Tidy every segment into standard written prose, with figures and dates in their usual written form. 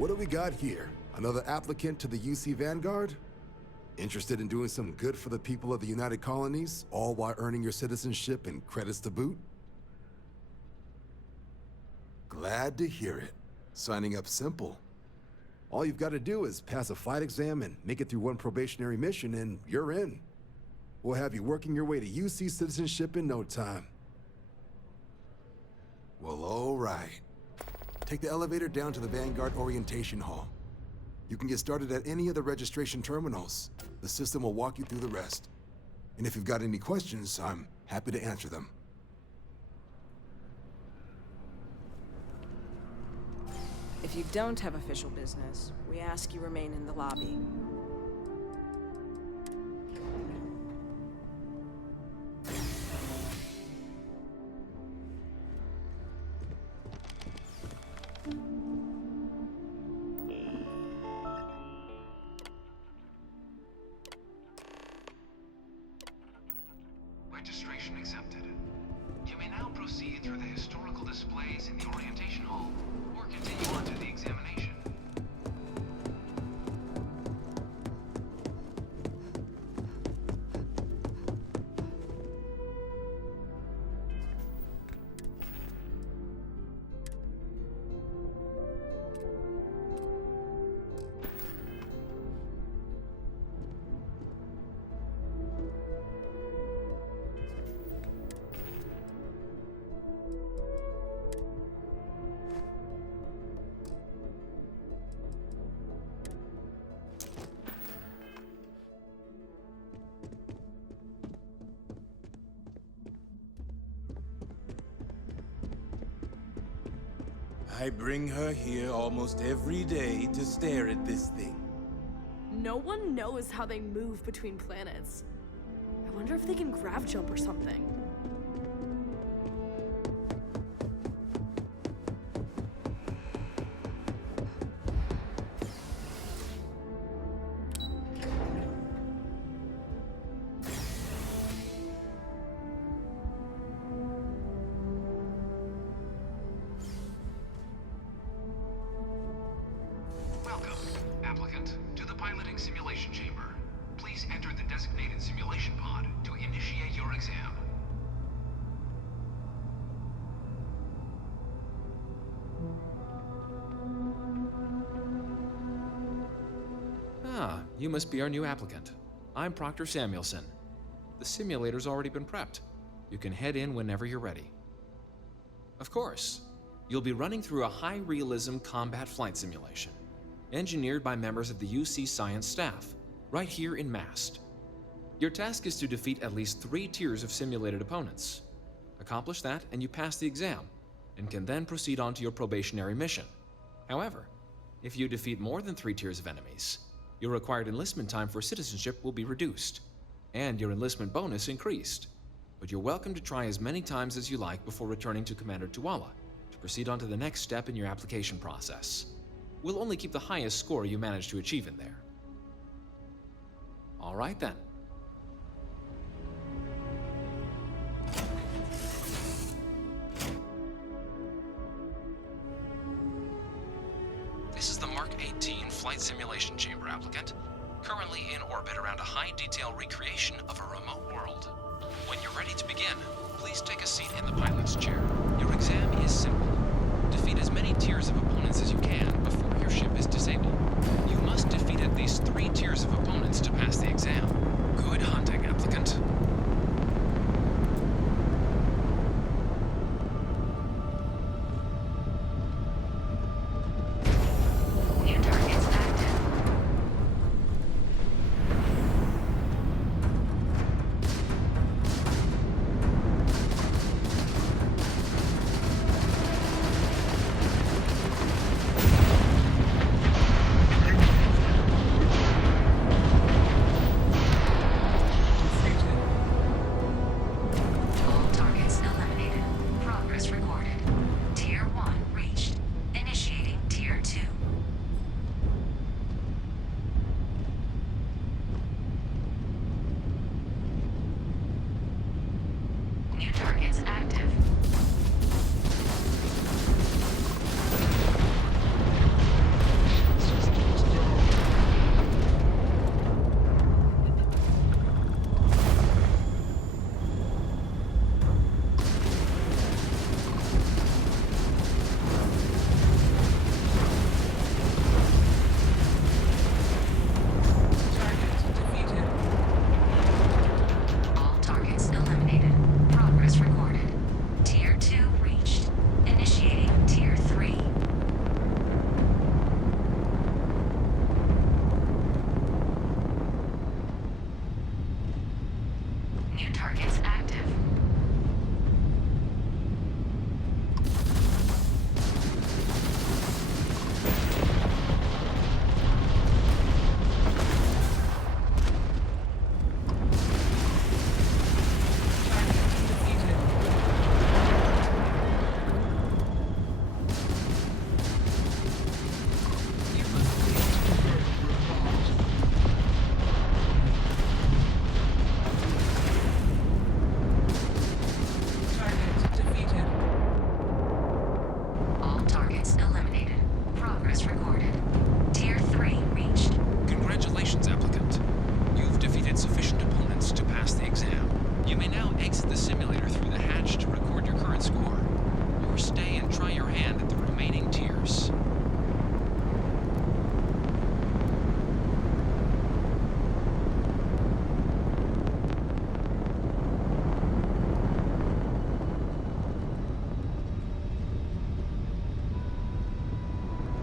What do we got here? Another applicant to the UC Vanguard? Interested in doing some good for the people of the United Colonies, all while earning your citizenship and credits to boot? Glad to hear it. Signing up simple. All you've got to do is pass a flight exam and make it through one probationary mission and you're in. We'll have you working your way to UC citizenship in no time. Well, all right. Take the elevator down to the Vanguard Orientation Hall. You can get started at any of the registration terminals. The system will walk you through the rest. And if you've got any questions, I'm happy to answer them. If you don't have official business, we ask you remain in the lobby. Registration accepted. You may now proceed through the historical displays in the orientation hall, or continue on to the examination. I bring her here almost every day to stare at this thing. No one knows how they move between planets. I wonder if they can grav jump or something. Welcome, applicant, to the piloting simulation chamber. Please enter the designated simulation pod to initiate your exam. Ah, you must be our new applicant. I'm Proctor Samuelson. The simulator's already been prepped. You can head in whenever you're ready. Of course, you'll be running through a high-realism combat flight simulation, engineered by members of the UC Science staff, right here in MAST. Your task is to defeat at least 3 tiers of simulated opponents. Accomplish that and you pass the exam, and can then proceed on to your probationary mission. However, if you defeat more than 3 tiers of enemies, your required enlistment time for citizenship will be reduced, and your enlistment bonus increased. But you're welcome to try as many times as you like before returning to Commander Tuala to proceed on to the next step in your application process. We'll only keep the highest score you manage to achieve in there. All right then. This is the Mark 18 Flight Simulation Chamber, applicant. Currently in orbit around a high-detail recreation of a remote world. When you're ready to begin, please take a seat in the pilot's chair. Your exam is simple. Defeat as many tiers of opponents as you can before your ship is disabled. You must defeat at least 3 tiers of opponents to pass the exam. Good hunting, applicant. New targets active.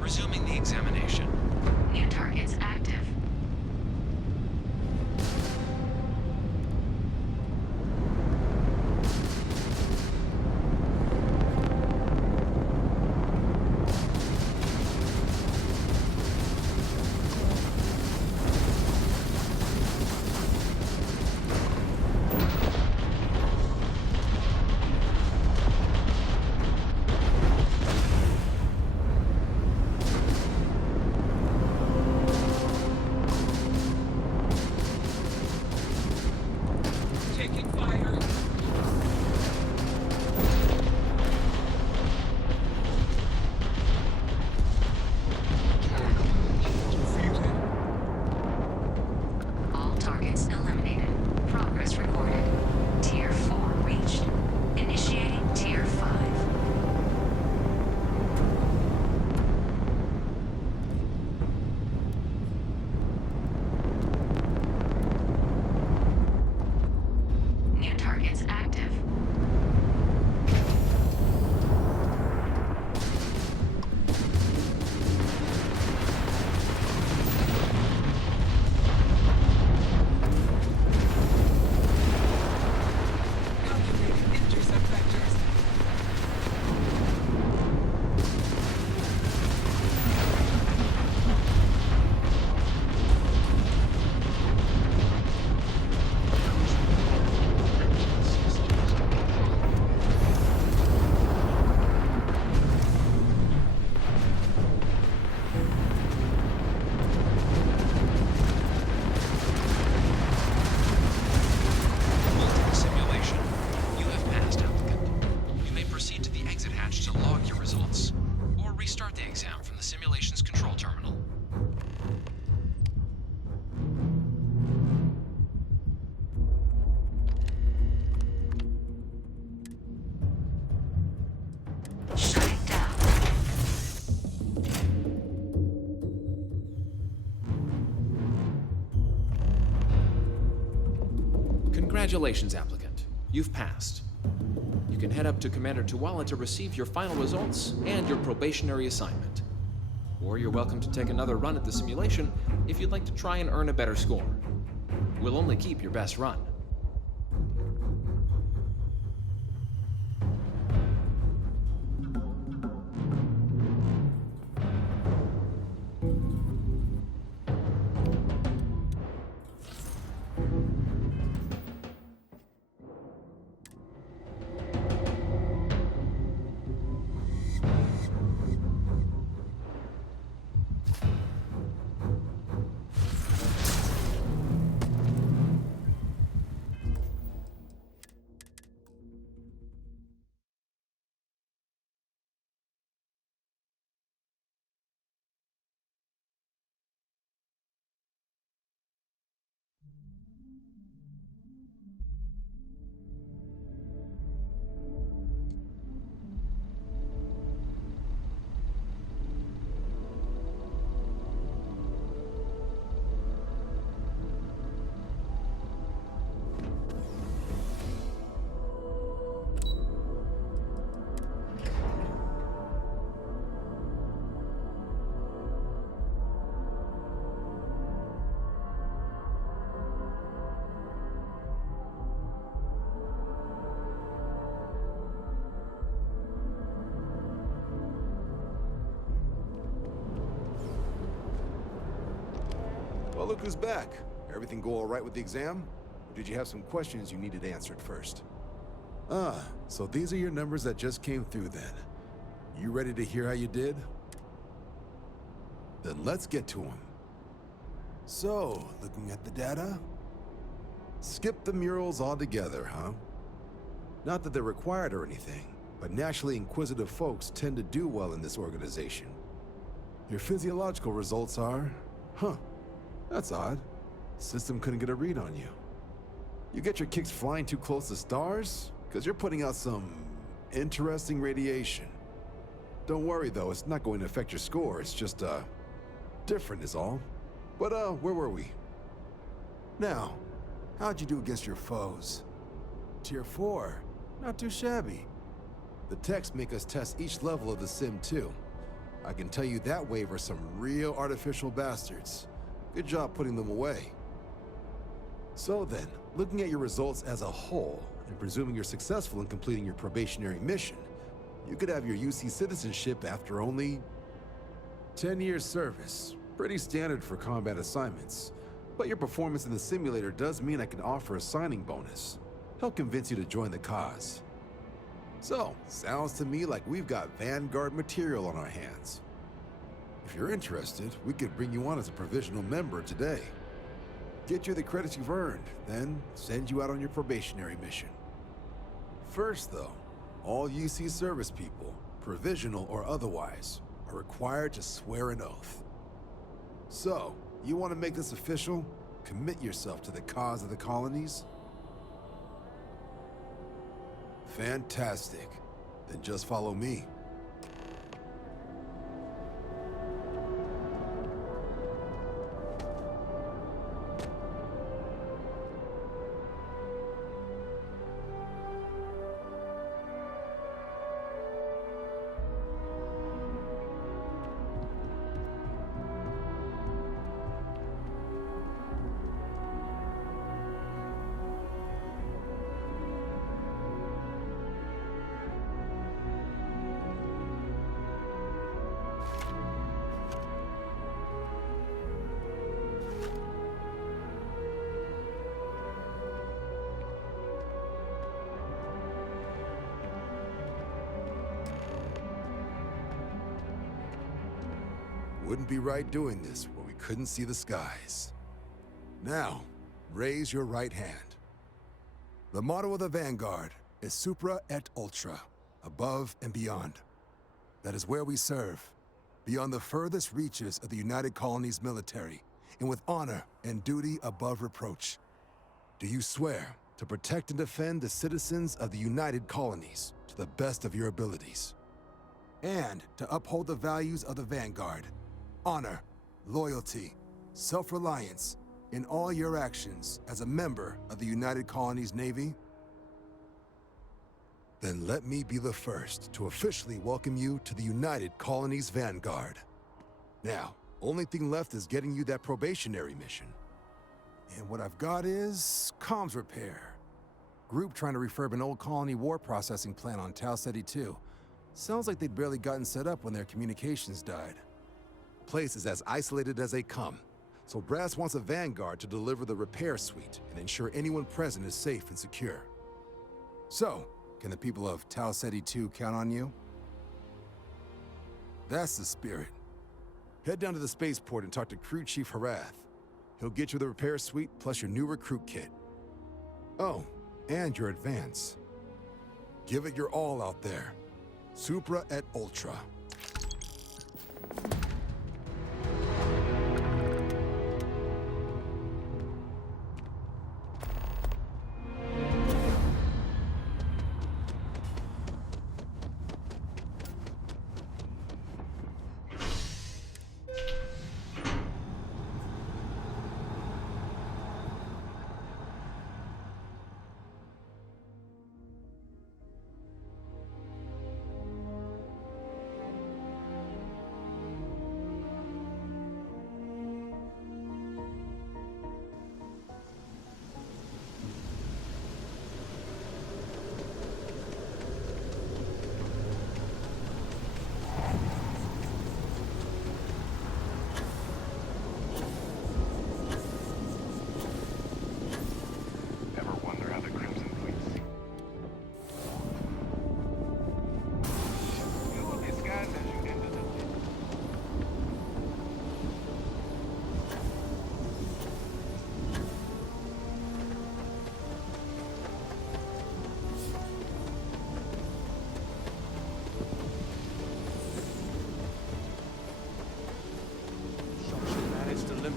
Resuming the examination. New targets active. Taking fire. All targets eliminated. Progress recorded. Tier 4 reached. Initiating Tier 5. New targets active. Simulation. You have passed, applicant. You may proceed to the exit hatch to log your results, or restart the exam from the simulation's control terminal. Shutting down. Congratulations, applicant. You've passed. You can head up to Commander Tuwala to receive your final results and your probationary assignment. Or you're welcome to take another run at the simulation if you'd like to try and earn a better score. We'll only keep your best run. Well, look who's back. Everything go all right with the exam? Or did you have some questions you needed answered first? So these are your numbers that just came through then. You ready to hear how you did? Then let's get to them. So, looking at the data? Skip the murals altogether, huh? Not that they're required or anything, but naturally inquisitive folks tend to do well in this organization. Your physiological results are... That's odd. System couldn't get a read on you. You get your kicks flying too close to stars? Because you're putting out some interesting radiation. Don't worry though, it's not going to affect your score, it's just, different is all. But, where were we? Now, how'd you do against your foes? Tier 4, not too shabby. The techs make us test each level of the sim too. I can tell you that wave are some real artificial bastards. Good job putting them away. So then, looking at your results as a whole, and presuming you're successful in completing your probationary mission, you could have your UC citizenship after only 10 years service. Pretty standard for combat assignments. But your performance in the simulator does mean I can offer a signing bonus. Help convince you to join the cause. So, sounds to me like we've got Vanguard material on our hands. If you're interested, we could bring you on as a provisional member today. Get you the credits you've earned, then send you out on your probationary mission. First, though, all UC service people, provisional or otherwise, are required to swear an oath. So, you want to make this official? Commit yourself to the cause of the colonies? Fantastic. Then just follow me. Wouldn't be right doing this where we couldn't see the skies. Now, raise your right hand. The motto of the Vanguard is Supra et Ultra, above and beyond. That is where we serve, beyond the furthest reaches of the United Colonies military, and with honor and duty above reproach. Do you swear to protect and defend the citizens of the United Colonies to the best of your abilities? And to uphold the values of the Vanguard, honor, loyalty, self-reliance in all your actions as a member of the United Colonies Navy? Then let me be the first to officially welcome you to the United Colonies Vanguard. Now, only thing left is getting you that probationary mission. And what I've got is comms repair. Group trying to refurb an old colony war processing plant on Tau Ceti 2. Sounds like they'd barely gotten set up when their communications died. Place is as isolated as they come, so Brass wants a Vanguard to deliver the repair suite and ensure anyone present is safe and secure. So, can the people of Tau Ceti 2 count on you? That's the spirit. Head down to the spaceport and talk to Crew Chief Harath. He'll get you the repair suite plus your new recruit kit. Oh, and your advance. Give it your all out there. Supra et Ultra.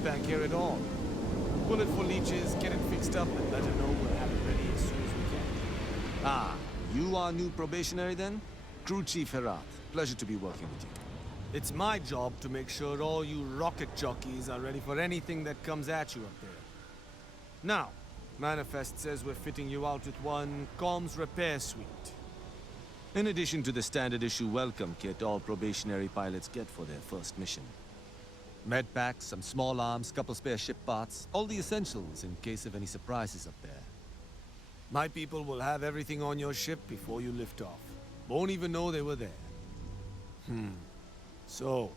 Back here at all. Bullet for leeches, get it fixed up, and let her know we'll have it ready as soon as we can. Ah, you are new probationary then? Crew Chief Herath. Pleasure to be working with you. It's my job to make sure all you rocket jockeys are ready for anything that comes at you up there. Now, Manifest says we're fitting you out with one comms repair suite. In addition to the standard issue welcome kit all probationary pilots get for their first mission. Med packs, some small arms, couple spare ship parts, all the essentials in case of any surprises up there. My people will have everything on your ship before you lift off. Won't even know they were there. So,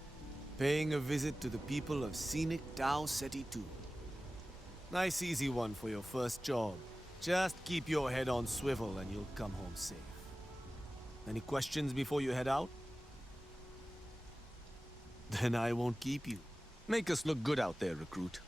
paying a visit to the people of scenic Tau Ceti 2. Nice easy one for your first job. Just keep your head on swivel and you'll come home safe. Any questions before you head out? Then I won't keep you. Make us look good out there, recruit.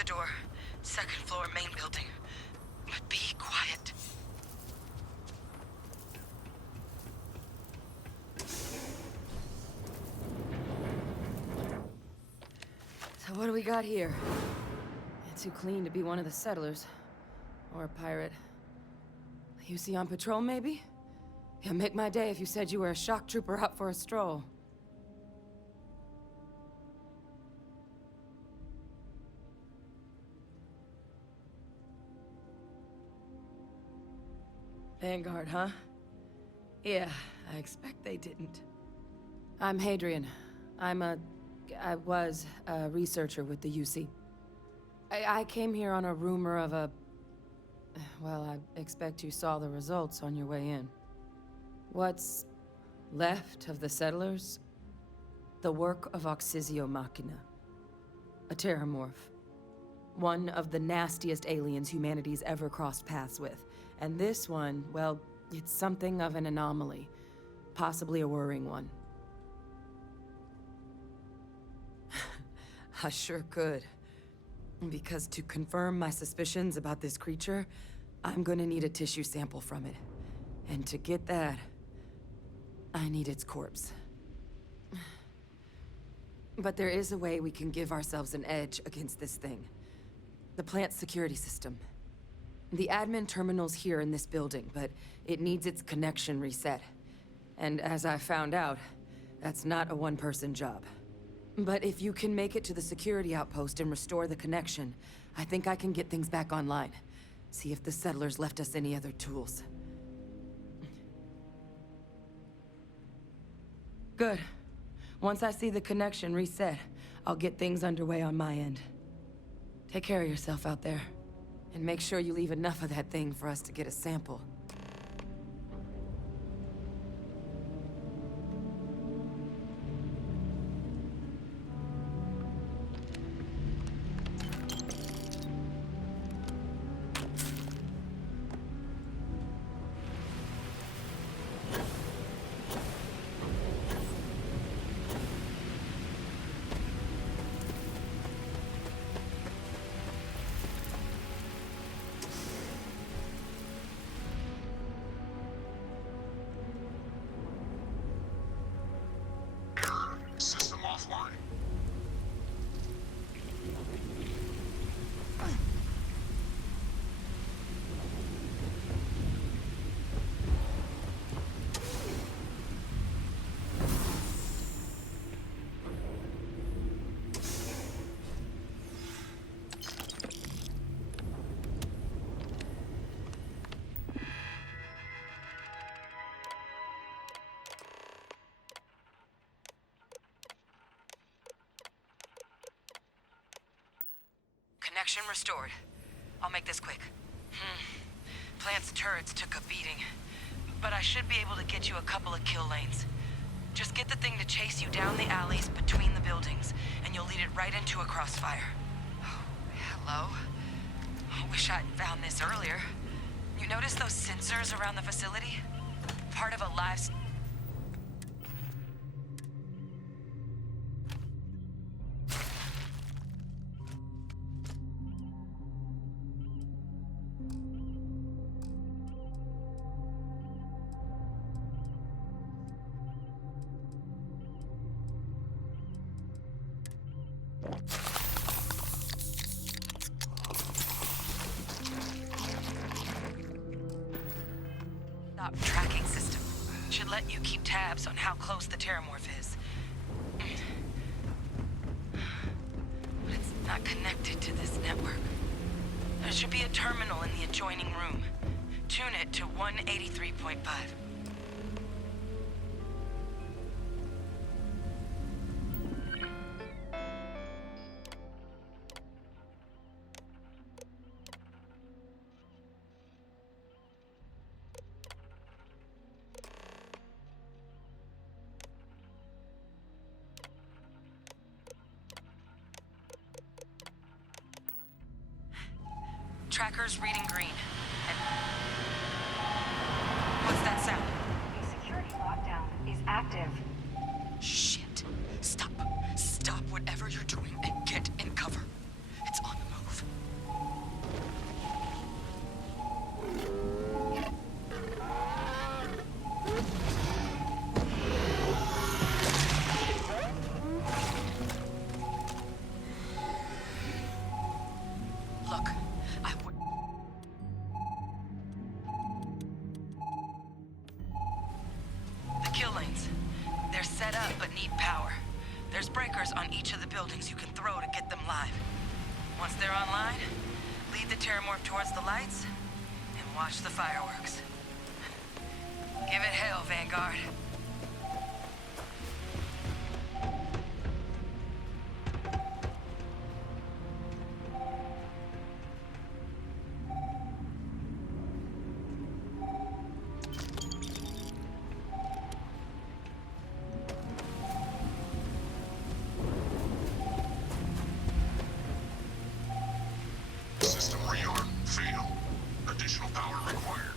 the door. Second floor, main building. But be quiet. So what do we got here? It's too clean to be one of the settlers. Or a pirate. You see on patrol, maybe? Yeah, make my day if you said you were a shock trooper out for a stroll. Vanguard, huh? Yeah, I expect they didn't. I'm Hadrian. I was a researcher with the UC. I came here on a rumor of a... Well, I expect you saw the results on your way in. What's left of the settlers? The work of Oxysio Machina. A terramorph. One of the nastiest aliens humanity's ever crossed paths with. And this one, well, it's something of an anomaly. Possibly a worrying one. I sure could. Because to confirm my suspicions about this creature, I'm gonna need a tissue sample from it. And to get that, I need its corpse. But there is a way we can give ourselves an edge against this thing. The plant's security system. The admin terminal's here in this building, but it needs its connection reset. And as I found out, that's not a one-person job. But if you can make it to the security outpost and restore the connection, I think I can get things back online. See if the settlers left us any other tools. Good. Once I see the connection reset, I'll get things underway on my end. Take care of yourself out there. And make sure you leave enough of that thing for us to get a sample. System offline. Connection restored. I'll make this quick. Plant's turrets took a beating, but I should be able to get you a couple of kill lanes. Just get the thing to chase you down the alleys between the buildings, and you'll lead it right into a crossfire. Oh, hello? I wish I'd found this earlier. You notice those sensors around the facility? Part of a live... tracking system. Should let you keep tabs on how close the terramorph is. But it's not connected to this network. There should be a terminal in the adjoining room. Tune it to 183.5. Tracker's reading green. And... what's that sound? The security lockdown is active. Shit. Stop. Stop whatever you're doing and get in cover. It's on the move. fireworks on each of the buildings you can throw to get them live. Once they're online, lead the Terramorph towards the lights and watch the fireworks. Give it hell, Vanguard. System rearm. Fail. Additional power required.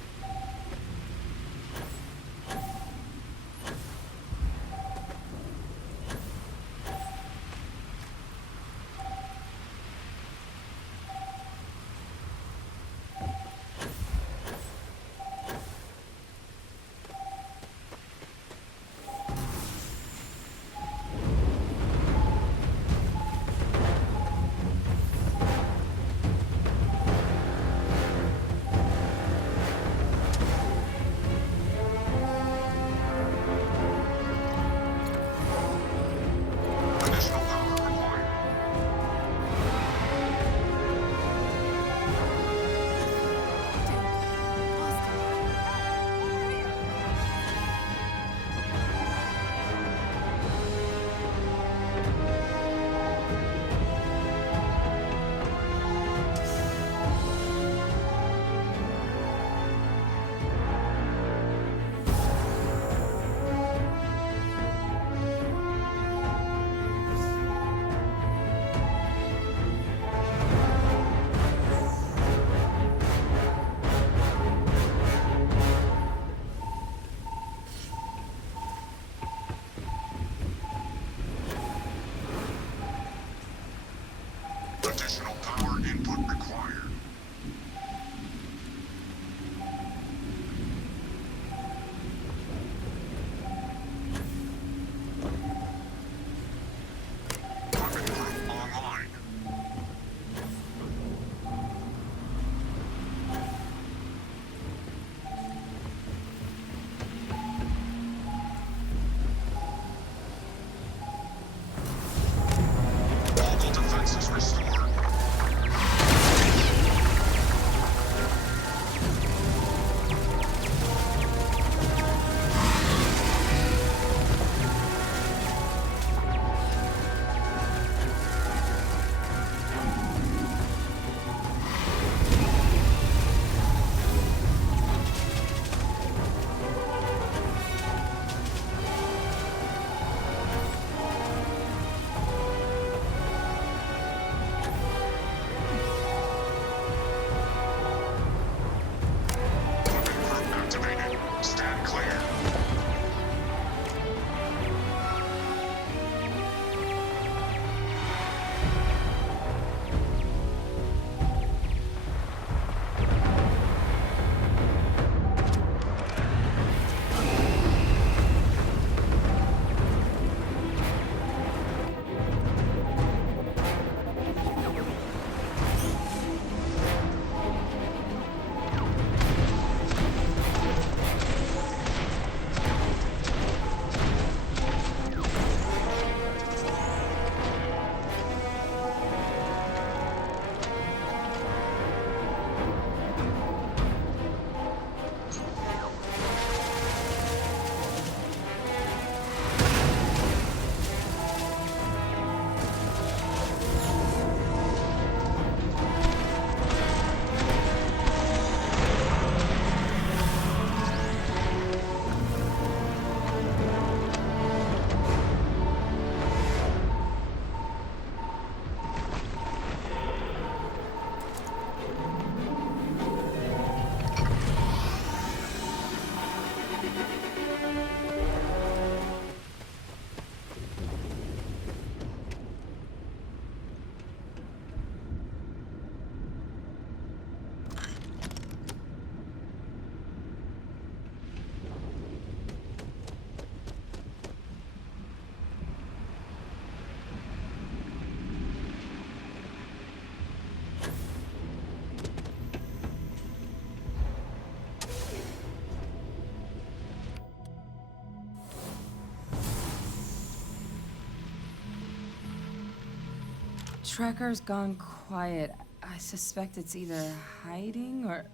Tracker's gone quiet. I suspect it's either hiding or...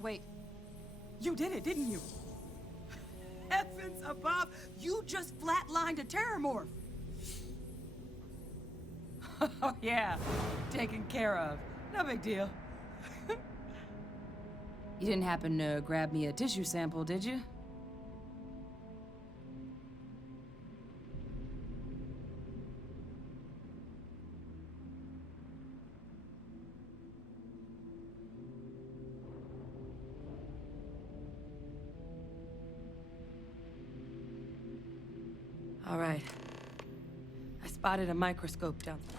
Wait. You did it, didn't you? Heavens above! You just flatlined a terramorph! Oh yeah, taken care of. No big deal. You didn't happen to grab me a tissue sample, did you? All right. I spotted a microscope down there.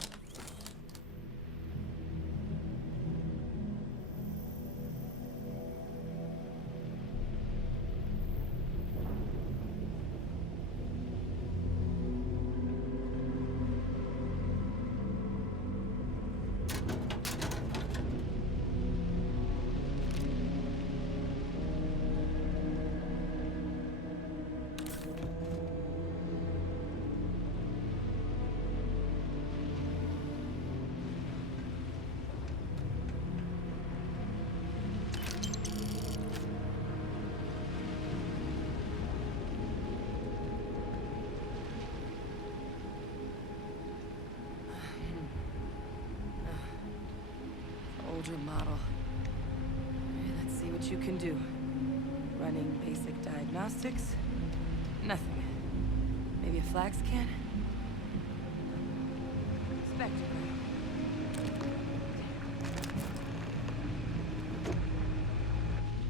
Older model. Let's see what you can do. Running basic diagnostics. Nothing. Maybe a flax can? Spectacle.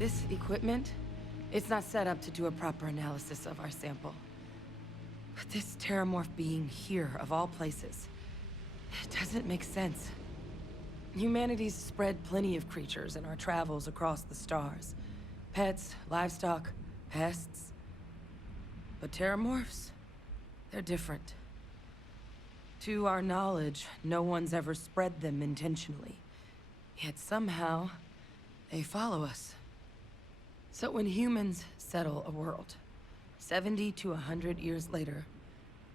This equipment, it's not set up to do a proper analysis of our sample. But this terramorph being here, of all places, it doesn't make sense. Humanity's spread plenty of creatures in our travels across the stars. Pets, livestock, pests. But terramorphs? They're different. To our knowledge, no one's ever spread them intentionally. Yet somehow, they follow us. So when humans settle a world, 70 to 100 years later,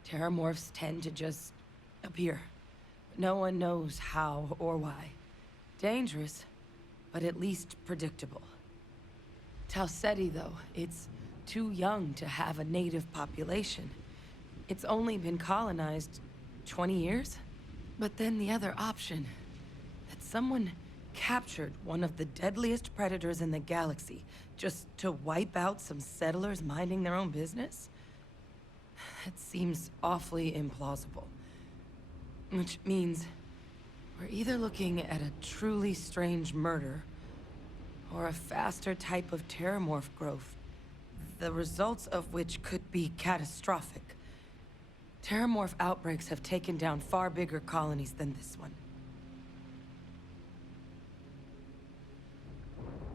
terramorphs tend to just appear. No one knows how or why. Dangerous, but at least predictable. Tau Ceti, though, it's too young to have a native population. It's only been colonized 20 years? But then the other option, that someone captured one of the deadliest predators in the galaxy just to wipe out some settlers minding their own business? That seems awfully implausible. Which means we're either looking at a truly strange murder or a faster type of terramorph growth, the results of which could be catastrophic. Terramorph outbreaks have taken down far bigger colonies than this one.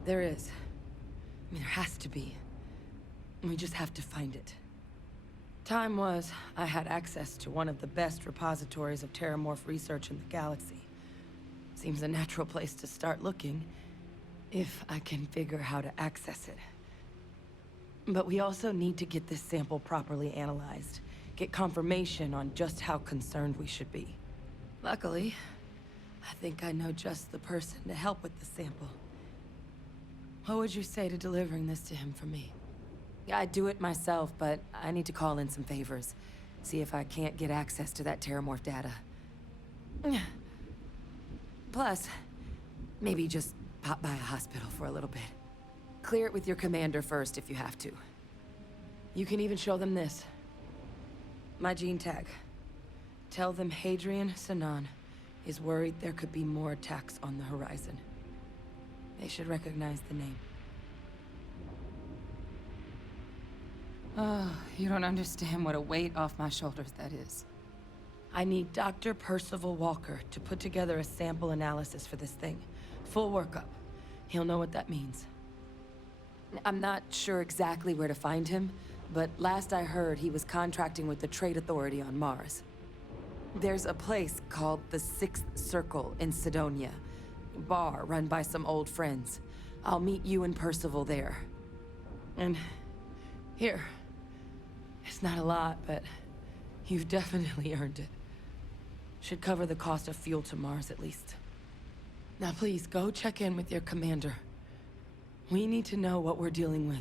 There is. I mean, there has to be. We just have to find it. Time was, I had access to one of the best repositories of terramorph research in the galaxy. Seems a natural place to start looking, if I can figure how to access it. But we also need to get this sample properly analyzed, get confirmation on just how concerned we should be. Luckily, I think I know just the person to help with the sample. What would you say to delivering this to him for me? Yeah, I'd do it myself, but I need to call in some favors. See if I can't get access to that terramorph data. Plus, maybe just pop by a hospital for a little bit. Clear it with your commander first if you have to. You can even show them this. My gene tag. Tell them Hadrian Sinan is worried there could be more attacks on the horizon. They should recognize the name. Oh, you don't understand what a weight off my shoulders that is. I need Dr. Percival Walker to put together a sample analysis for this thing. Full workup. He'll know what that means. I'm not sure exactly where to find him, but last I heard he was contracting with the Trade Authority on Mars. There's a place called the Sixth Circle in Cydonia. Bar run by some old friends. I'll meet you and Percival there. And here. It's not a lot, but you've definitely earned it. Should cover the cost of fuel to Mars, at least. Now please, go check in with your commander. We need to know what we're dealing with.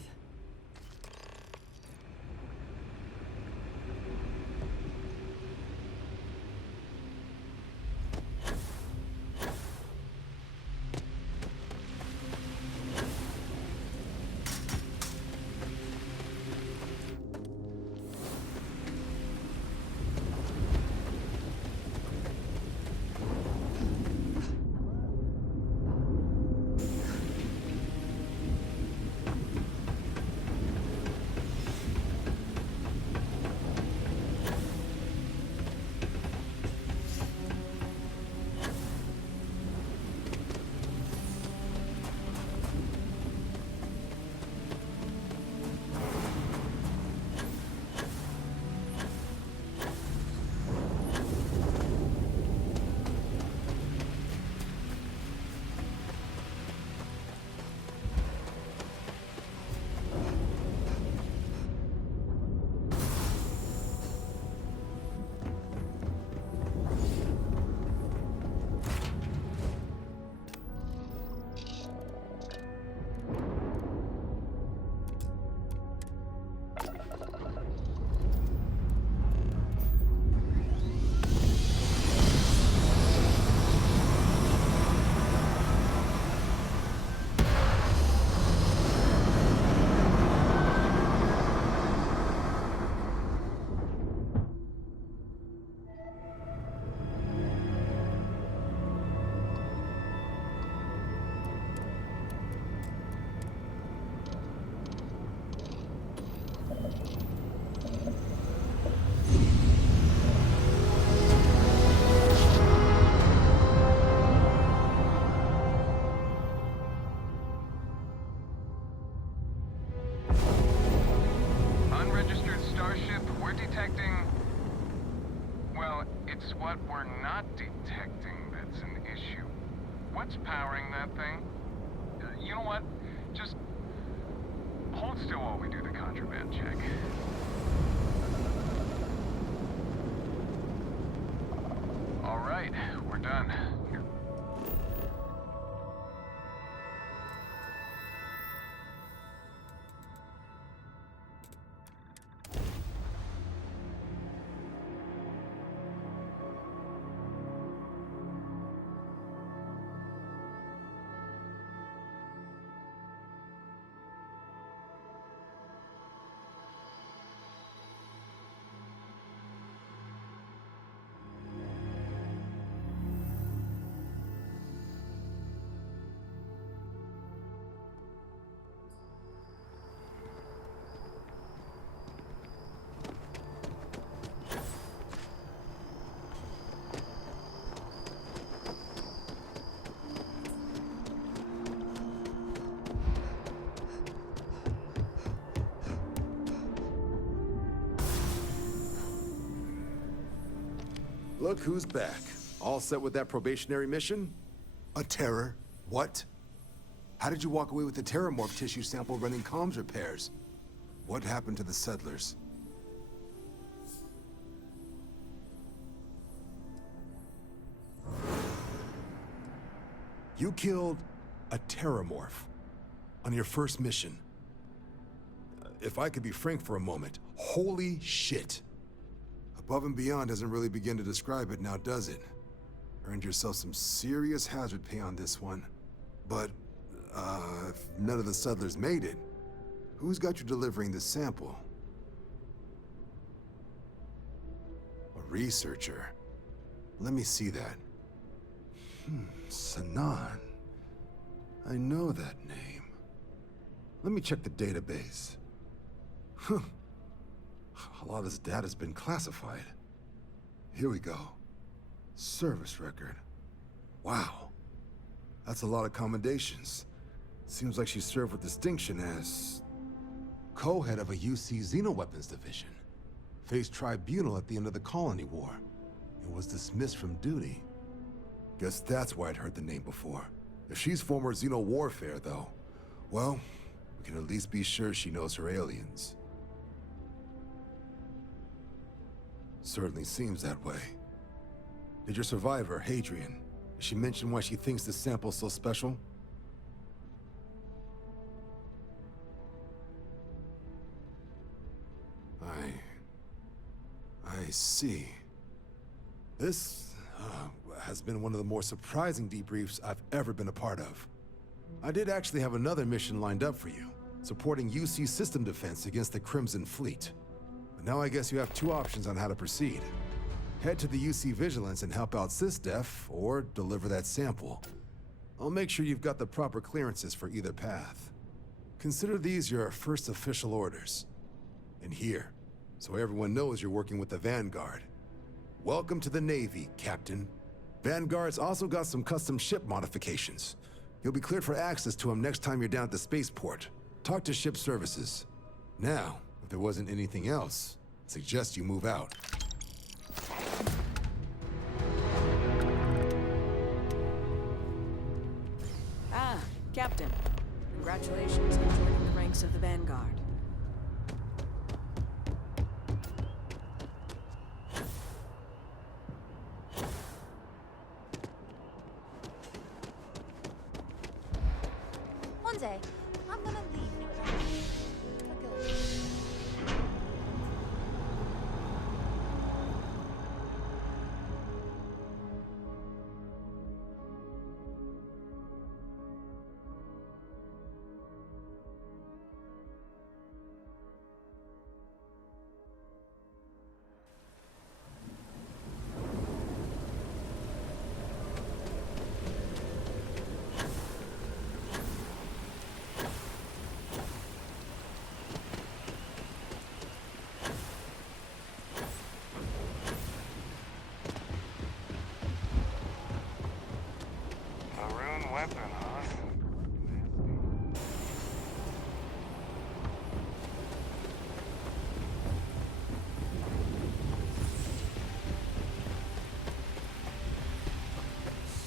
Unregistered starship, we're detecting... Well, it's what we're not detecting that's an issue. What's powering that thing? You know what? Just hold still while we do the contraband check. All right, we're done. Here. Look who's back. All set with that probationary mission? A terror? What? How did you walk away with the terramorph tissue sample running comms repairs? What happened to the settlers? You killed a terramorph on your first mission. If I could be frank for a moment, holy shit. Above and beyond doesn't really begin to describe it now, does it? Earned yourself some serious hazard pay on this one. But, if none of the settlers made it, who's got you delivering the sample? A researcher. Let me see that. Sanan. I know that name. Let me check the database. Huh. A lot of this data's been classified. Here we go. Service record. Wow. That's a lot of commendations. Seems like she served with distinction as... co-head of a UC Xenoweapons division. Faced tribunal at the end of the Colony War. And was dismissed from duty. Guess that's why I'd heard the name before. If she's former Xeno warfare, though, well, we can at least be sure she knows her aliens. Certainly seems that way. Did your survivor, Hadrian, did she mention why she thinks this sample's so special? I see. This has been one of the more surprising debriefs I've ever been a part of. I did actually have another mission lined up for you, supporting UC system defense against the Crimson Fleet. But now I guess you have two options on how to proceed. Head to the UC Vigilance and help out SysDef, or deliver that sample. I'll make sure you've got the proper clearances for either path. Consider these your first official orders. And here, so everyone knows you're working with the Vanguard. Welcome to the Navy, Captain. Vanguard's also got some custom ship modifications. You'll be cleared for access to them next time you're down at the spaceport. Talk to ship services. Now, if there wasn't anything else, I suggest you move out. Ah, Captain. Congratulations on joining the ranks of the Vanguard. One day, I'm gonna leave you alone. For good. A rune weapon, huh?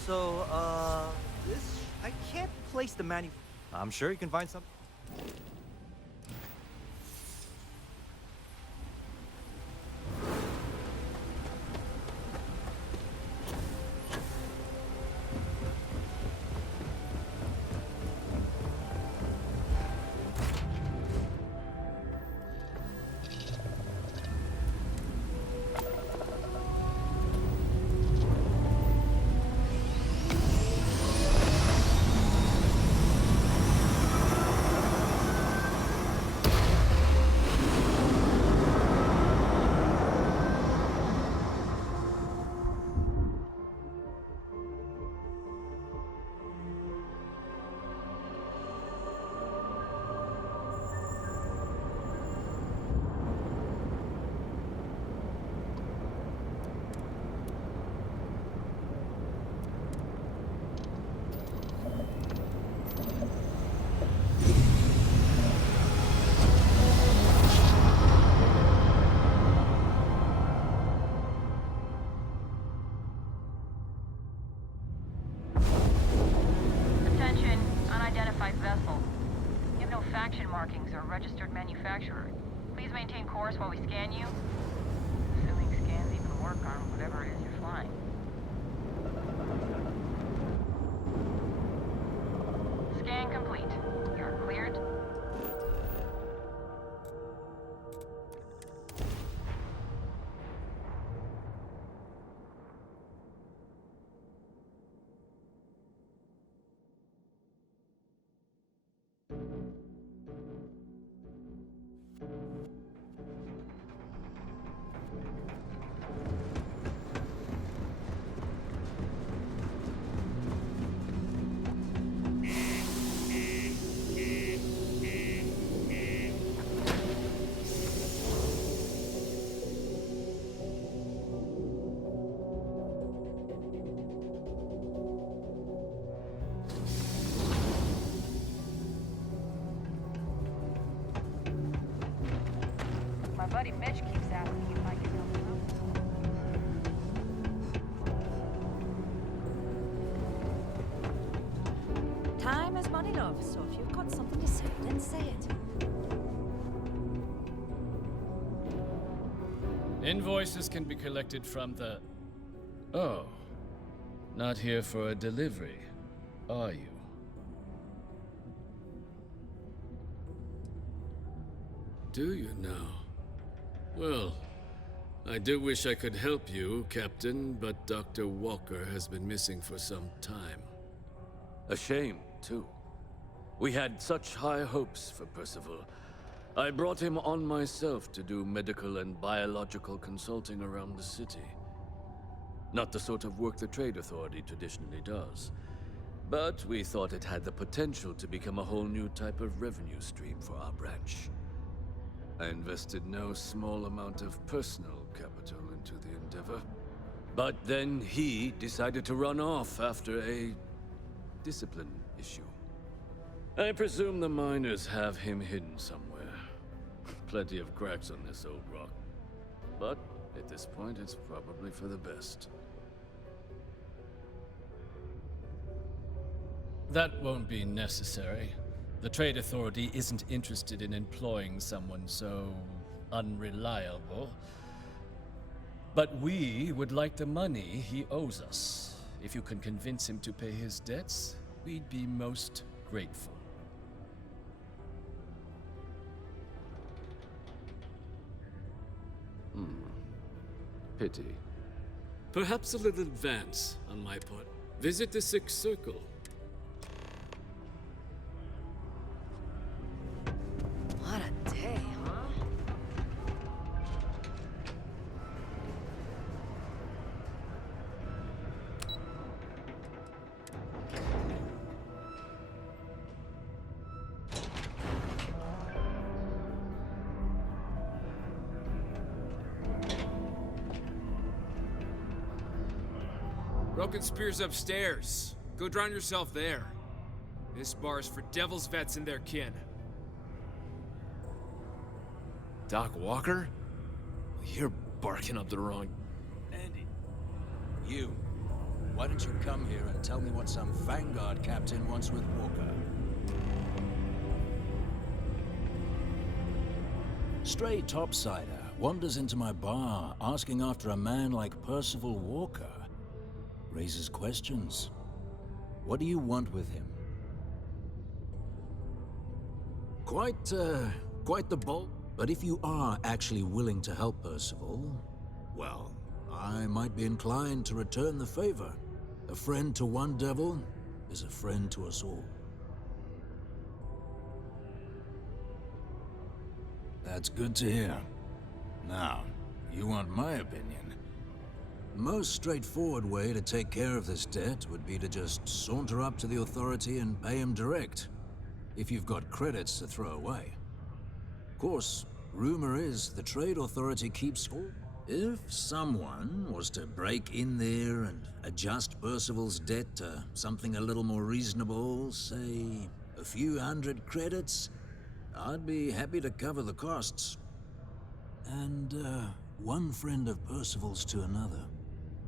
So, I can't place the I'm sure you can find some. Attention, unidentified vessel. You have no faction markings or registered manufacturer. Please maintain course while we scan you. Assuming scans even work on whatever it is you're flying. Scan complete. You're cleared. My buddy Mitch keeps asking if I can help him out. Time is money, love, so if you've got something to say, then say it. Invoices can be collected from the Oh. Not here for a delivery, are you? Do you now? Well, I do wish I could help you, Captain, but Dr. Walker has been missing for some time. A shame, too. We had such high hopes for Percival. I brought him on myself to do medical and biological consulting around the city. Not the sort of work the Trade Authority traditionally does. But we thought it had the potential to become a whole new type of revenue stream for our branch. I invested no small amount of personal capital into the endeavor. But then he decided to run off after a discipline issue. I presume the miners have him hidden somewhere. Plenty of cracks on this old rock. But at this point, it's probably for the best. That won't be necessary. The Trade Authority isn't interested in employing someone so unreliable. But we would like the money he owes us. If you can convince him to pay his debts, we'd be most grateful. Pity. Perhaps a little advance on my part. Visit the Sixth Circle. What a day, huh? Broken Spear's upstairs. Go drown yourself there. This bar's for Devil's vets and their kin. Doc Walker? You're barking up the wrong... Andy. You. Why don't you come here and tell me what some Vanguard captain wants with Walker? Stray topsider wanders into my bar asking after a man like Percival Walker. Raises questions. What do you want with him? Quite the bolt. But if you are actually willing to help Percival, well, I might be inclined to return the favor. A friend to one devil is a friend to us all. That's good to hear. Now, you want my opinion? Most straightforward way to take care of this debt would be to just saunter up to the authority and pay him direct, if you've got credits to throw away. Of course, rumor is the Trade Authority keeps score. If someone was to break in there and adjust Percival's debt to something a little more reasonable, say a few hundred credits, I'd be happy to cover the costs. And one friend of Percival's to another.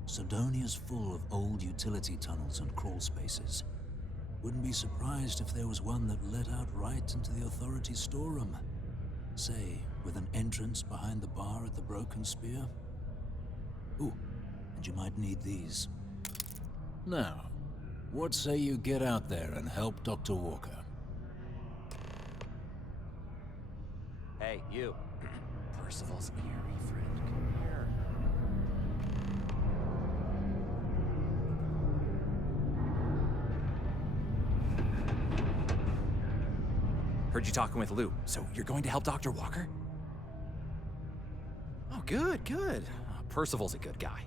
Sodonia's full of old utility tunnels and crawl spaces. Wouldn't be surprised if there was one that led out right into the authority's storeroom. Say, with an entrance behind the bar at the Broken Spear. Ooh, and you might need these. Now, what say you get out there and help Dr. Walker? Hey, you. Percival's eerie friend. Come here. Heard you talking with Lou, so you're going to help Dr. Walker? Oh, good, good. Percival's a good guy.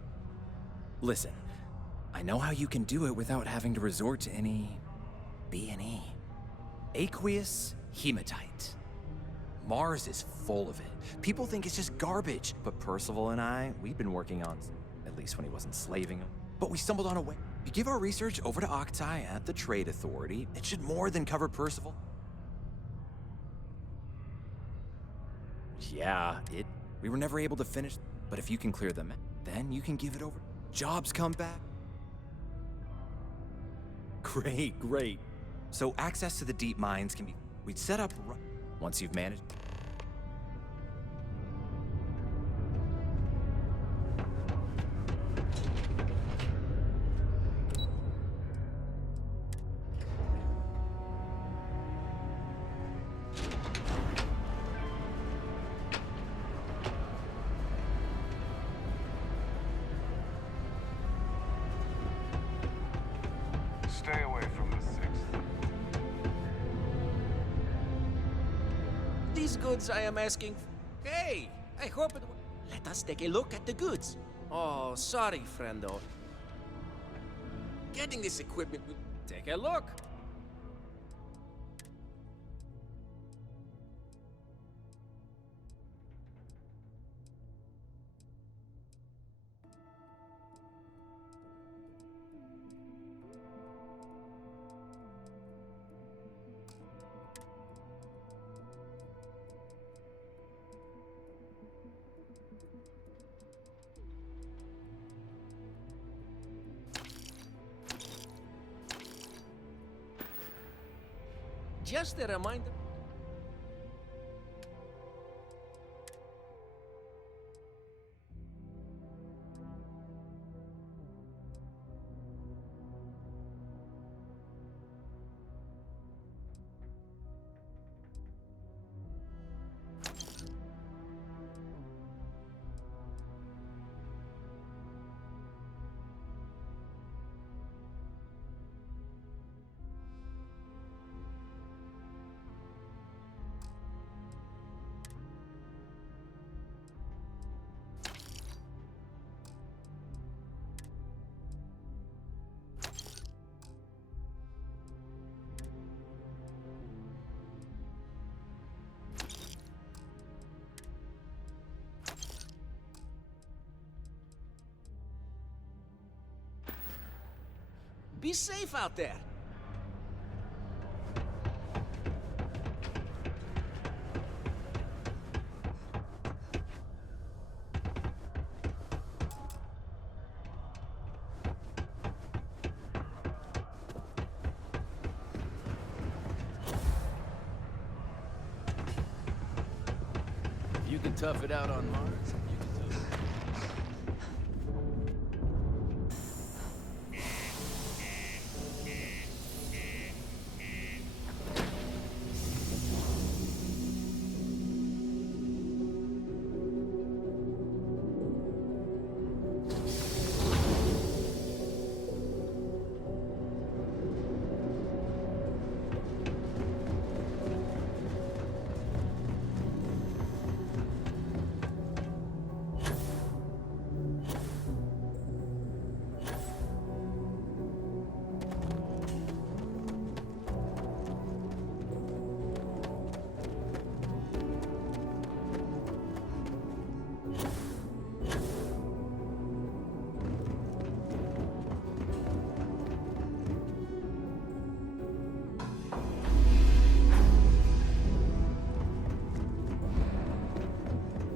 Listen, I know how you can do it without having to resort to any B&E. Aqueous hematite. Mars is full of it. People think it's just garbage, but Percival and I, we've been working on, at least when he wasn't slaving him. But we stumbled on a way. You give our research over to Octai at the Trade Authority, it should more than cover Percival. Yeah, we were never able to finish, but if you can clear them, then you can give it over. Jobs come back. Great, great. So access to the deep mines can be, we'd set up once you've managed. these goods I am asking. Hey, I hope it. Let us take a look at the goods. Oh, sorry, friendo. Getting this equipment. Take a look. Just a reminder. Be safe out there. You can tough it out on Mars. You can tough it out.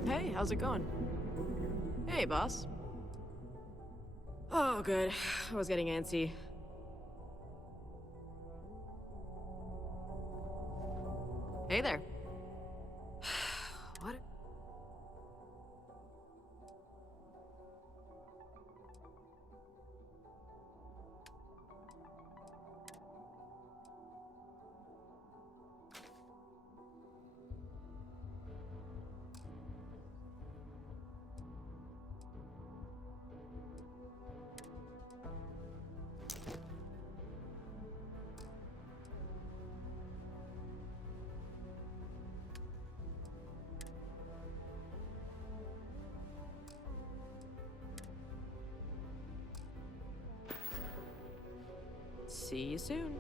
Hey, how's it going? Hey, boss. Oh, good. I was getting antsy. Hey there. What? See you soon.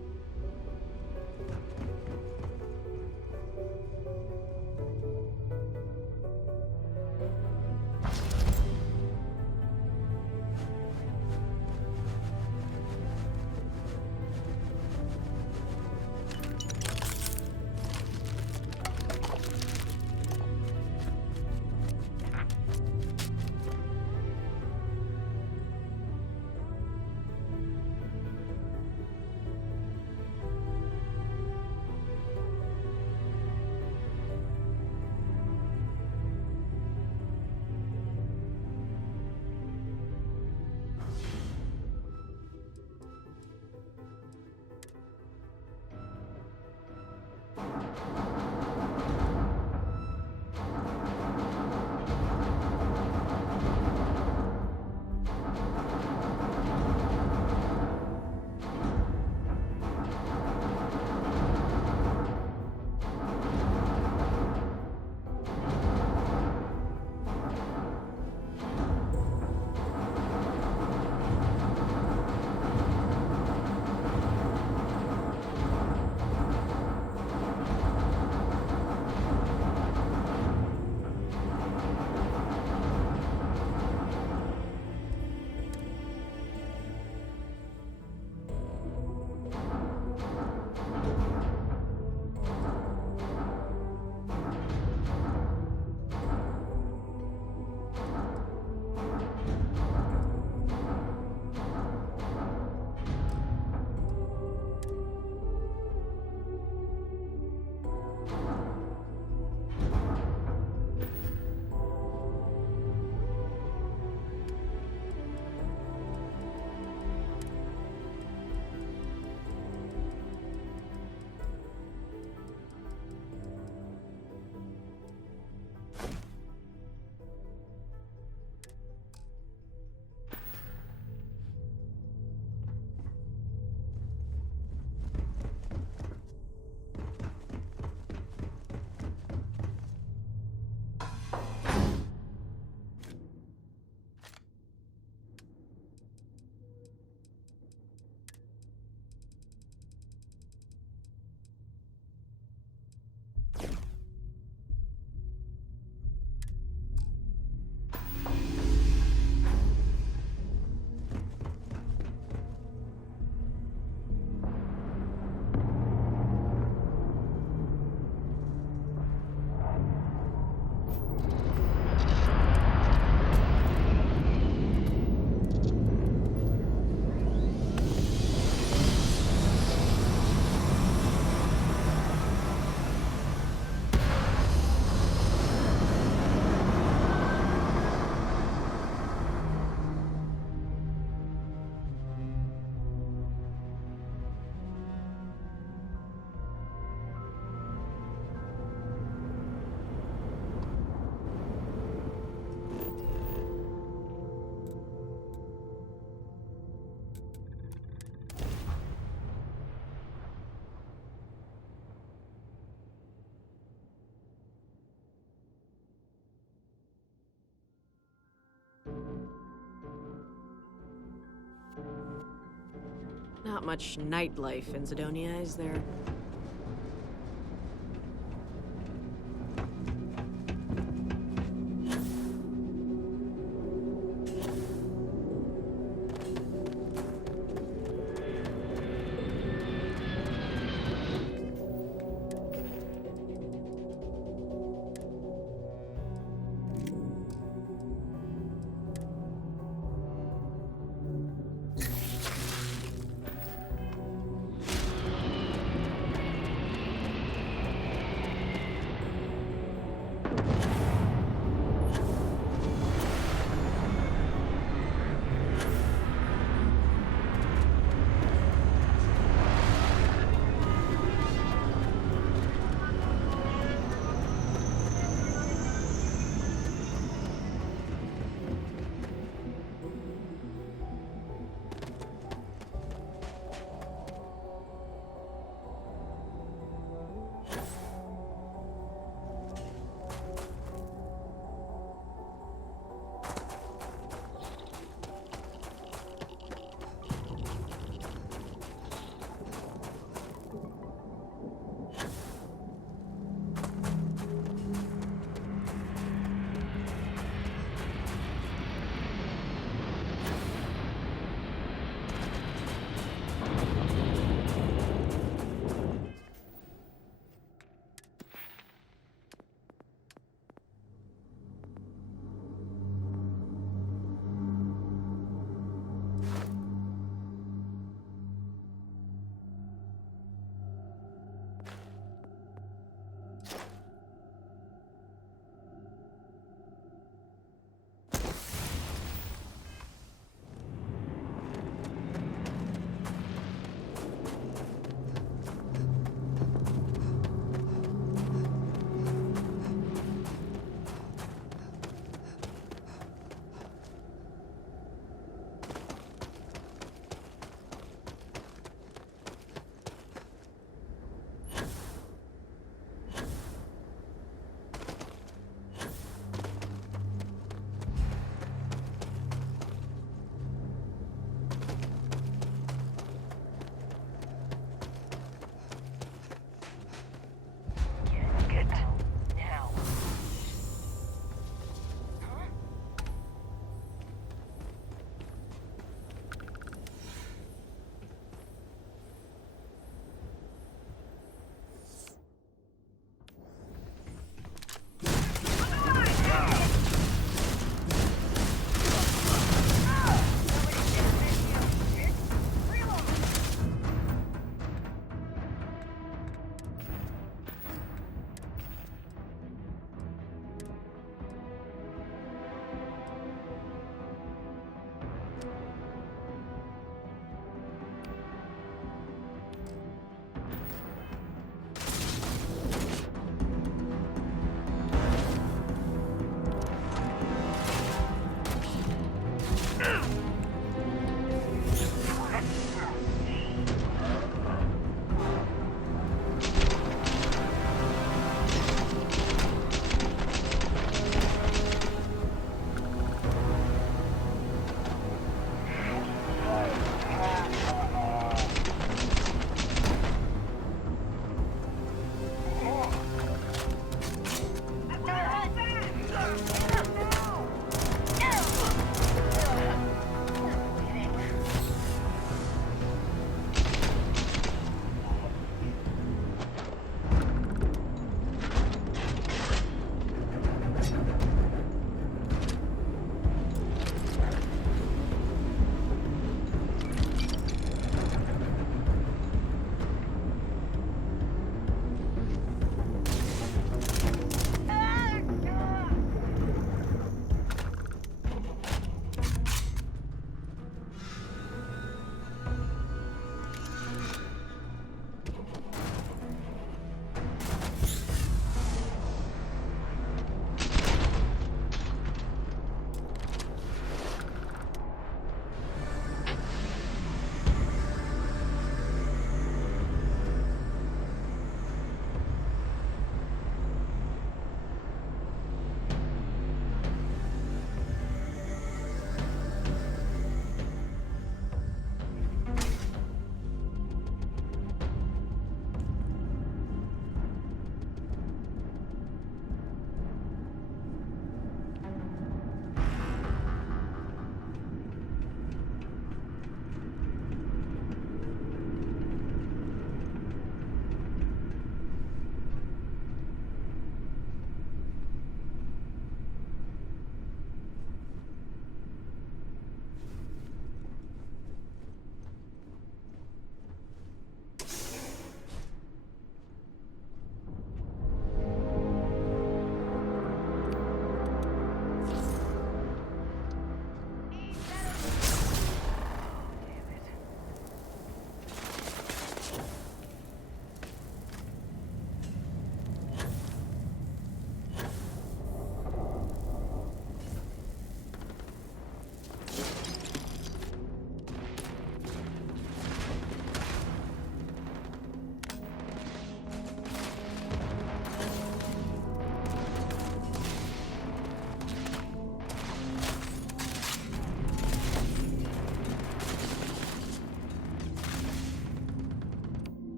Not much nightlife in Zidonia, is there?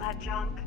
that junk?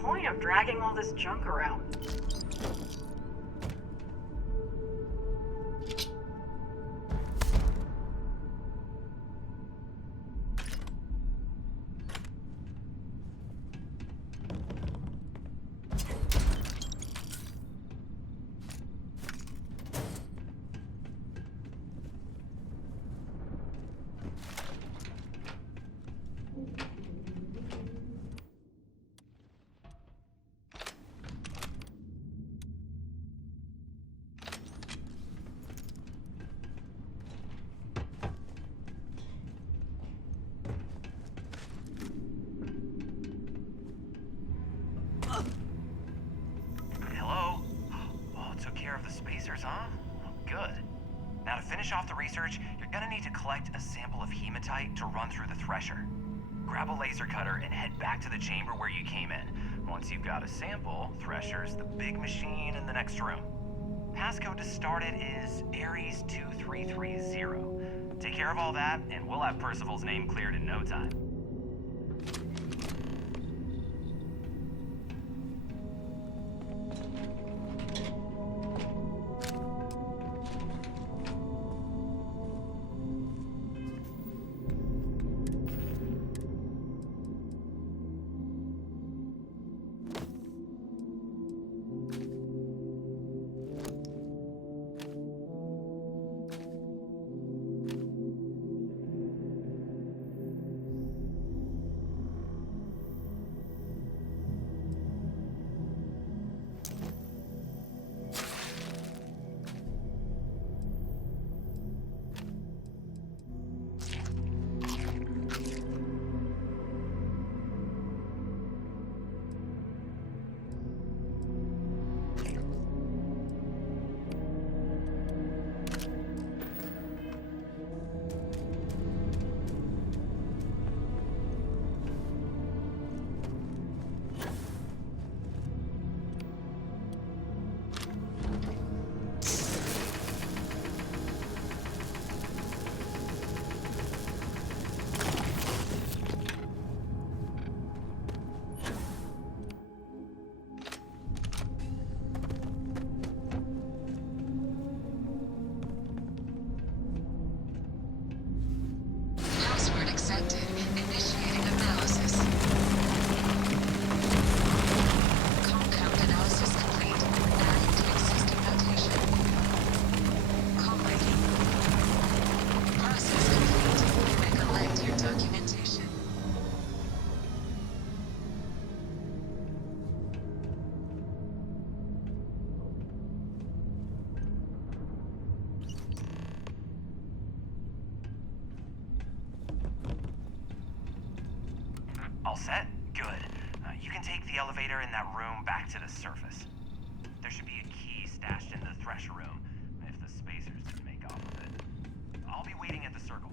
point of dragging all this junk around? Hello? Oh, took care of the spacers, huh? Oh, good. Now to finish off the research, you're gonna need to collect a sample of hematite to run through the thresher. Grab a laser cutter and head back to the chamber where you came in. Once you've got a sample, Thresher's the big machine in the next room. Passcode to start it is Ares 2330. Take care of all that, and we'll have Percival's name cleared in no time. All set? Good. You can take the elevator in that room back to the surface. There should be a key stashed in the Thresher room, if the spacers didn't make off with it. I'll be waiting at the circle.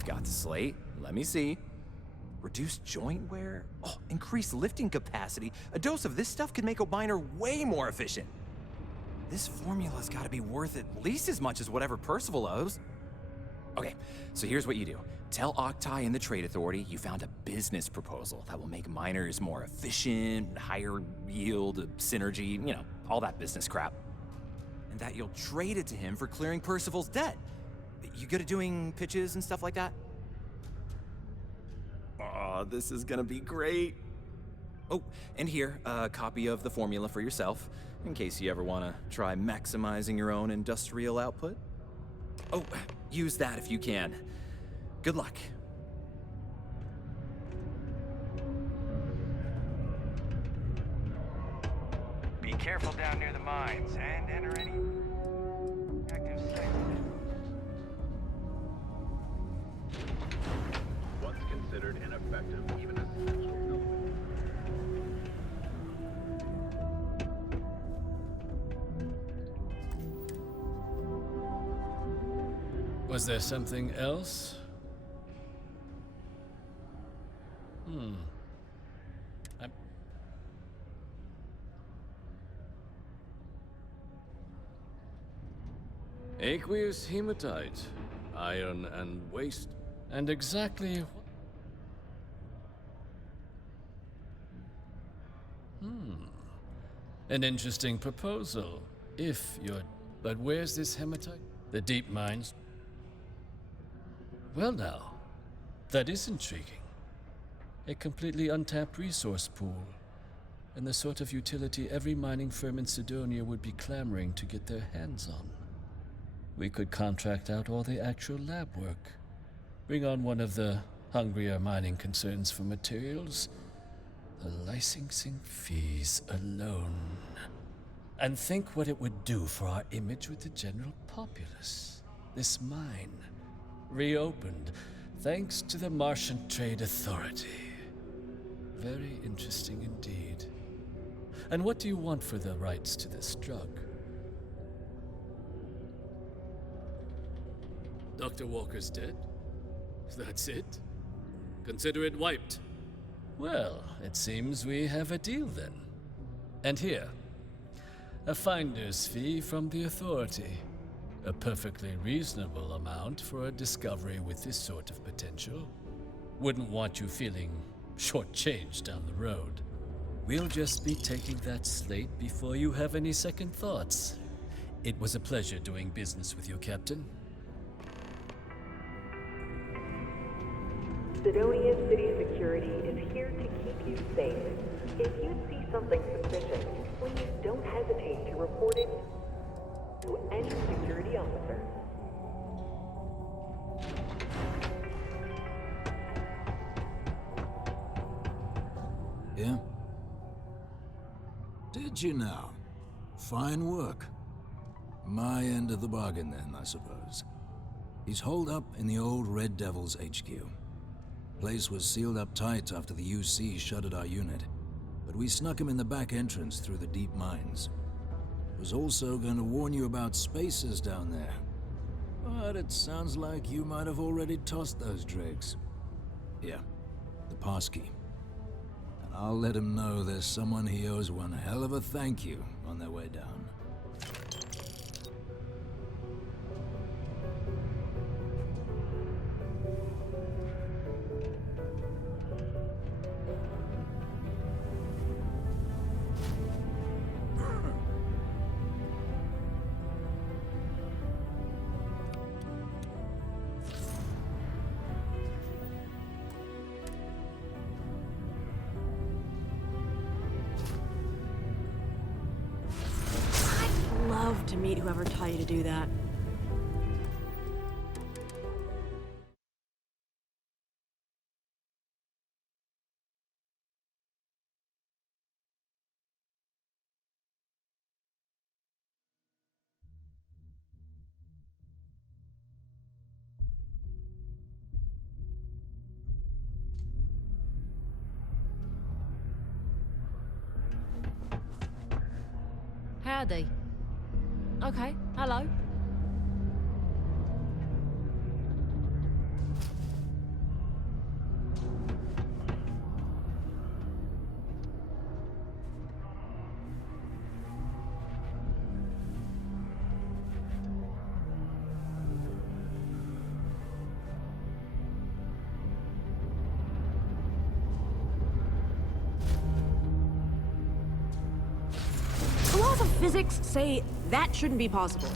You've got the slate. Let me see. Reduced joint wear? Oh, increased lifting capacity. A dose of this stuff could make a miner way more efficient. This formula's gotta be worth at least as much as whatever Percival owes. Okay, so here's what you do. Tell Octai and the Trade Authority you found a business proposal that will make miners more efficient, higher yield, synergy, you know, all that business crap. And that you'll trade it to him for clearing Percival's debt. You good at doing pitches and stuff like that? Oh, this is gonna be great. Oh, and here, a copy of the formula for yourself, in case you ever wanna try maximizing your own industrial output. Oh, use that if you can. Good luck. Be careful down near the mines and enter any active sites. What's considered ineffective, even essential. Was there something else? Aqueous hematite, iron and waste. And exactly an interesting proposal, if you're... But where's this hematite? The deep mines? Well now, that is intriguing. A completely untapped resource pool, and the sort of utility every mining firm in Sidonia would be clamoring to get their hands on. We could contract out all the actual lab work, bring on one of the hungrier mining concerns for materials, the licensing fees alone. And think what it would do for our image with the general populace. This mine, reopened thanks to the Martian Trade Authority. Very interesting indeed. And what do you want for the rights to this drug? Dr. Walker's dead? That's it? Consider it wiped. Well, it seems we have a deal then. And here, a finder's fee from the Authority. A perfectly reasonable amount for a discovery with this sort of potential. Wouldn't want you feeling shortchanged down the road. We'll just be taking that slate before you have any second thoughts. It was a pleasure doing business with you, Captain. Sidonia City Security is here to keep you safe. If you see something suspicious, please don't hesitate to report it to any security officer. Yeah? Did you now? Fine work. My end of the bargain then, I suppose. He's holed up in the old Red Devil's HQ. Place was sealed up tight after the UC shuttered our unit, but we snuck him in the back entrance through the deep mines. Was also going to warn you about spacers down there. But it sounds like you might have already tossed those dregs. Yeah, the passkey. And I'll let him know there's someone he owes one hell of a thank you on their way down. To meet whoever taught you to do that. Howdy. Okay, hello. Physics say that shouldn't be possible.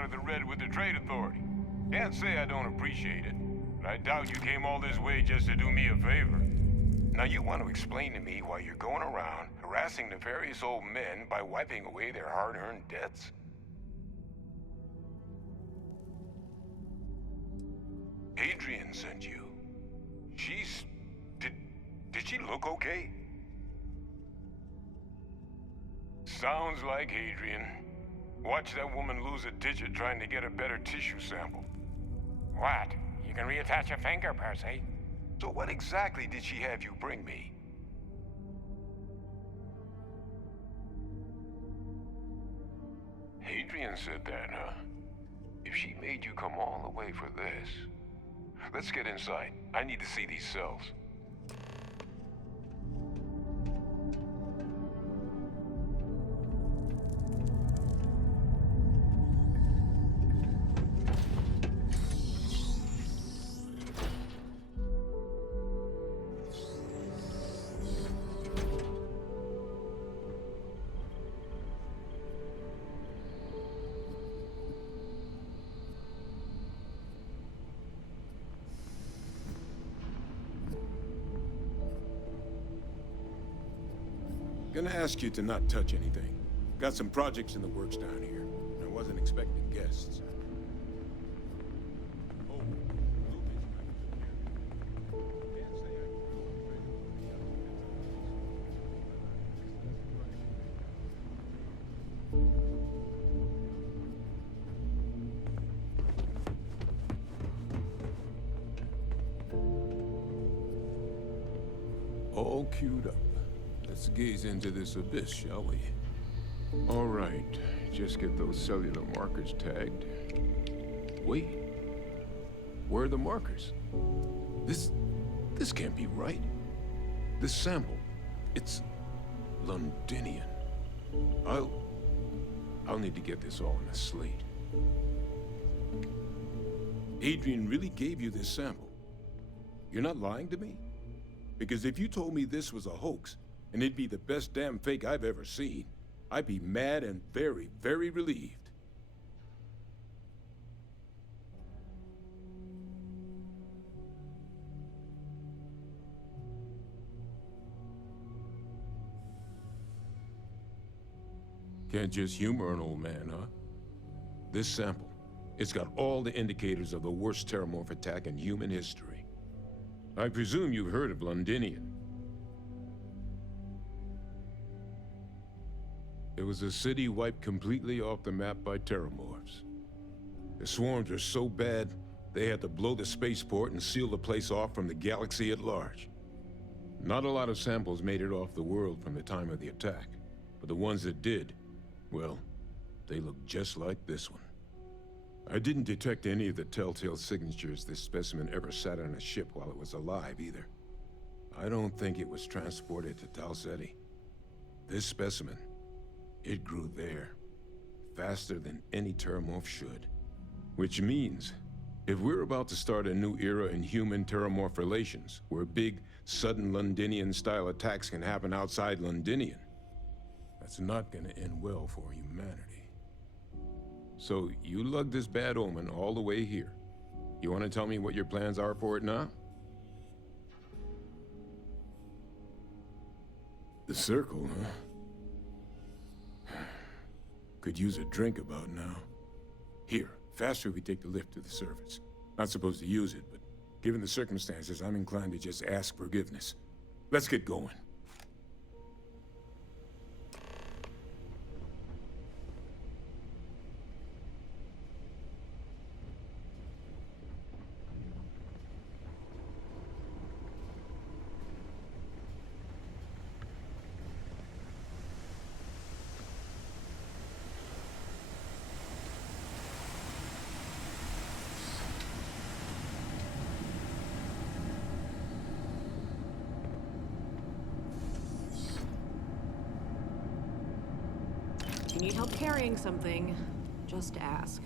out of the red with the Trade Authority. Can't say I don't appreciate it, but I doubt you came all this way just to do me a favor. Now you want to explain to me why you're going around harassing nefarious old men by wiping away their hard-earned debts? Adrian sent you. Did she look okay? Sounds like Adrian. Watch that woman lose a digit trying to get a better tissue sample. What? You can reattach a finger, Percy. So what exactly did she have you bring me? Adrian said that, huh? If she made you come all the way for this... Let's get inside. I need to see these cells. Gonna ask you to not touch anything. Got some projects in the works down here. I wasn't expecting guests. All queued up. Let's gaze into this abyss, shall we? All right, just get those cellular markers tagged. Wait, where are the markers? This can't be right. This sample, it's Londinian. I'll need to get this all in a slate. Adrian really gave you this sample. You're not lying to me? Because if you told me this was a hoax, and it'd be the best damn fake I've ever seen, I'd be mad and very, very relieved. Can't just humor an old man, huh? This sample, it's got all the indicators of the worst terramorph attack in human history. I presume you've heard of Londinian. It was a city wiped completely off the map by terramorphs. The swarms were so bad, they had to blow the spaceport and seal the place off from the galaxy at large. Not a lot of samples made it off the world from the time of the attack, but the ones that did, well, they look just like this one. I didn't detect any of the telltale signatures this specimen ever sat on a ship while it was alive, either. I don't think it was transported to Tau Ceti. This specimen, it grew there, faster than any terramorph should. Which means, if we're about to start a new era in human-terramorph relations, where big, sudden Londinian-style attacks can happen outside Londinian, that's not gonna end well for humanity. So, you lugged this bad omen all the way here. You want to tell me what your plans are for it now? The circle, huh? Could use a drink about now. Here, faster we take the lift to the surface. Not supposed to use it, but given the circumstances, I'm inclined to just ask forgiveness. Let's get going. If you need help carrying something, just ask.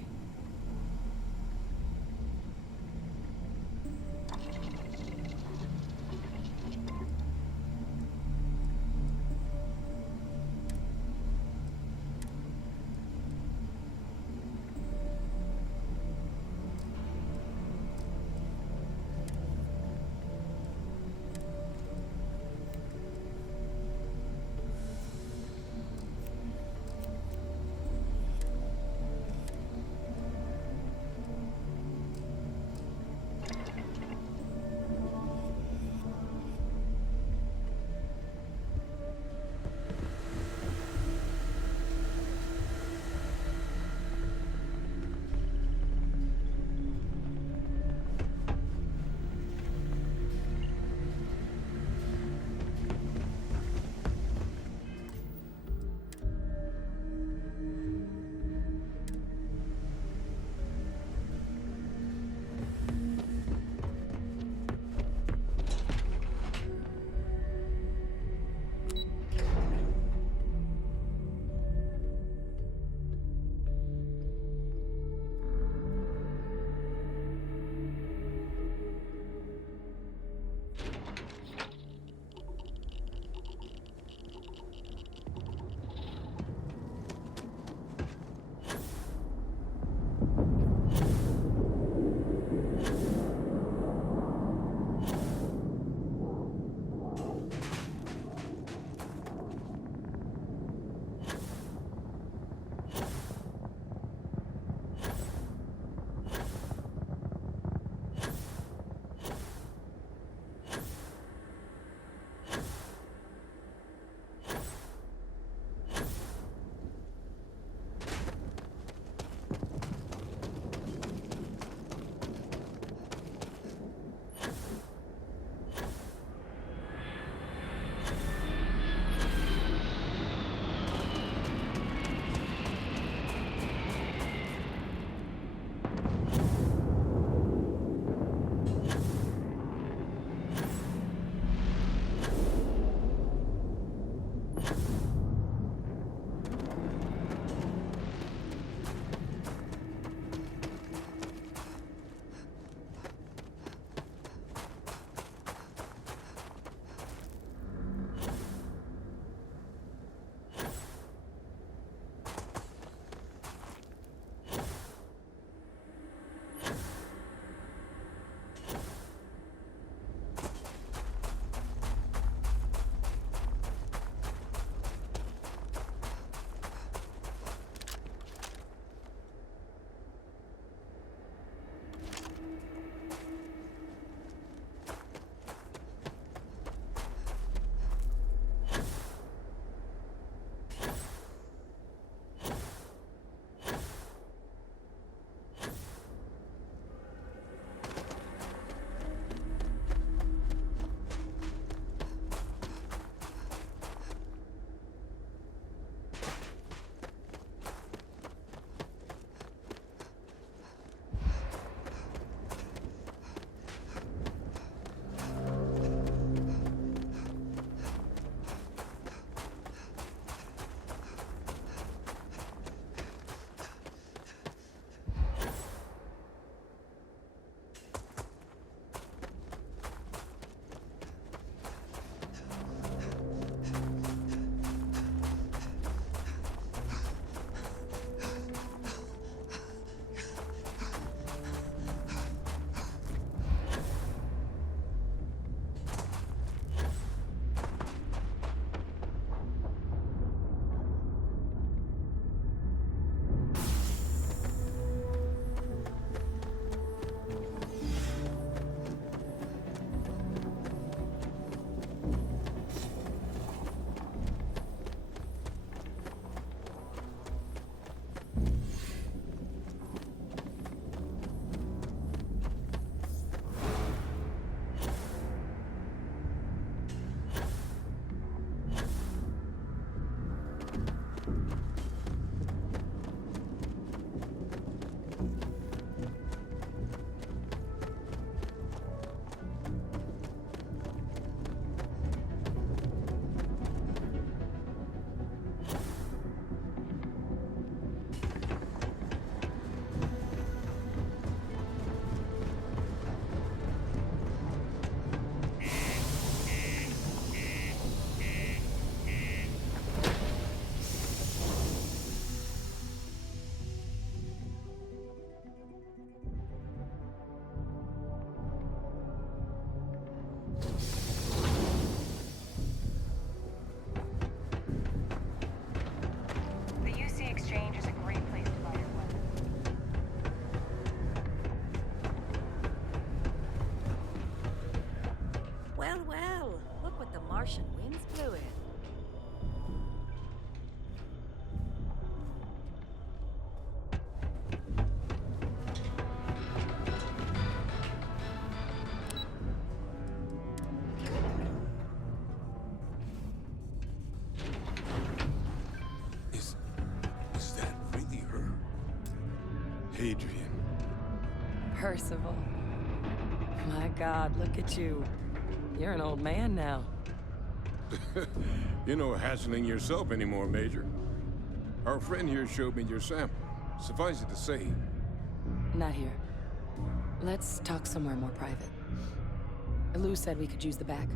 Hadrian. Percival. My God, look at you. You're an old man now. You're no hassling yourself anymore, Major. Our friend here showed me your sample. Suffice it to say... Not here. Let's talk somewhere more private. Lou said we could use the back.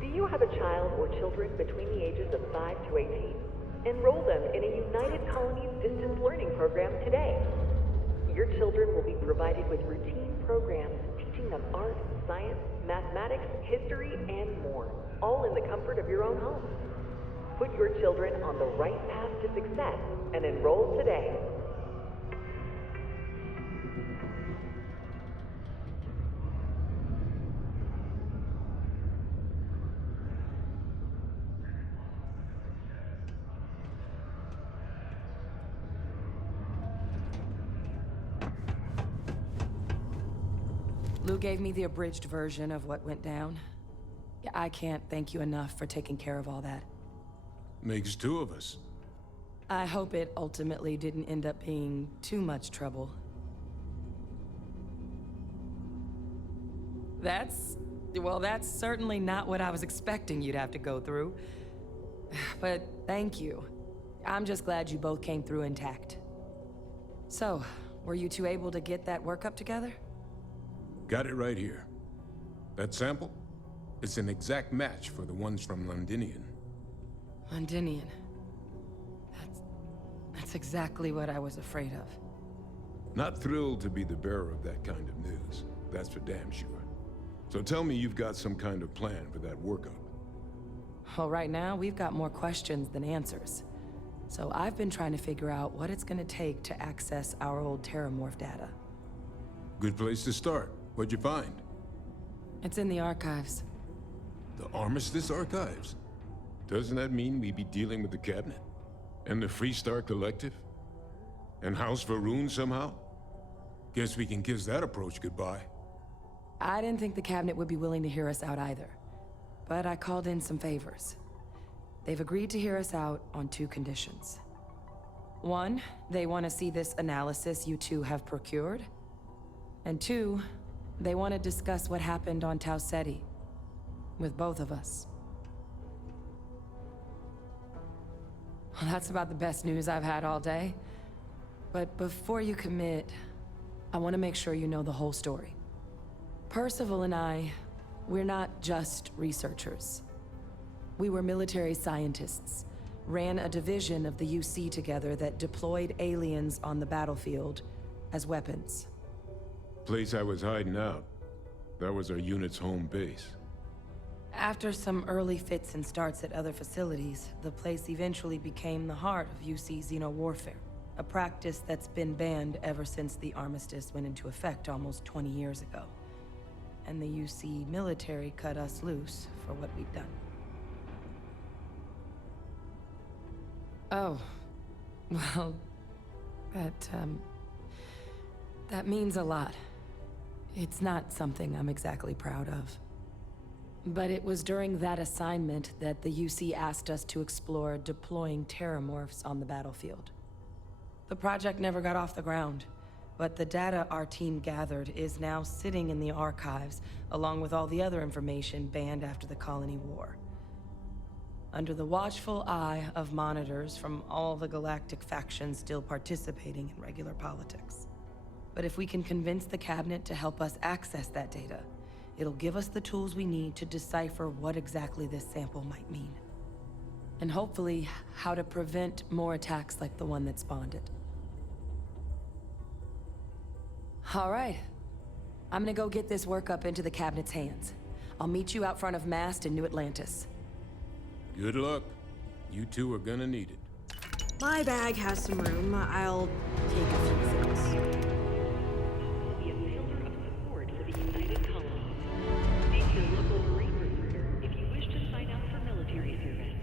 Do you have a child or children between the ages of 5 to 18? Enroll them in a United Colonies distance learning program today. Your children will be provided with routine programs teaching them art, science, mathematics, history, and more, all in the comfort of your own home. Put your children on the right path to success and enroll today. Lou gave me the abridged version of what went down. I can't thank you enough for taking care of all that. Makes two of us. I hope it ultimately didn't end up being too much trouble. Well, that's certainly not what I was expecting you'd have to go through. But thank you. I'm just glad you both came through intact. So, were you two able to get that workup together? Got it right here. That sample? It's an exact match for the ones from Londinium. Londinium. That's exactly what I was afraid of. Not thrilled to be the bearer of that kind of news. That's for damn sure. So tell me you've got some kind of plan for that workup. Well, right now, we've got more questions than answers. So I've been trying to figure out what it's gonna take to access our old Terramorph data. Good place to start. What'd you find? It's in the archives. The Armistice Archives? Doesn't that mean we'd be dealing with the Cabinet? And the Freestar Collective? And House Va'ruun somehow? Guess we can kiss that approach goodbye. I didn't think the Cabinet would be willing to hear us out either. But I called in some favors. They've agreed to hear us out on 2 conditions. 1, they want to see this analysis you two have procured. And 2, they want to discuss what happened on Tau Ceti. With both of us. Well, that's about the best news I've had all day. But before you commit, I want to make sure you know the whole story. Percival and we're not just researchers. We were military scientists, ran a division of the UC together that deployed aliens on the battlefield as weapons. Place I was hiding out. That was our unit's home base. After some early fits and starts at other facilities, the place eventually became the heart of UC xenowarfare, a practice that's been banned ever since the armistice went into effect almost 20 years ago. And the UC military cut us loose for what we've done. Oh, well, that means a lot. It's not something I'm exactly proud of. But it was during that assignment that the UC asked us to explore deploying Terramorphs on the battlefield. The project never got off the ground, But the data our team gathered is now sitting in the archives, along with all the other information banned after the Colony War. Under the watchful eye of monitors from all the galactic factions still participating in regular politics. But if we can convince the Cabinet to help us access that data, it'll give us the tools we need to decipher what exactly this sample might mean. And hopefully, how to prevent more attacks like the one that spawned it. All right. I'm gonna go get this work up into the Cabinet's hands. I'll meet you out front of Mast in New Atlantis. Good luck. You two are gonna need it. My bag has some room. I'll take a few things. Be a pillar of support for the United Colonies. Speak to your local Marine recruiter if you wish to sign up for military service.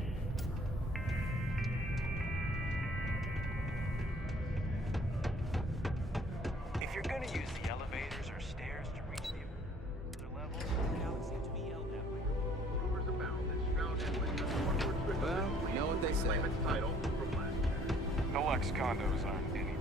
If you're gonna use the elevators or stairs to reach the other levels, now it seems to be held that way. Rumors abound that Shroud Edwards Well, you know what they say. claim its title from last year. The Lux condos aren't anything.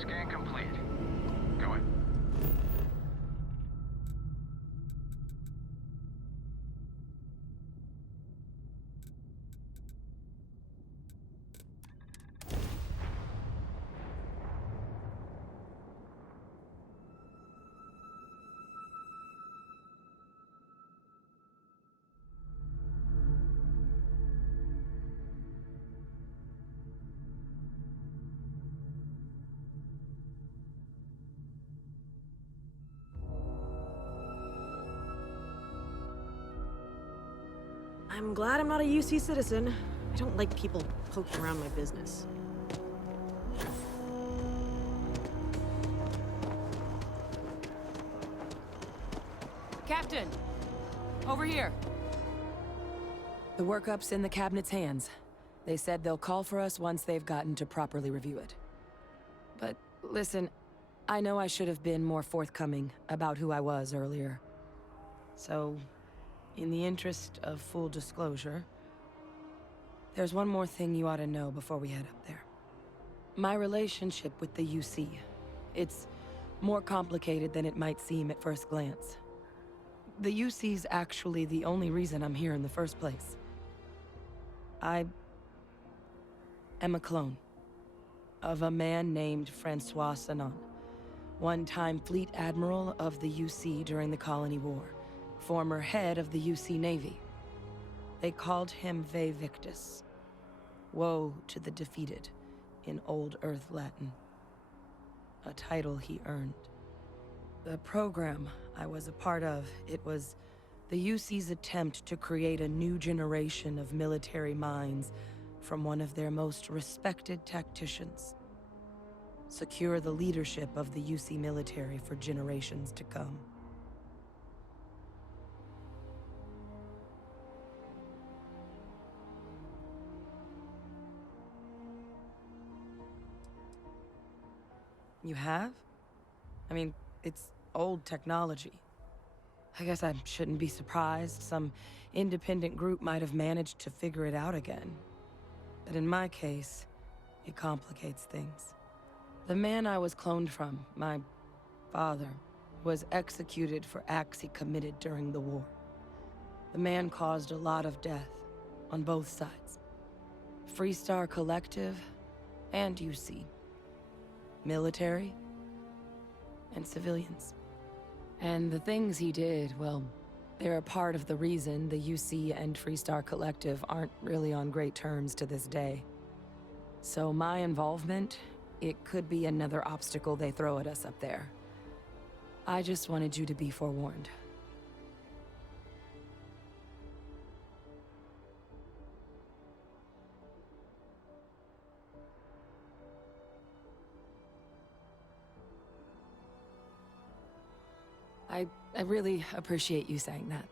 Scan complete. Go ahead. I'm glad I'm not a UC citizen. I don't like people poking around my business. Captain! Over here! The workup's in the cabinet's hands. They said they'll call for us once they've gotten to properly review it. But listen, I know I should have been more forthcoming about who I was earlier. So, in the interest of full disclosure, there's one more thing you ought to know before we head up there. My relationship with the UC. It's more complicated than it might seem at first glance. The UC's actually the only reason I'm here in the first place. I am a clone of a man named Francois Sanon, one-time fleet admiral of the UC during the Colony War, former head of the UC Navy. They called him Vae Victis. Woe to the defeated, in Old Earth Latin. A title he earned. The program I was a part of, it was the UC's attempt to create a new generation of military minds from one of their most respected tacticians. Secure the leadership of the UC military for generations to come. You have? I mean, it's old technology. I guess I shouldn't be surprised. Some independent group might have managed to figure it out again. But in my case, it complicates things. The man I was cloned from, my father, was executed for acts he committed during the war. The man caused a lot of death, on both sides. Freestar Collective and UC. Military and civilians. And the things he did, well, they're a part of the reason the UC and Freestar Collective aren't really on great terms to this day. So my involvement, it could be another obstacle they throw at us up there. I just wanted you to be forewarned. I really appreciate you saying that.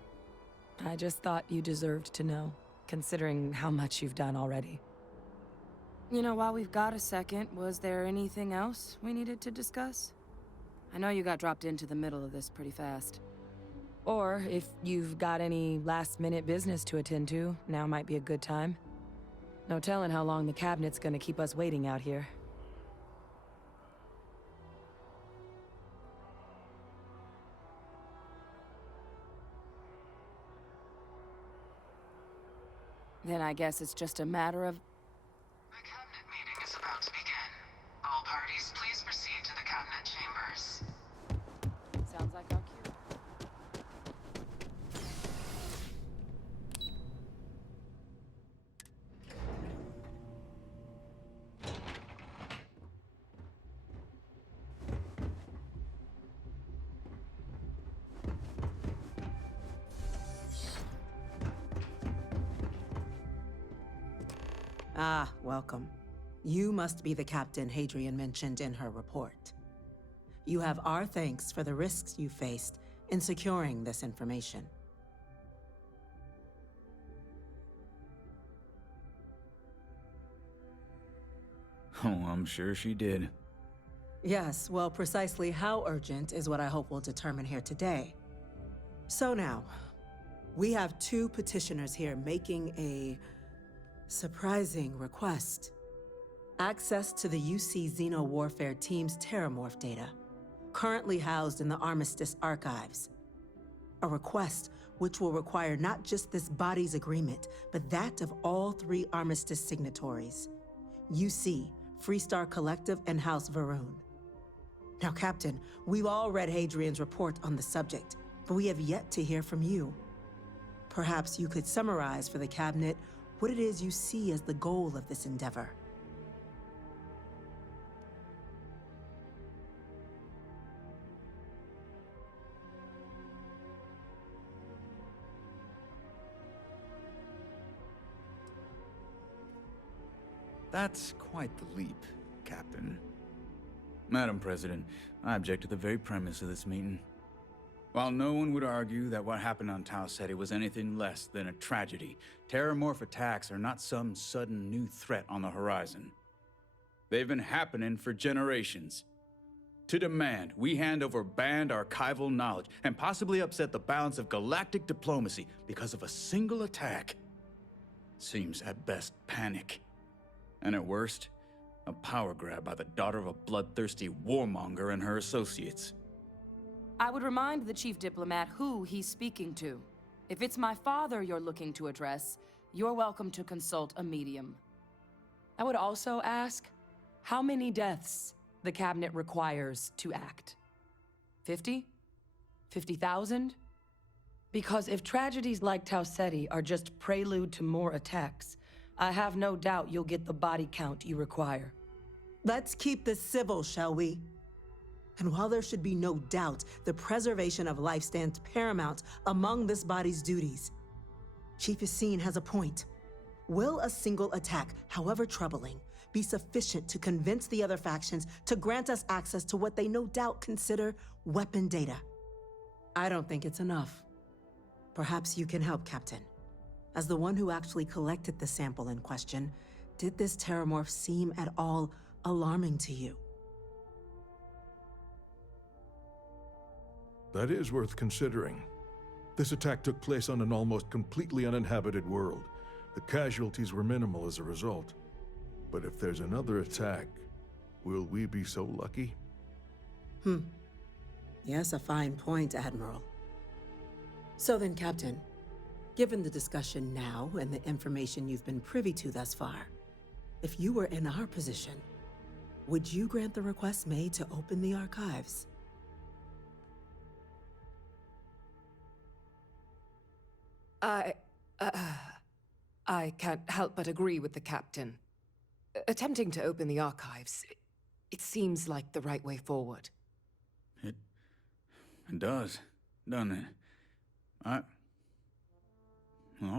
I just thought you deserved to know, considering how much you've done already. You know, while we've got a second, was there anything else we needed to discuss? I know you got dropped into the middle of this pretty fast. Or if you've got any last-minute business to attend to, now might be a good time. No telling how long the cabinet's gonna keep us waiting out here. Then I guess it's just a matter of... The cabinet meeting is about to begin. All parties, please proceed to the cabinet chambers. Sounds like our cue. Ah, welcome. You must be the captain Hadrian mentioned in her report. You have our thanks for the risks you faced in securing this information. Oh, I'm sure she did. Yes, well, precisely how urgent is what I hope we'll determine here today. So now, we have two petitioners here making a surprising request. access to the UC Xeno Warfare Team's Terramorph data, currently housed in the Armistice archives. A request which will require not just this body's agreement, but that of all 3 Armistice signatories: UC, Freestar Collective, and House Varun. Now, Captain, we've all read Hadrian's report on the subject, but we have yet to hear from you. Perhaps you could summarize for the Cabinet what it is you see as the goal of this endeavor. That's quite the leap, Captain. Madam President, I object to the very premise of this meeting. While no one would argue that what happened on Tau Ceti was anything less than a tragedy, Terramorph attacks are not some sudden new threat on the horizon. They've been happening for generations. To demand we hand over banned archival knowledge and possibly upset the balance of galactic diplomacy because of a single attack seems at best panic. And at worst, a power grab by the daughter of a bloodthirsty warmonger and her associates. I would remind the Chief Diplomat who he's speaking to. If it's my father you're looking to address, you're welcome to consult a medium. I would also ask how many deaths the Cabinet requires to act. 50? 50,000? Because if tragedies like Tau Ceti are just prelude to more attacks, I have no doubt you'll get the body count you require. Let's keep this civil, shall we? And while there should be no doubt the preservation of life stands paramount among this body's duties, Chief Yassine has a point. Will a single attack, however troubling, be sufficient to convince the other factions to grant us access to what they no doubt consider weapon data? I don't think it's enough. Perhaps you can help, Captain. As the one who actually collected the sample in question, did this Terramorph seem at all alarming to you? That is worth considering. This attack took place on an almost completely uninhabited world. The casualties were minimal as a result. But if there's another attack, will we be so lucky? Yes, a fine point, Admiral. So then, Captain, given the discussion now and the information you've been privy to thus far, if you were in our position, would you grant the request made to open the archives? I can't help but agree with the Captain. Attempting to open the archives, it seems like the right way forward. It does, doesn't it? All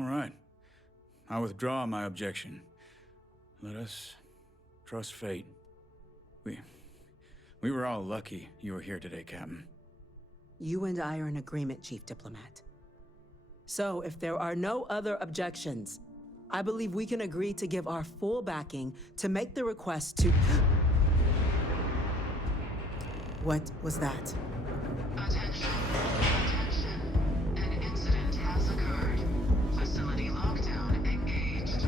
right. I withdraw my objection. Let us trust fate. We were all lucky you were here today, Captain. You and I are in agreement, Chief Diplomat. So, if there are no other objections, I believe we can agree to give our full backing to make the request to... What was that? Attention. An incident has occurred. Facility lockdown engaged.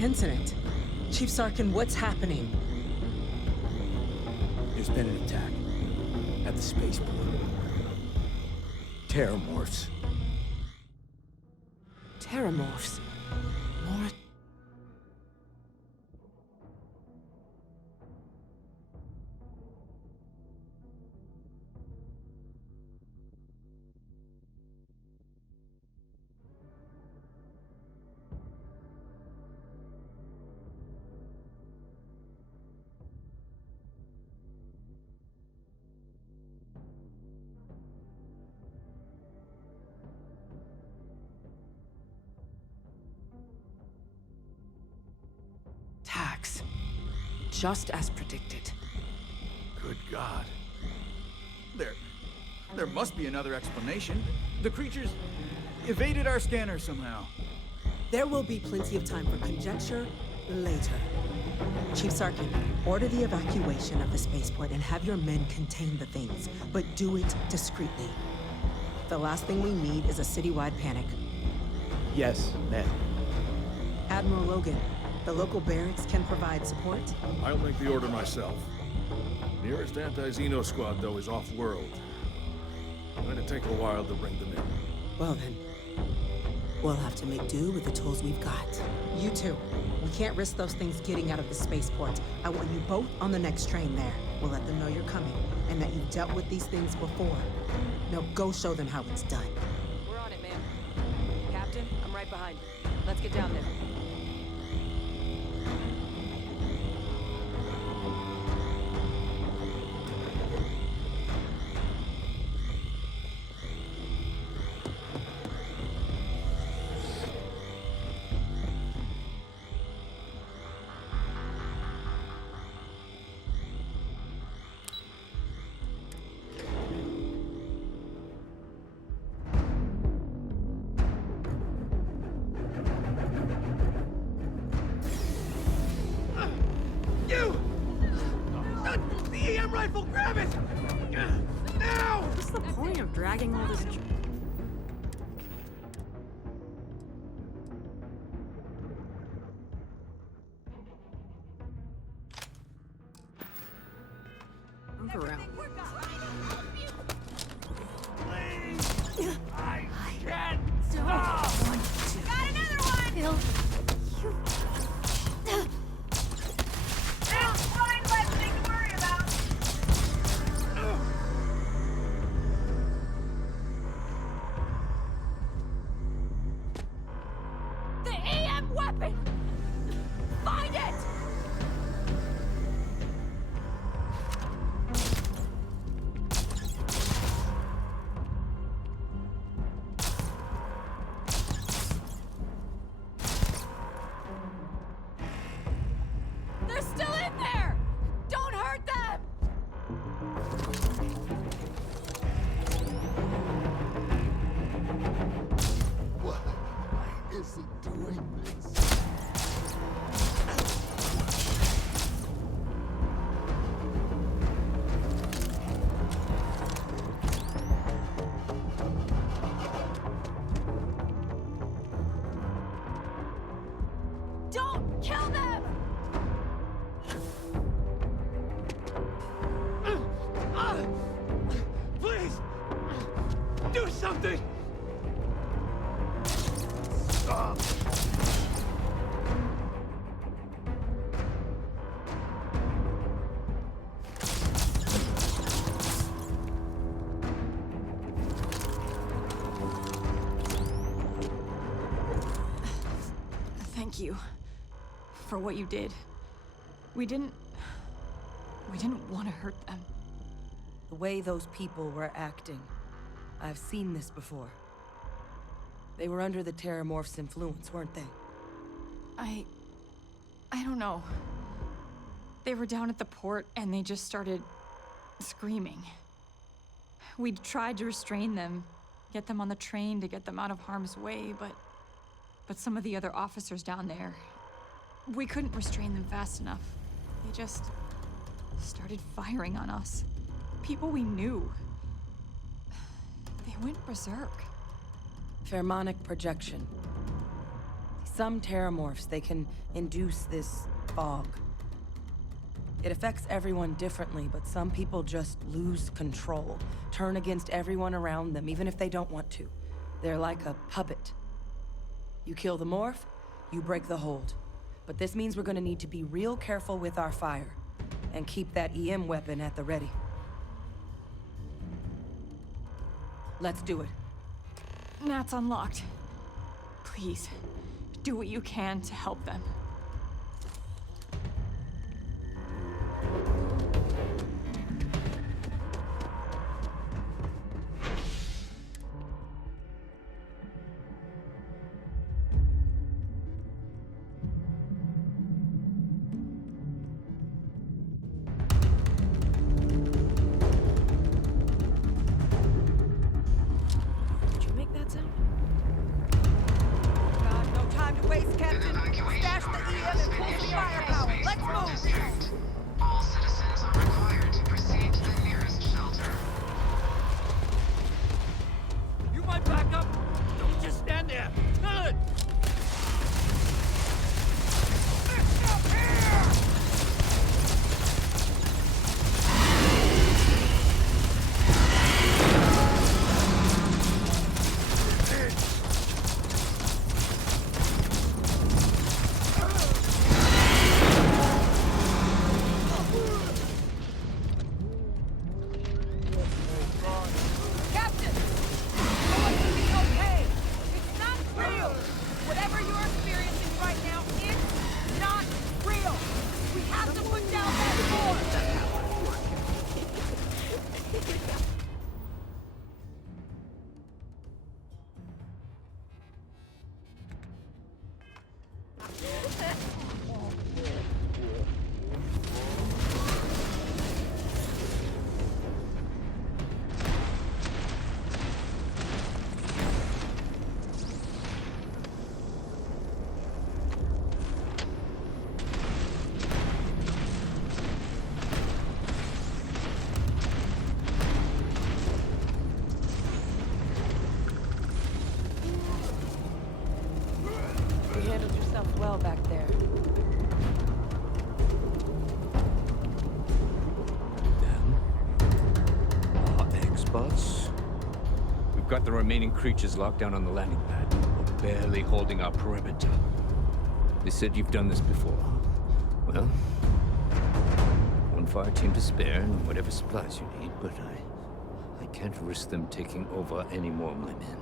Incident? Chief Sarkin, what's happening? There's been an attack at the spaceport. Terramorphs. Terramorphs? More... Tax. Just as predicted. Good God. There must be another explanation. The creatures evaded our scanner somehow. There will be plenty of time for conjecture later. Chief Sarkin, order the evacuation of the spaceport and have your men contain the things, but do it discreetly. The last thing we need is a citywide panic. Yes, ma'am. Admiral Logan, The local barracks can provide support? I'll make the order myself. Nearest anti-Xeno squad, though, is off-world. Going to take a while to bring them in. Well then, we'll have to make do with the tools we've got. You too. We can't risk those things getting out of the spaceport. I want you both on the next train there. We'll let them know you're coming, and that you've dealt with these things before. Now go show them how it's done. We're on it, ma'am. Captain, I'm right behind you. Let's get down there. Rifle, grab it! Now! What's the point of dragging all this? Look around. I can't stop! Got another one! Phil, There's one less thing to worry about! the EM weapon! Find it! They're still in there! Don't hurt them! Why is he doing this? Don't kill them! Please! Do something! Stop! Thank you for what you did. We didn't want to hurt them. The way those people were acting, I've seen this before. They were under the Terramorph's influence, weren't they? I don't know. They were down at the port and they just started screaming. We tried to restrain them, get them on the train to get them out of harm's way, but some of the other officers down there, we couldn't restrain them fast enough. They just started firing on us. People we knew. They went berserk. Pheromonic projection. Some Terramorphs, they can induce this fog. It affects everyone differently, but some people just lose control, turn against everyone around them, even if they don't want to. They're like a puppet. You kill the morph, you break the hold. But this means we're gonna need to be real careful with our fire, and keep that EM weapon at the ready. Let's do it. Nat's unlocked. Please, do what you can to help them. Did you make that sound? God, no time to waste, Captain. Stash the back there. X-bots? We've got the remaining creatures locked down on the landing pad. We're barely holding our perimeter. They said you've done this before. Well, one fire team to spare and whatever supplies you need, but I can't risk them taking over any more of my men.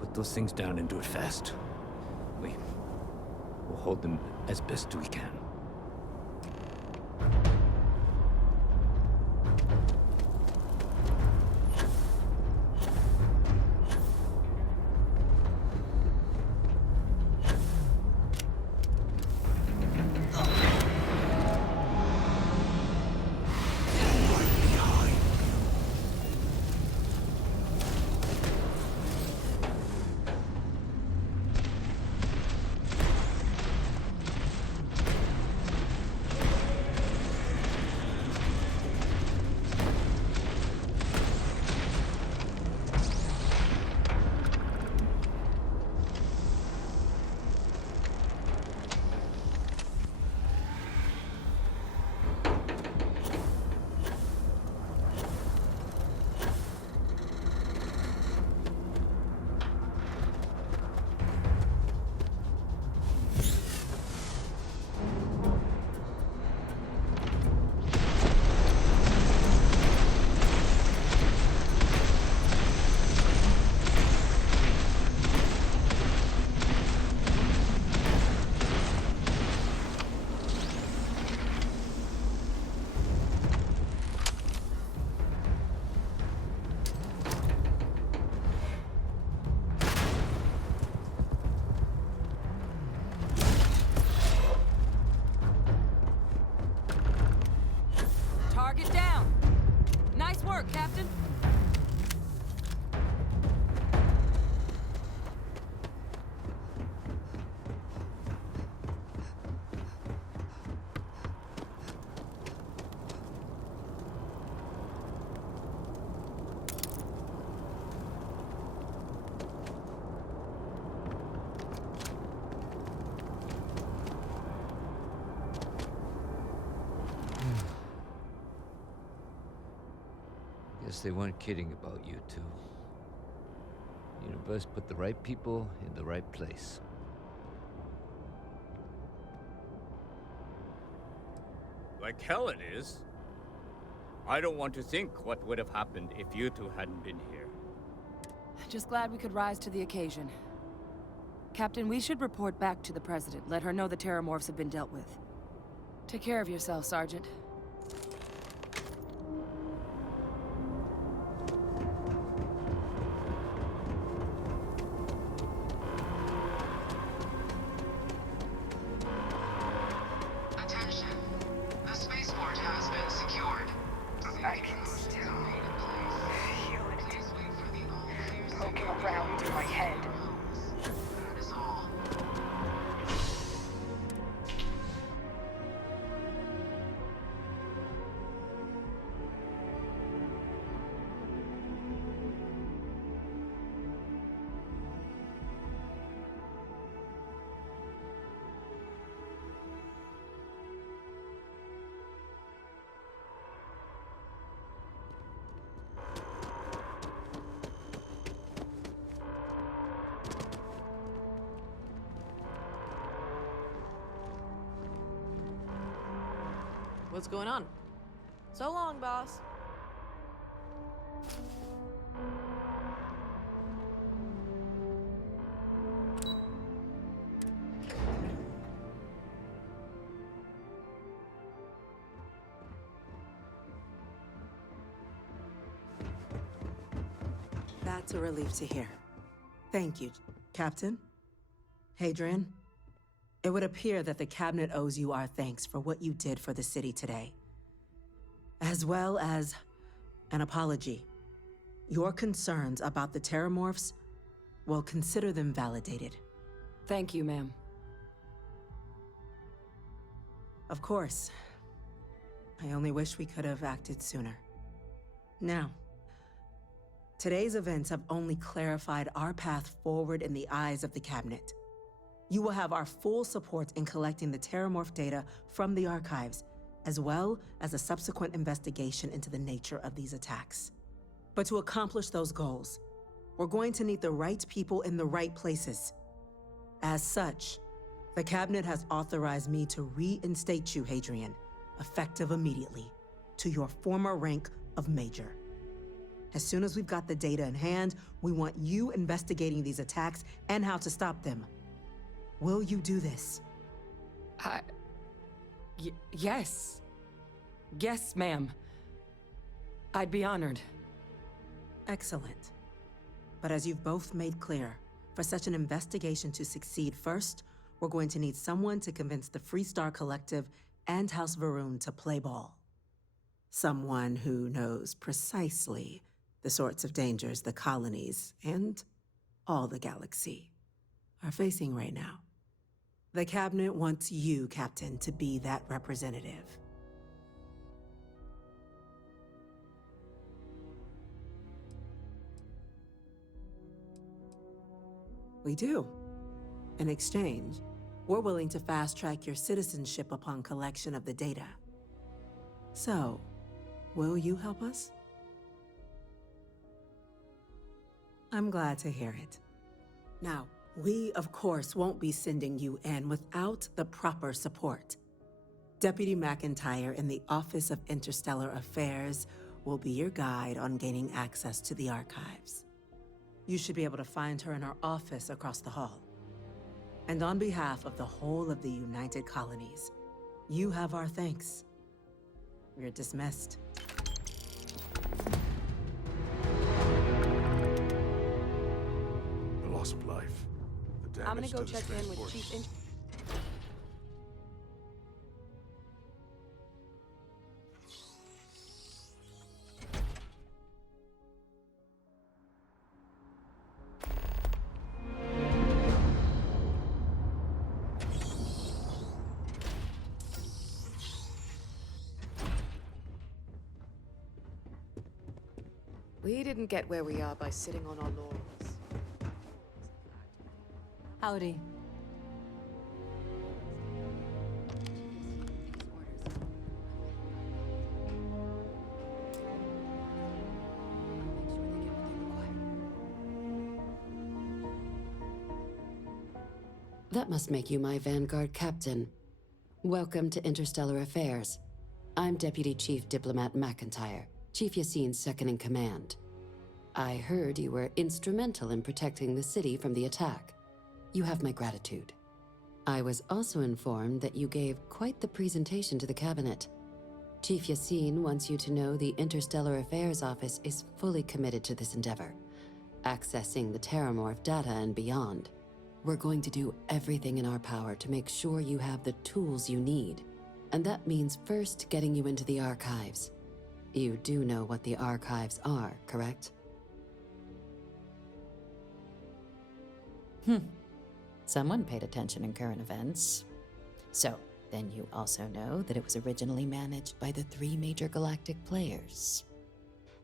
Put those things down and do it fast. We'll hold them as best we can. Target down. Nice work, Captain. Guess they weren't kidding about you two. Universe put the right people in the right place. Like hell it is. I don't want to think what would have happened if you two hadn't been here. Just glad we could rise to the occasion. Captain, we should report back to the President. Let her know the Terramorphs have been dealt with. Take care of yourself, Sergeant. Attention. The spaceport has been secured. I can still feel it poking around in my head. That is all. What's going on? So long, boss. That's a relief to hear. Thank you, Captain. Hadrian. It would appear that the Cabinet owes you our thanks for what you did for the city today. As well as an apology. Your concerns about the Terramorphs, well, consider them validated. Thank you, ma'am. Of course. I only wish we could have acted sooner. Now, today's events have only clarified our path forward in the eyes of the Cabinet. You will have our full support in collecting the Terramorph data from the archives, as well as a subsequent investigation into the nature of these attacks. But to accomplish those goals, we're going to need the right people in the right places. As such, the Cabinet has authorized me to reinstate you, Hadrian, effective immediately, to your former rank of Major. As soon as we've got the data in hand, we want you investigating these attacks and how to stop them. Will you do this? Yes. Yes, ma'am. I'd be honored. Excellent. But as you've both made clear, for such an investigation to succeed first, we're going to need someone to convince the Freestar Collective and House Va'ruun to play ball. Someone who knows precisely the sorts of dangers the colonies and all the galaxy are facing right now. The Cabinet wants you, Captain, to be that representative. We do. In exchange, we're willing to fast-track your citizenship upon collection of the data. So, will you help us? I'm glad to hear it. Now, we, of course, won't be sending you in without the proper support. Deputy McIntyre in the Office of Interstellar Affairs will be your guide on gaining access to the archives. You should be able to find her in her office across the hall. And on behalf of the whole of the United Colonies, you have our thanks. You're dismissed. The loss of life. The damage I'm gonna go to the check in with spaceport. Chief We didn't get where we are by sitting on our laurels. Howdy. That must make you my Vanguard captain. Welcome to Interstellar Affairs. I'm Deputy Chief Diplomat McIntyre, Chief Yassine's second-in-command. I heard you were instrumental in protecting the city from the attack. You have my gratitude. I was also informed that you gave quite the presentation to the Cabinet. Chief Yassine wants you to know the Interstellar Affairs Office is fully committed to this endeavor, accessing the Terramorph data and beyond. We're going to do everything in our power to make sure you have the tools you need. And that means first getting you into the archives. You do know what the archives are, correct? Someone paid attention in current events. So, then you also know that it was originally managed by the 3 major galactic players.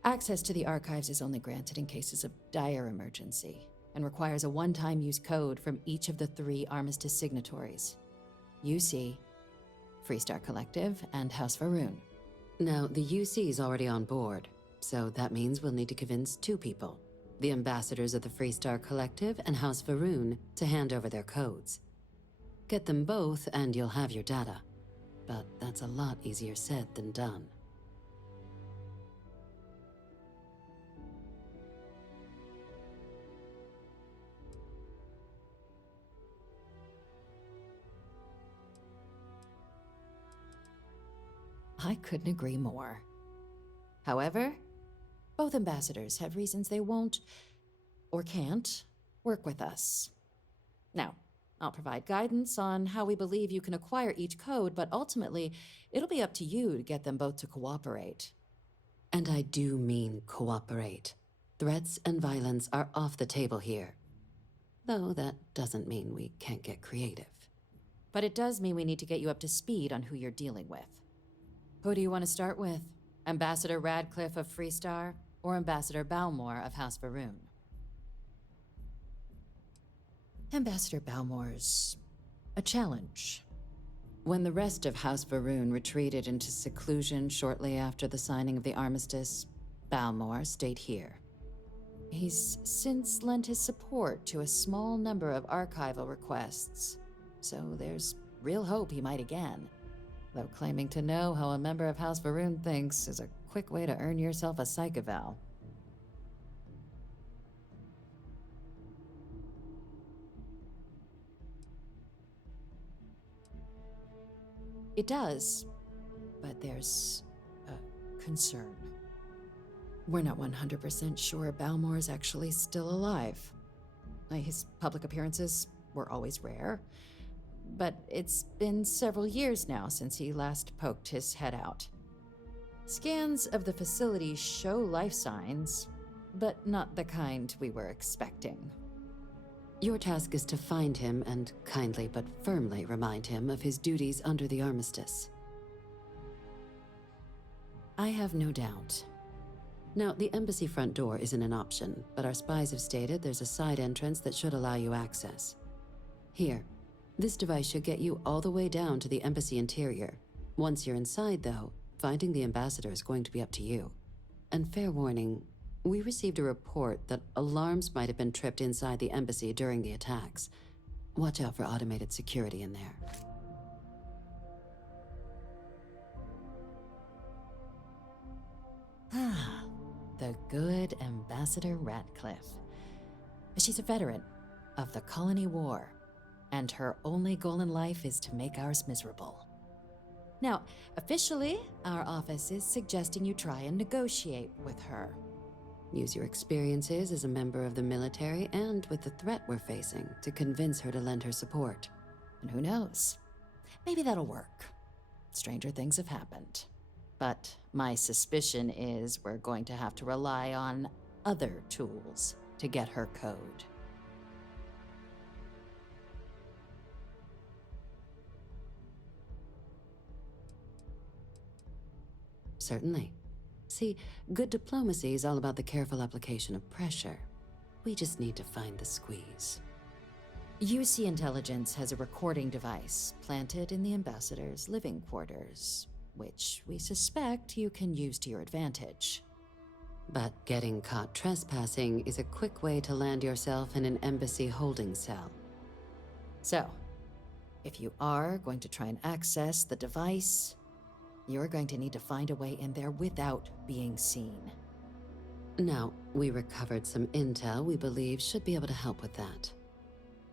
Access to the archives is only granted in cases of dire emergency, and requires a one-time use code from each of the 3 Armistice signatories. UC, Freestar Collective, and House Va'ruun. Now, the UC is already on board, so that means we'll need to convince 2 people. The ambassadors of the Freestar Collective and House Va'ruun to hand over their codes. Get them both and you'll have your data. But that's a lot easier said than done. I couldn't agree more. However, both ambassadors have reasons they won't, or can't, work with us. Now, I'll provide guidance on how we believe you can acquire each code, but ultimately, it'll be up to you to get them both to cooperate. And I do mean cooperate. Threats and violence are off the table here. Though that doesn't mean we can't get creative. But it does mean we need to get you up to speed on who you're dealing with. Who do you want to start with? Ambassador Radcliffe of Freestar, or Ambassador Balmore of House Va'ruun? Ambassador Balmore's a challenge. When the rest of House Varun retreated into seclusion shortly after the signing of the armistice, Balmore stayed here. He's since lent his support to a small number of archival requests, so there's real hope he might again. Though claiming to know how a member of House Varun thinks is a quick way to earn yourself a psych eval. It does, but there's a concern. We're not 100% sure Balmore's actually still alive. His public appearances were always rare, but it's been several years now since he last poked his head out. Scans of the facility show life signs, but not the kind we were expecting. Your task is to find him and kindly but firmly remind him of his duties under the armistice. I have no doubt. Now, the embassy front door isn't an option, but our spies have stated there's a side entrance that should allow you access. Here, this device should get you all the way down to the embassy interior. Once you're inside, though, finding the ambassador is going to be up to you. And fair warning, we received a report that alarms might have been tripped inside the embassy during the attacks. Watch out for automated security in there. Ah, the good Ambassador Ratcliffe. She's a veteran of the Colony War, and her only goal in life is to make ours miserable. Now, officially, our office is suggesting you try and negotiate with her. Use your experiences as a member of the military and with the threat we're facing to convince her to lend her support. And who knows? Maybe that'll work. Stranger things have happened. But my suspicion is we're going to have to rely on other tools to get her code. Certainly. See, good diplomacy is all about the careful application of pressure. We just need to find the squeeze. UC Intelligence has a recording device planted in the ambassador's living quarters, which we suspect you can use to your advantage. But getting caught trespassing is a quick way to land yourself in an embassy holding cell. So, if you are going to try and access the device, you're going to need to find a way in there without being seen. Now, we recovered some intel we believe should be able to help with that.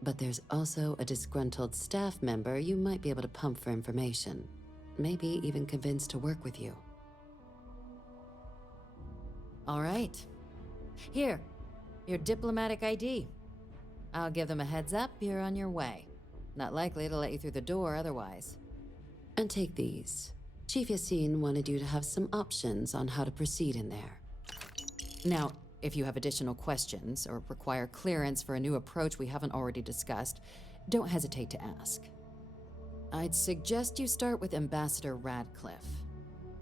But there's also a disgruntled staff member you might be able to pump for information. Maybe even convince to work with you. All right. Here, your diplomatic ID. I'll give them a heads up you're on your way. Not likely to let you through the door otherwise. And take these. Chief Yassine wanted you to have some options on how to proceed in there. Now, if you have additional questions or require clearance for a new approach we haven't already discussed, don't hesitate to ask. I'd suggest you start with Ambassador Ratcliffe.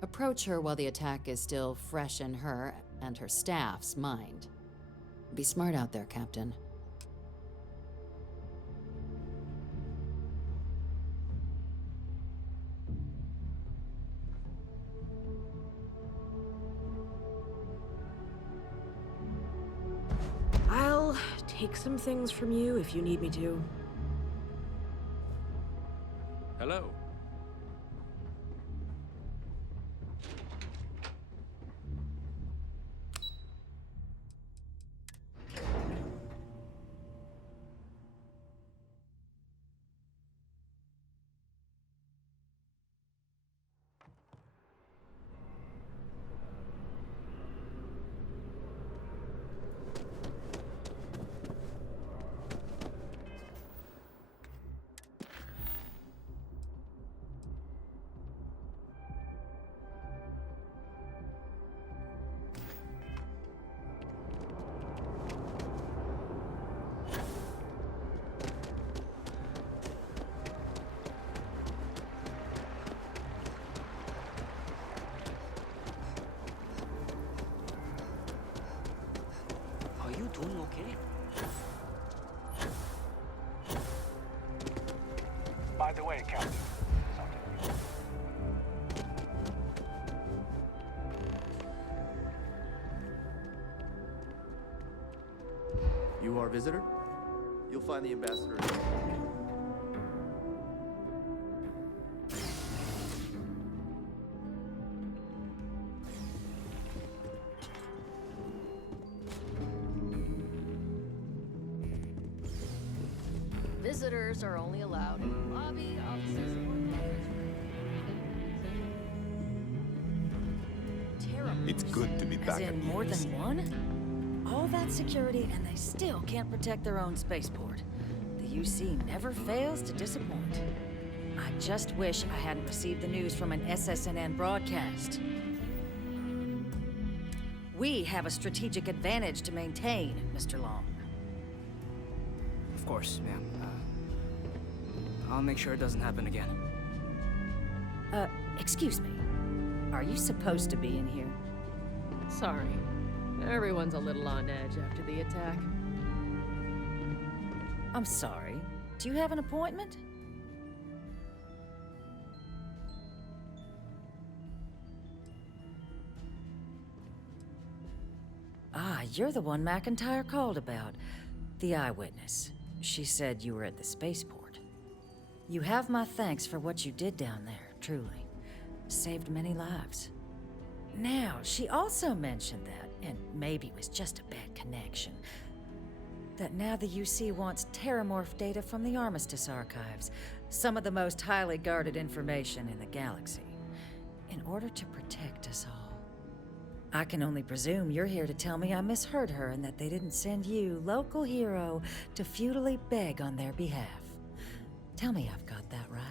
Approach her while the attack is still fresh in her and her staff's mind. Be smart out there, Captain. I'll take some things from you if you need me to. Hello. you our visitor? You'll find the ambassador. Visitors are only allowed in the lobby, offices, or It's good to be back As in more than one? All that security and they still can't protect their own spaceport. The UC never fails to disappoint. I just wish I hadn't received the news from an SSNN broadcast. We have a strategic advantage to maintain, Mr. Long. Of course, ma'am. I'll make sure it doesn't happen again. Excuse me. Are you supposed to be in here? Sorry. Everyone's a little on edge after the attack. I'm sorry. Do you have an appointment? Ah, you're the one McIntyre called about. The eyewitness. She said you were at the spaceport. You have my thanks for what you did down there, truly. Saved many lives. Now, she also mentioned that, and maybe it was just a bad connection, that now the UC wants Terramorph data from the Armistice archives, some of the most highly guarded information in the galaxy, in order to protect us all. I can only presume you're here to tell me I misheard her and that they didn't send you, local hero, to futilely beg on their behalf. Tell me I've got that right.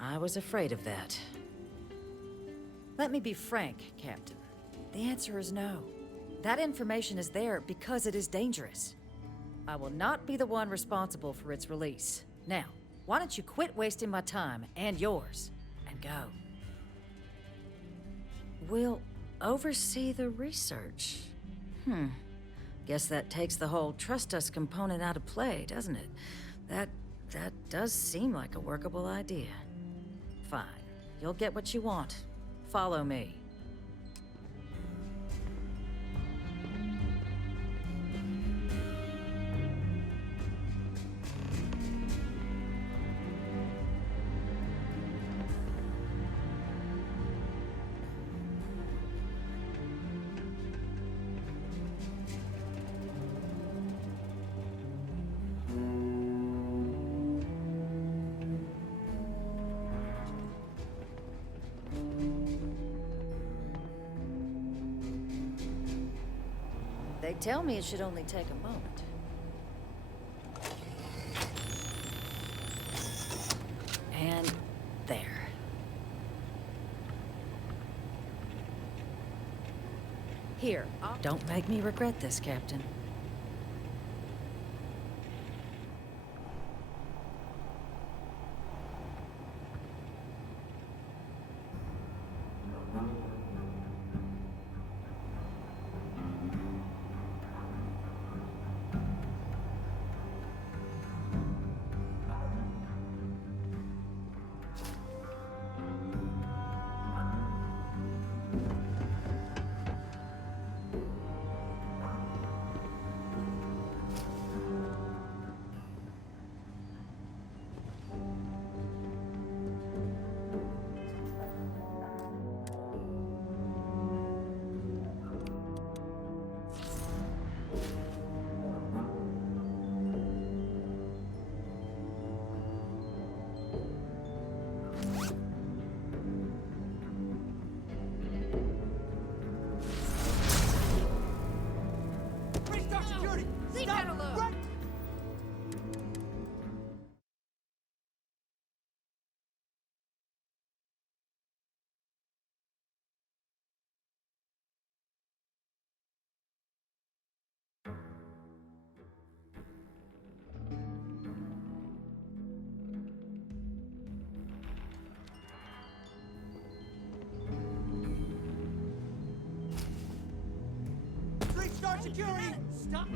I was afraid of that. Let me be frank, Captain. The answer is no. That information is there because it is dangerous. I will not be the one responsible for its release. Now, why don't you quit wasting my time and yours, and go? We'll oversee the research. Guess that takes the whole trust us component out of play, doesn't it? That does seem like a workable idea. Fine. You'll get what you want. Follow me. They tell me it should only take a moment. And there. Here, don't make me regret this, Captain. Start security! Stop!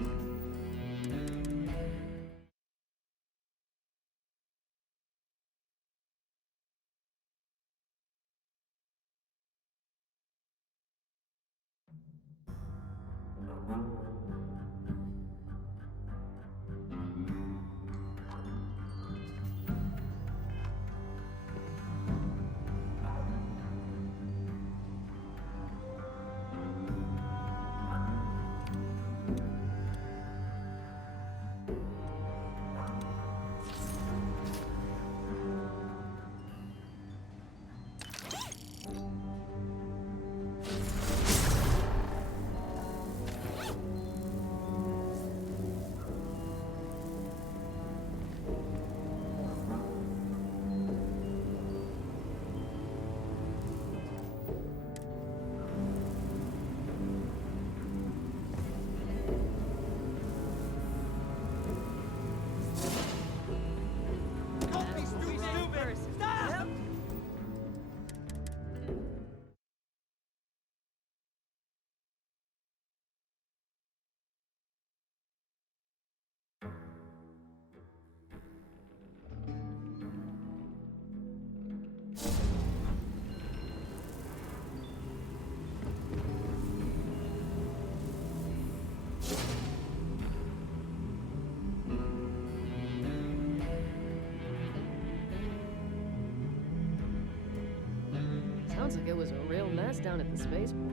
Sounds like it was a real mess down at the spaceport.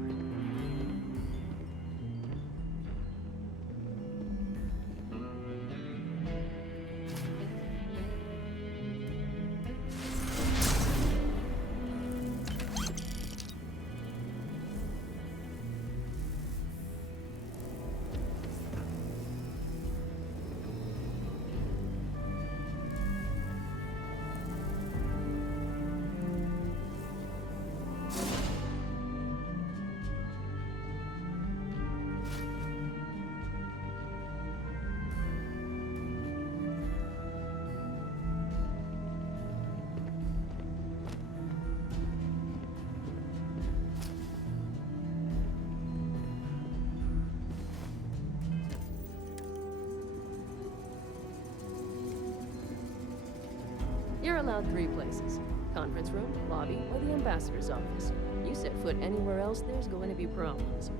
You're allowed 3 places. Conference room, lobby, or the ambassador's office. You set foot anywhere else, there's going to be problems.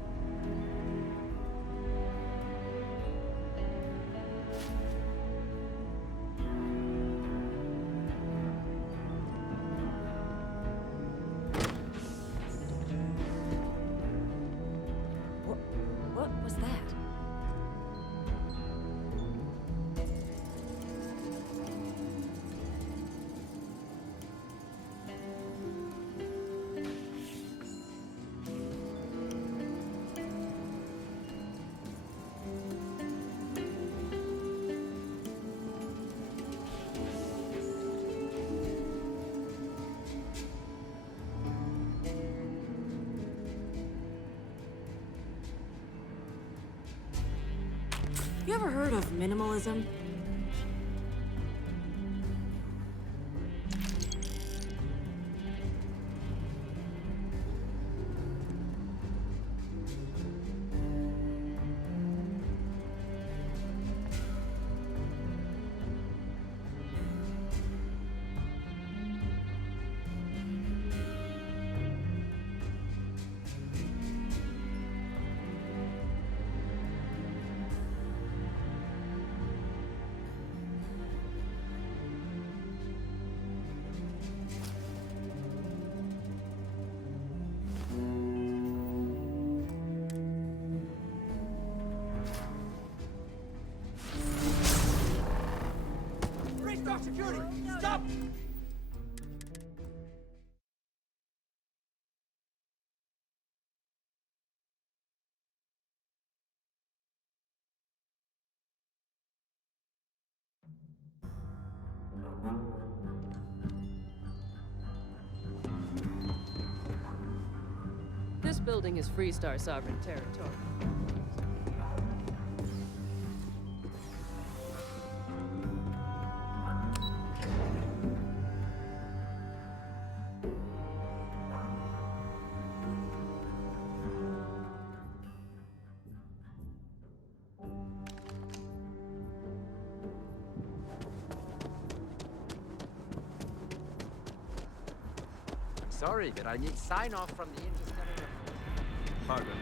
What was that? You ever heard of minimalism? Restart security! Stop! This building is Freestar sovereign territory. Sorry, but I need sign-off from the Interstellar. Margaret.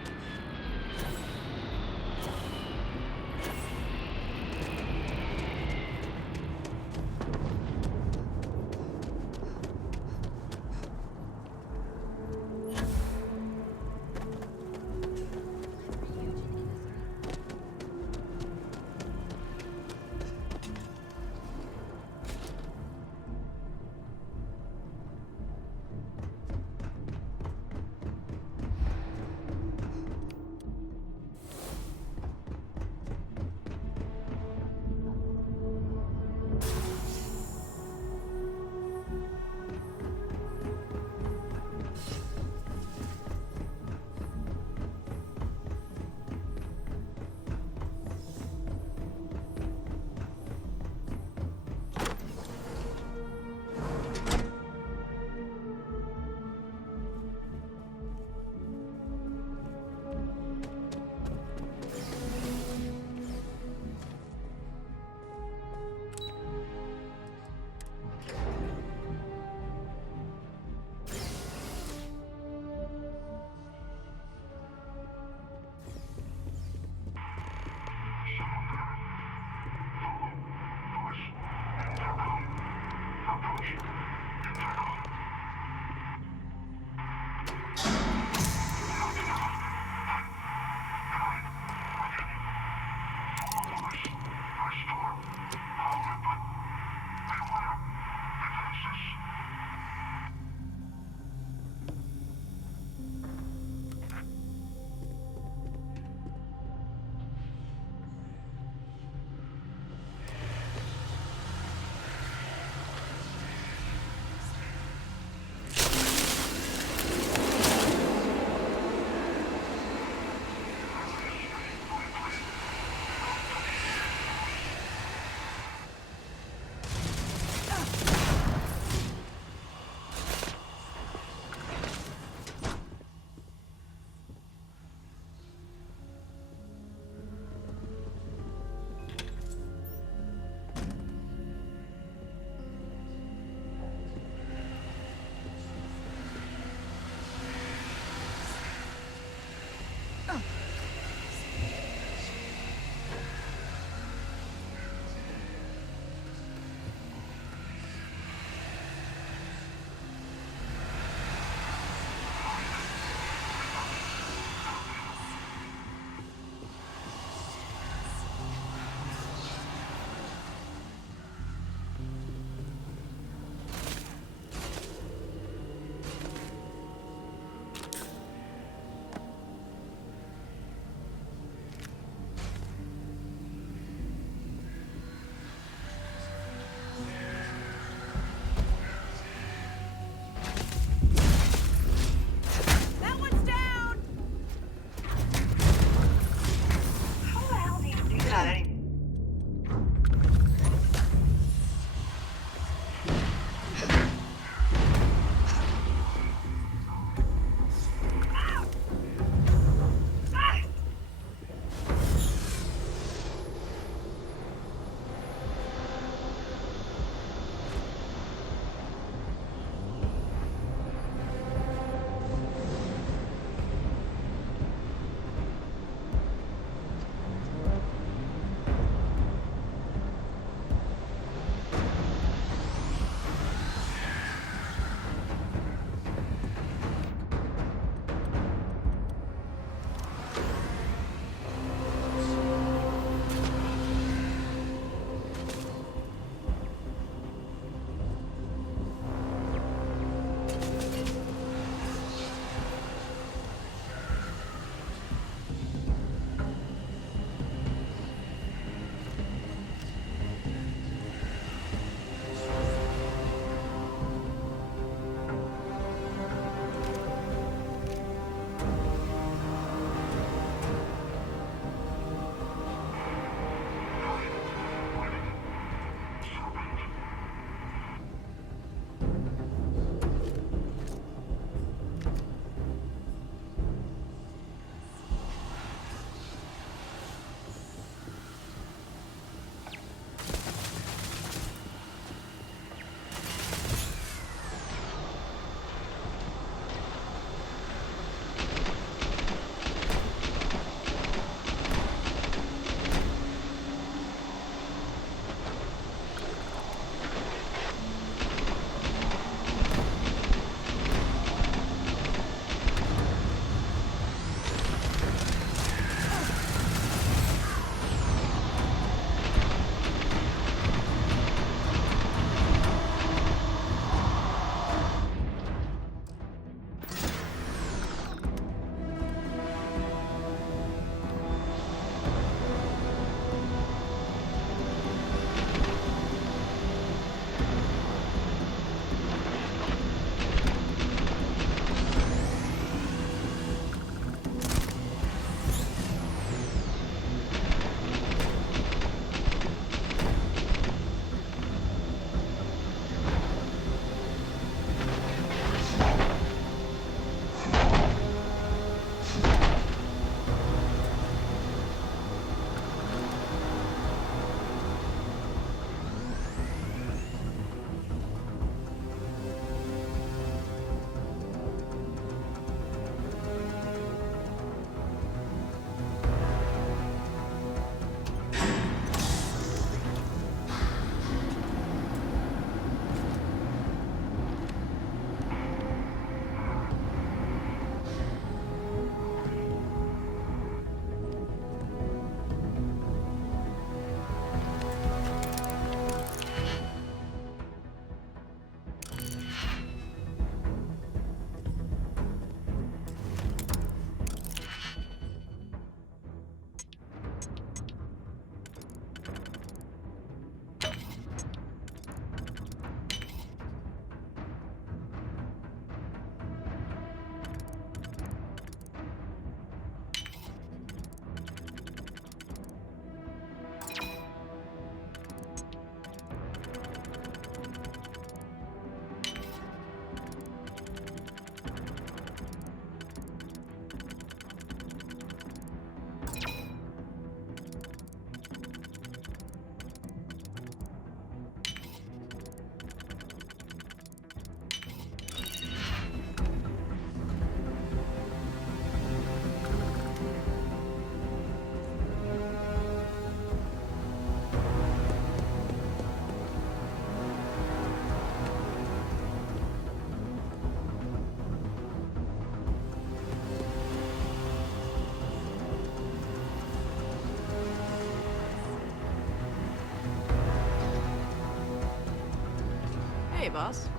boss.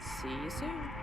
See you soon.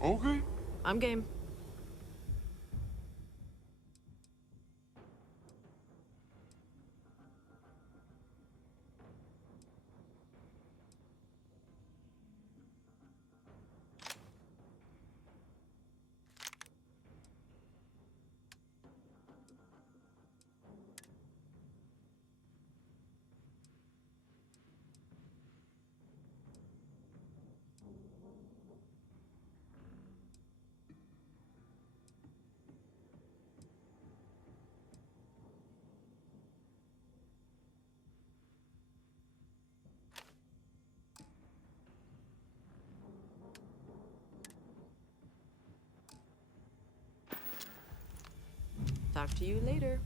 Okay. I'm game. Talk to you later.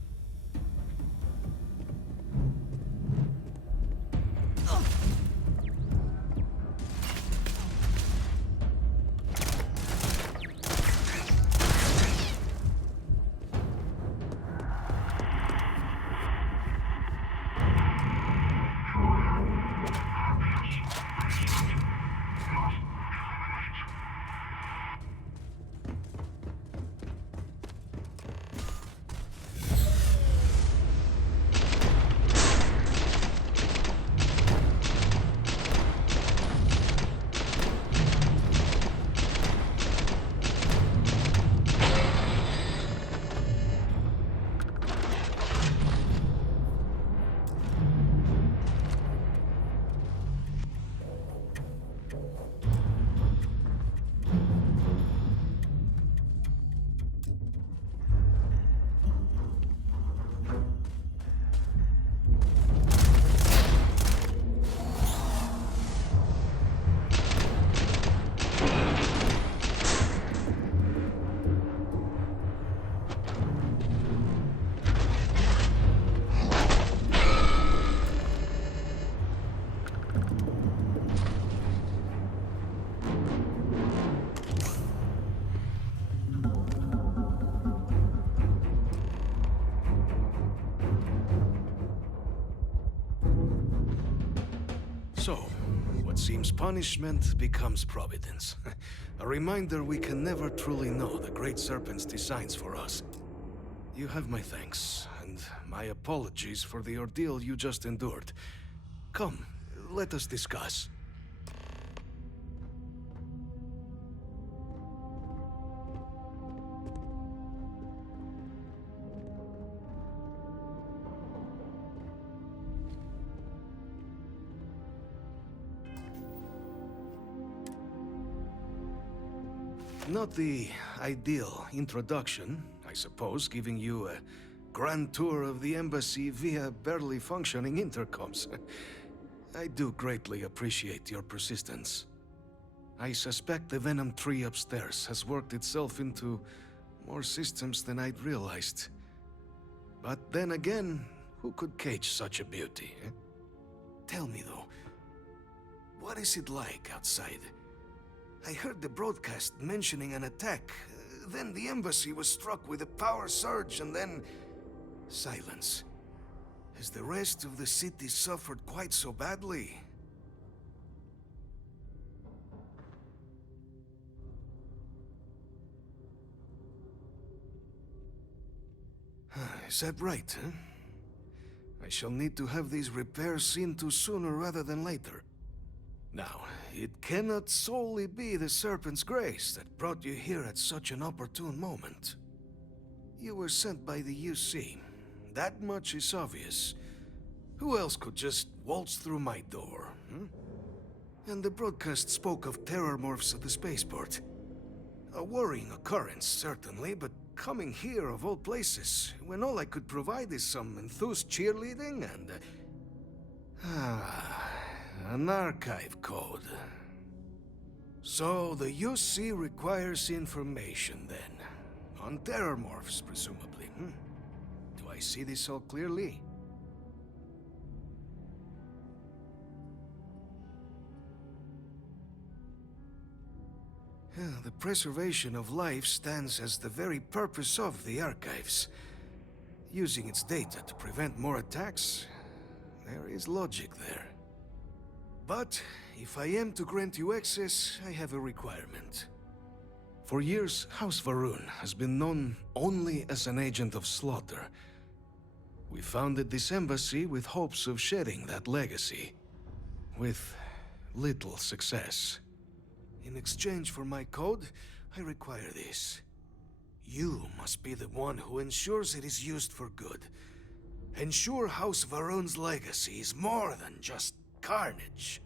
So, what seems punishment becomes providence. A reminder we can never truly know the Great Serpent's designs for us. You have my thanks, and my apologies for the ordeal you just endured. Come, let us discuss. Not the ideal introduction, I suppose, giving you a grand tour of the embassy via barely functioning intercoms. I do greatly appreciate your persistence. I suspect the Venom tree upstairs has worked itself into more systems than I'd realized. But then again, who could cage such a beauty? Eh? Tell me though, what is it like outside? I heard the broadcast mentioning an attack. Then the embassy was struck with a power surge and then... silence. Has the rest of the city suffered quite so badly? Is that right, huh? I shall need to have these repairs seen to sooner rather than later. Now, it cannot solely be the Serpent's grace that brought you here at such an opportune moment. You were sent by the UC. That much is obvious. Who else could just waltz through my door, hmm? And the broadcast spoke of terror morphs at the spaceport. A worrying occurrence, certainly, but coming here of all places, when all I could provide is some enthused cheerleading and... an archive code. So the UC requires information, then. On terror morphs, presumably, hmm? Do I see this all clearly? The preservation of life stands as the very purpose of the archives. Using its data to prevent more attacks, there is logic there. But if I am to grant you access, I have a requirement. For years, House Va'ruun has been known only as an agent of slaughter. We founded this embassy with hopes of shedding that legacy, with little success. In exchange for my code, I require this. You must be the one who ensures it is used for good. Ensure House Va'ruun's legacy is more than just carnage.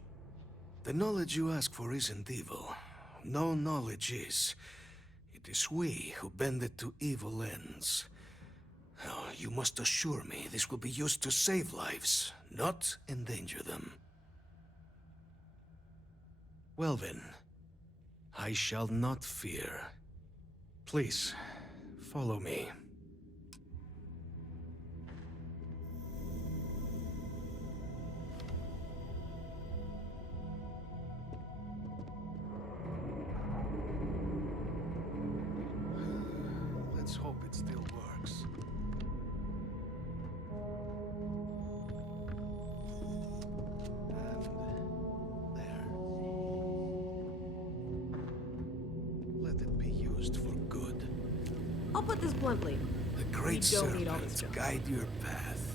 The knowledge you ask for isn't evil. No knowledge is. It is we who bend it to evil ends. Oh, you must assure me this will be used to save lives, not endanger them. Well then, I shall not fear. Please, follow me. Let's hope it still works. For good. I'll put this bluntly. The great We don't need all this serpent junk. guide your path.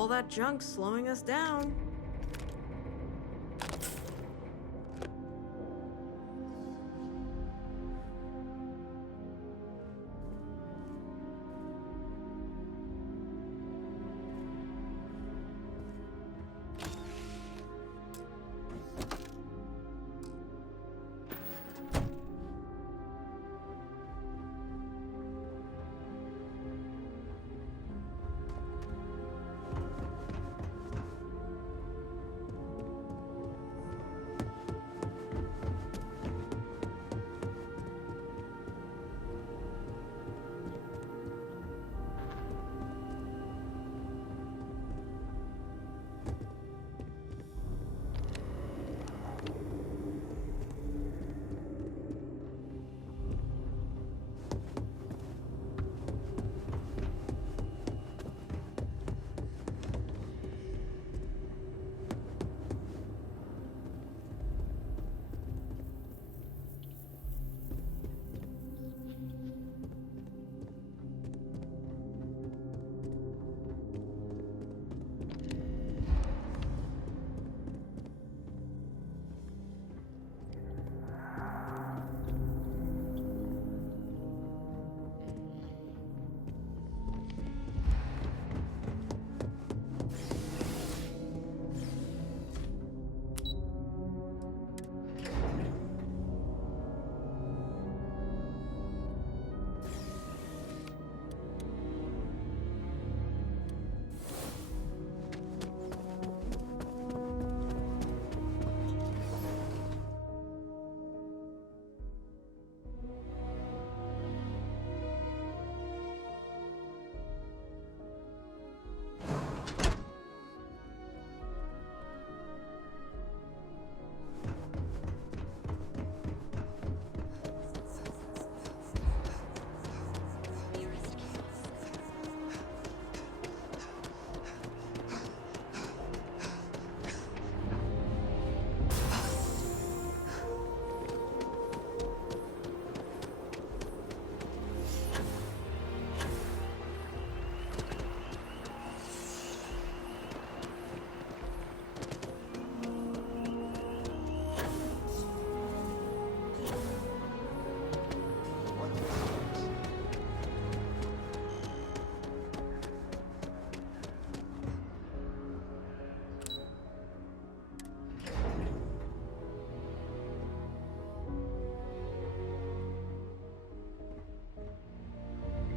all that junk slowing us down.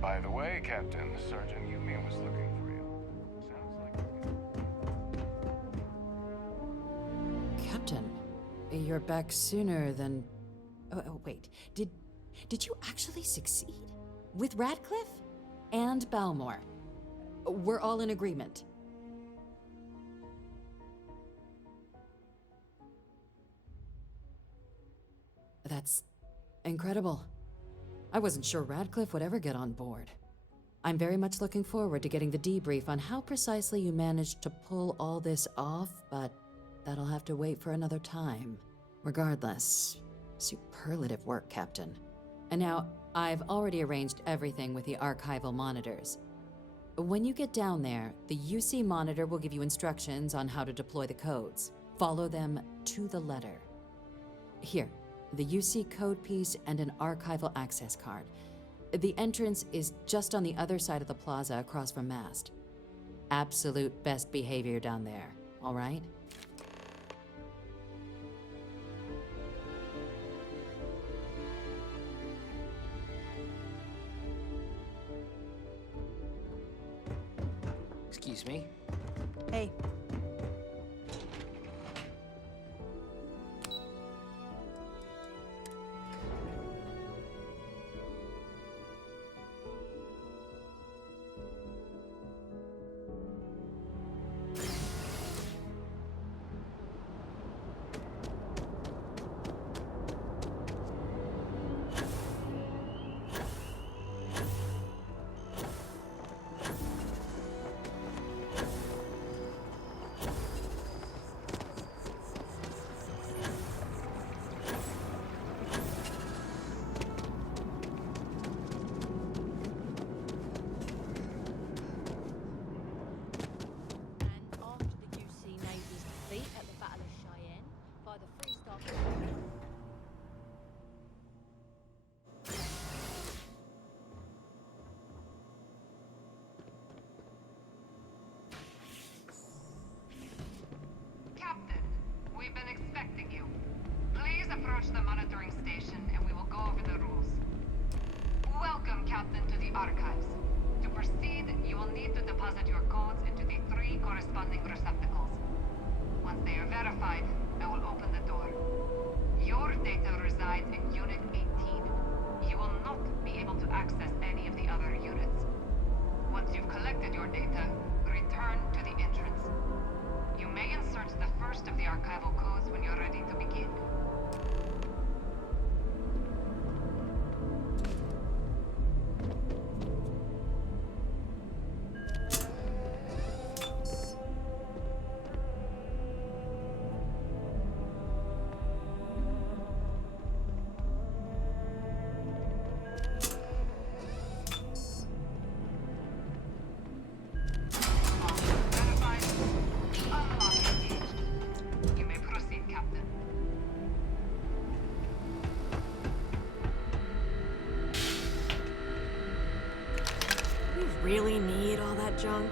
By the way, Captain, Sergeant Yumi was looking for you. Sounds like... Captain, you're back sooner than... Oh, wait. Did you actually succeed? With Radcliffe? And Balmore? We're all in agreement. That's incredible. I wasn't sure Radcliffe would ever get on board. I'm very much looking forward to getting the debrief on how precisely you managed to pull all this off, but that'll have to wait for another time. Regardless, superlative work, Captain. And now, I've already arranged everything with the archival monitors. When you get down there, the UC monitor will give you instructions on how to deploy the codes. Follow them to the letter. Here, the UC code piece and an archival access card. The entrance is just on the other side of the plaza across from Mast. Absolute best behavior down there, all right? Excuse me. Hey. approach the monitoring station and we will go over the rules. Welcome, Captain, to the archives. To proceed, you will need to deposit your codes into the 3 corresponding receptacles. Once they are verified, I will open the door. Your data resides in Unit 18. You will not be able to access any of the other units. Once you've collected your data, return to the entrance. You may insert the first of the archival codes when you're ready to begin. Really need all that junk?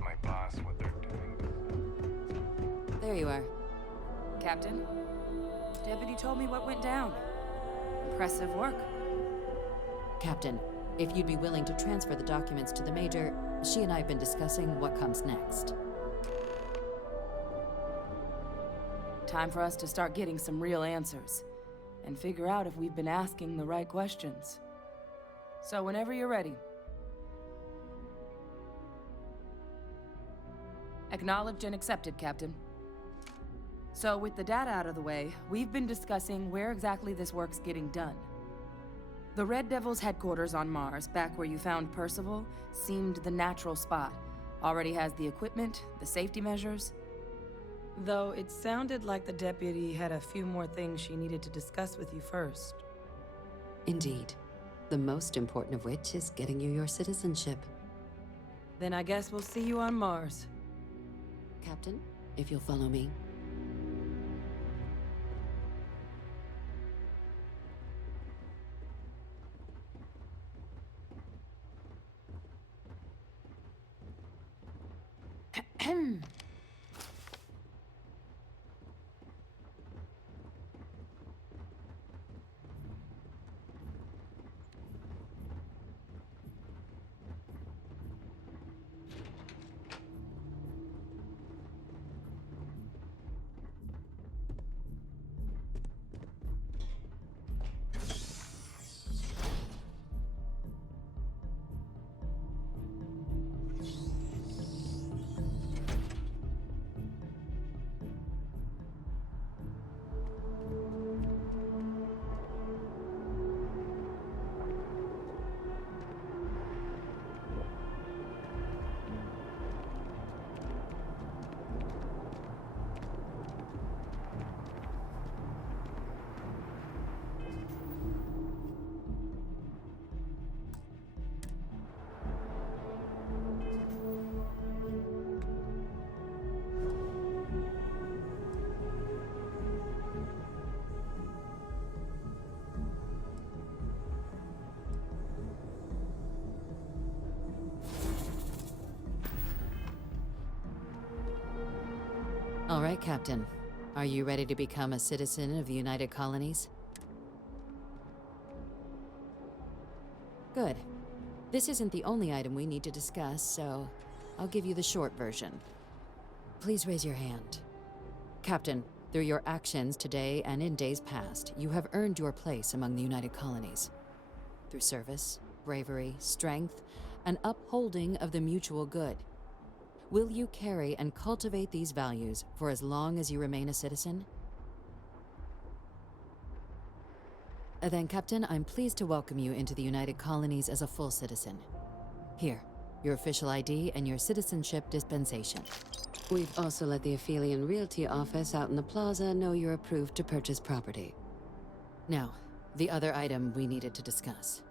My boss what they're doing. There you are. Captain, Deputy told me what went down. Impressive work. Captain, if you'd be willing to transfer the documents to the Major, she and I have been discussing what comes next. Time for us to start getting some real answers, and figure out if we've been asking the right questions. So whenever you're ready. Acknowledged and accepted, Captain. So with the data out of the way, we've been discussing where exactly this work's getting done. The Red Devil's headquarters on Mars, back where you found Percival, seemed the natural spot. Already has the equipment, the safety measures. Though it sounded like the deputy had a few more things she needed to discuss with you first. Indeed. The most important of which is getting you your citizenship. Then I guess we'll see you on Mars. Captain, if you'll follow me. All right, Captain. Are you ready to become a citizen of the United Colonies? Good. This isn't the only item we need to discuss, so I'll give you the short version. Please raise your hand. Captain, through your actions today and in days past, you have earned your place among the United Colonies. Through service, bravery, strength, and upholding of the mutual good. Will you carry and cultivate these values for as long as you remain a citizen? Then, Captain, I'm pleased to welcome you into the United Colonies as a full citizen. Here, your official ID and your citizenship dispensation. We've also let the Aphelion Realty office out in the plaza know you're approved to purchase property. Now, the other item we needed to discuss.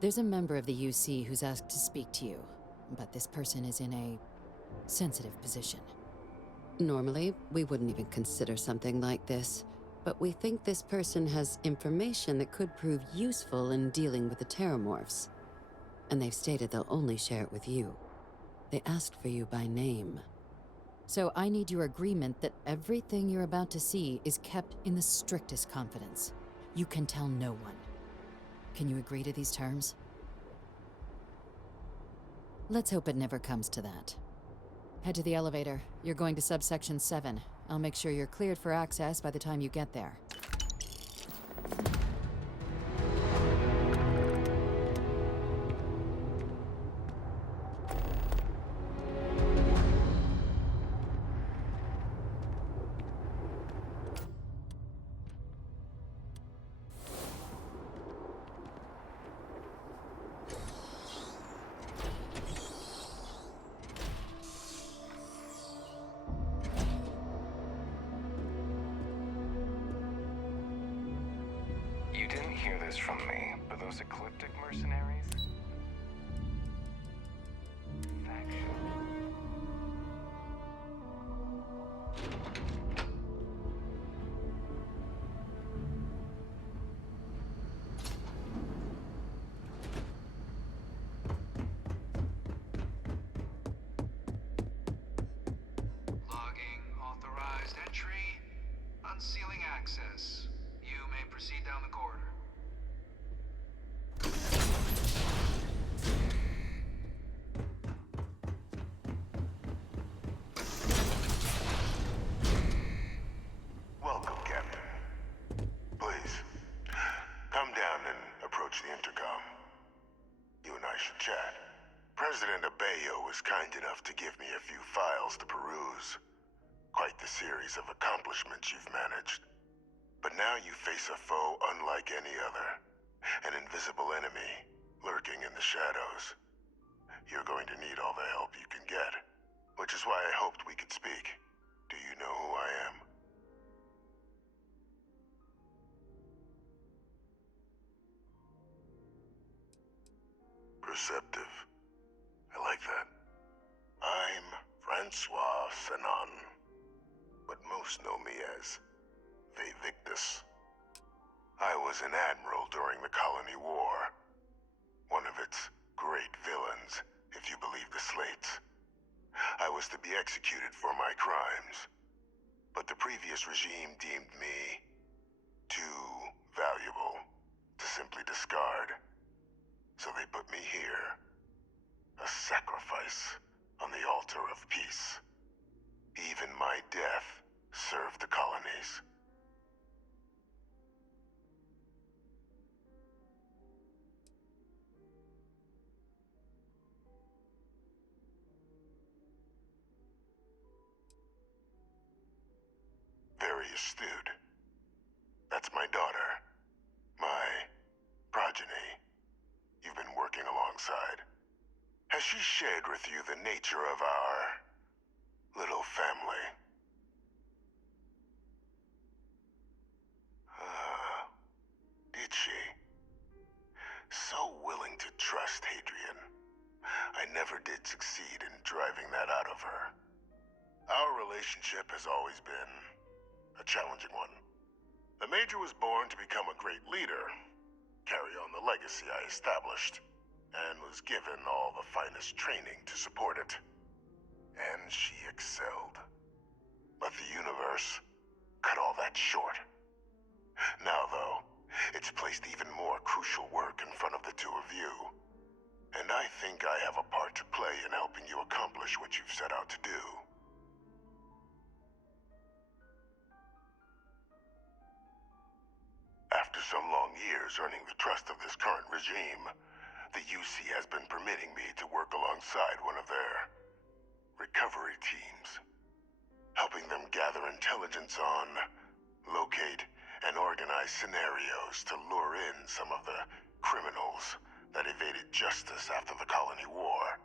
There's a member of the UC who's asked to speak to you, but this person is in a sensitive position. Normally, we wouldn't even consider something like this, but we think this person has information that could prove useful in dealing with the Terramorphs. And they've stated they'll only share it with you. They asked for you by name. So I need your agreement that everything you're about to see is kept in the strictest confidence. You can tell no one. Can you agree to these terms? Let's hope it never comes to that. Head to the elevator. You're going to subsection 7. I'll make sure you're cleared for access by the time you get there. You didn't hear this from me, but those ecliptic mercenaries? Faction. Logging authorized entry. Unsealing access. You may proceed down the corridor. Welcome, Captain. Please, come down and approach the intercom. You and I should chat. President Abeyo was kind enough to give me a few files to peruse. Quite the series of accomplishments you've managed. But now you face a foe unlike any other. An invisible enemy, lurking in the shadows. You're going to need all the help you can get. Which is why I hoped we could speak. Do you know who I am? Perceptive. I like that. I'm Francois Sanon. But most know me as Vivictus. I was an admiral during the Colony War. One of its great villains, if you believe the slates. I was to be executed for my crimes. But the previous regime deemed me too valuable to simply discard. So they put me here. A sacrifice on the altar of peace. Even my death served the colonies. Very astute. That's my daughter. My progeny. You've been working alongside. Has she shared with you the nature of our little family? Did she? So willing to trust Hadrian. I never did succeed in driving that out of her. Our relationship has always been a challenging one. The Major was born to become a great leader, carry on the legacy I established, and was given all the finest training to support it. And she excelled. But the universe cut all that short. Now, though, It's placed even more crucial work in front of the two of you. And I think I have a part to play in helping you accomplish what you've set out to do. After some long years earning the trust of this current regime, the UC has been permitting me to work alongside one of their recovery teams, helping them gather intelligence on, locate, and organize scenarios to lure in some of the criminals that evaded justice after the Colony War.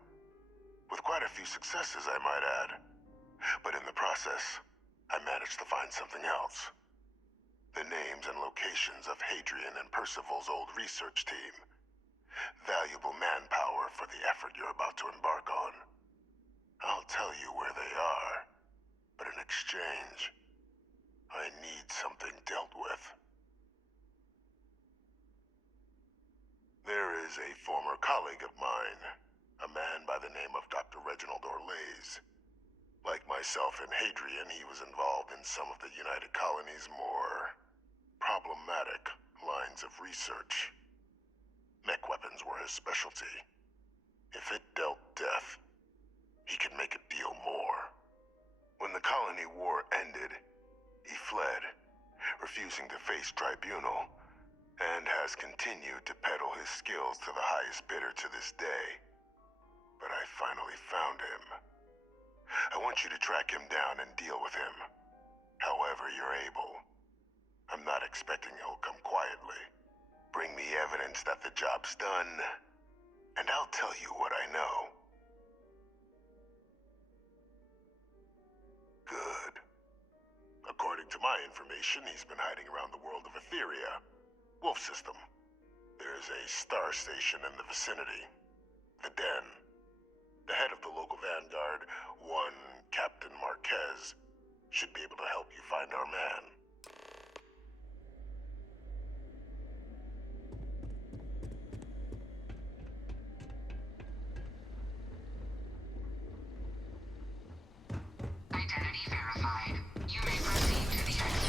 With quite a few successes, I might add. But in the process, I managed to find something else. The names and locations of Hadrian and Percival's old research team. Valuable manpower for the effort you're about to embark on. I'll tell you where they are, but in exchange, I need something dealt with. There is a former colleague of mine, a man by the name of Dr. Reginald Orlaise. Like myself and Hadrian, he was involved in some of the United Colony's more problematic lines of research. Mech weapons were his specialty. If it dealt death, he could make a deal more. When the Colony War ended, he fled, refusing to face tribunal, and has continued to peddle his skills to the highest bidder to this day. But I finally found him. I want you to track him down and deal with him, however you're able. I'm not expecting he'll come quietly. Bring me evidence that the job's done, and I'll tell you what I know. Good. According to my information, he's been hiding around the world of Etheria, Wolf System. There's a star station in the vicinity, the Den. The head of the local vanguard, one Captain Marquez, should be able to help you find our man. Identity verified. You may proceed to the exit.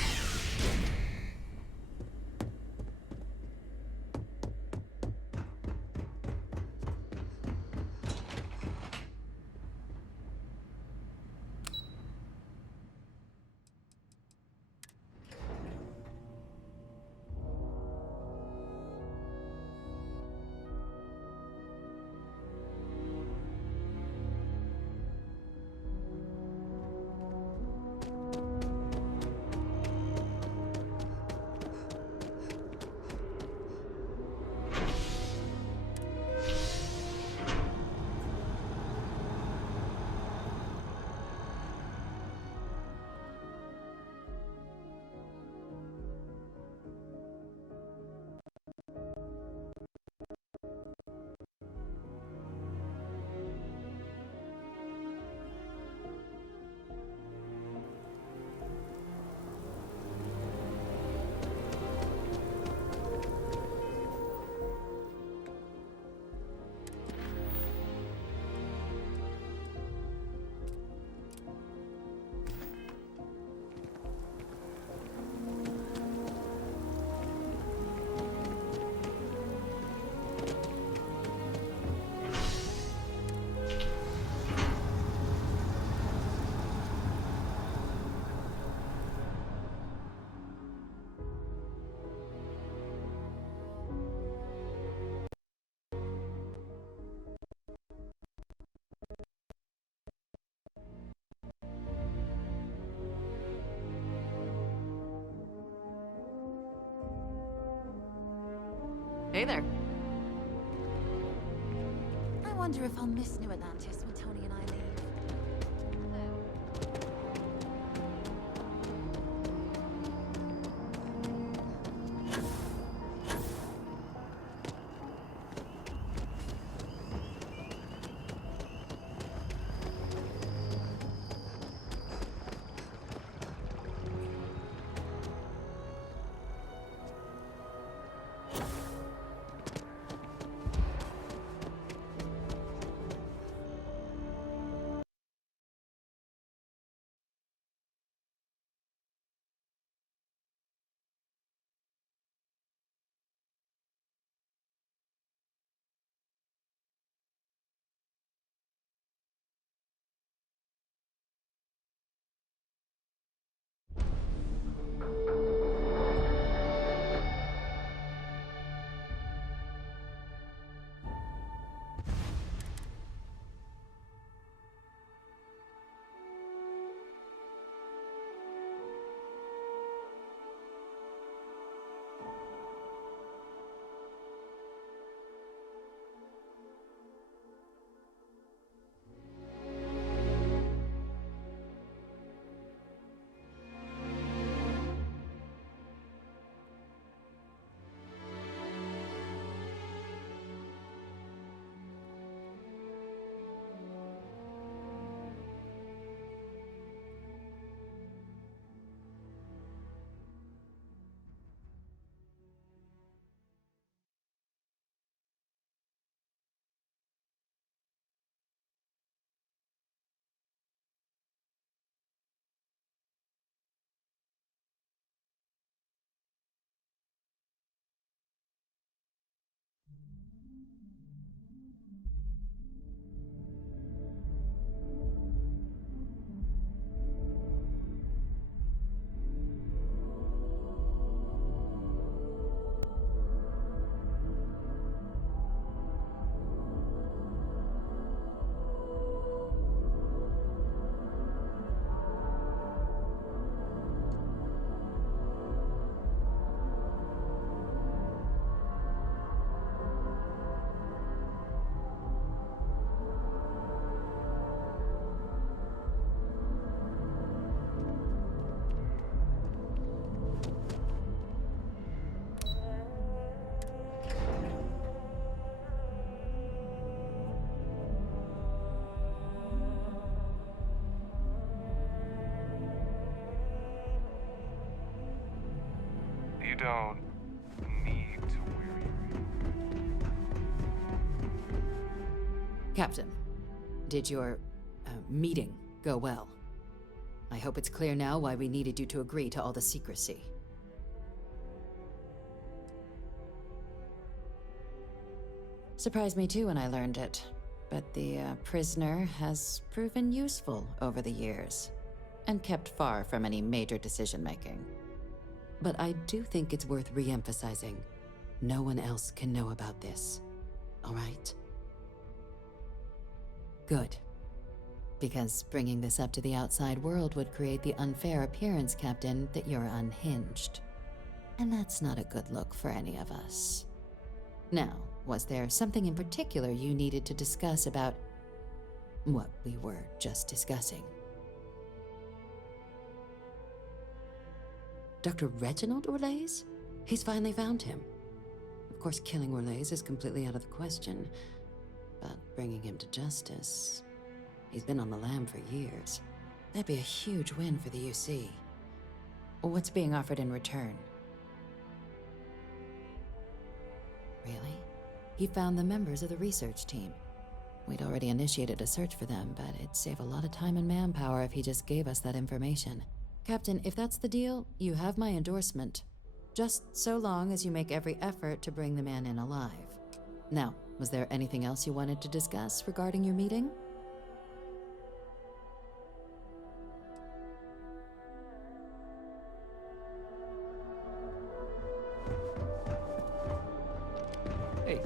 Hey there. I wonder if I'll miss New Atlantis when Tony and I leave. You don't need to worry. Captain, did your meeting go well? I hope it's clear now why we needed you to agree to all the secrecy. Surprised me too when I learned it, but the prisoner has proven useful over the years, and kept far from any major decision-making. But I do think it's worth re-emphasizing. No one else can know about this, all right? Good. Because bringing this up to the outside world would create the unfair appearance, Captain, that you're unhinged. And that's not a good look for any of us. Now, was there something in particular you needed to discuss about what we were just discussing? Dr. Reginald Orlais? He's finally found him. Of course, killing Orlais is completely out of the question, but bringing him to justice... He's been on the lam for years. That'd be a huge win for the UC. What's being offered in return? Really? He found the members of the research team. We'd already initiated a search for them, but it'd save a lot of time and manpower if he just gave us that information. Captain, if that's the deal, you have my endorsement. Just so long as you make every effort to bring the man in alive. Now, was there anything else you wanted to discuss regarding your meeting? Hey.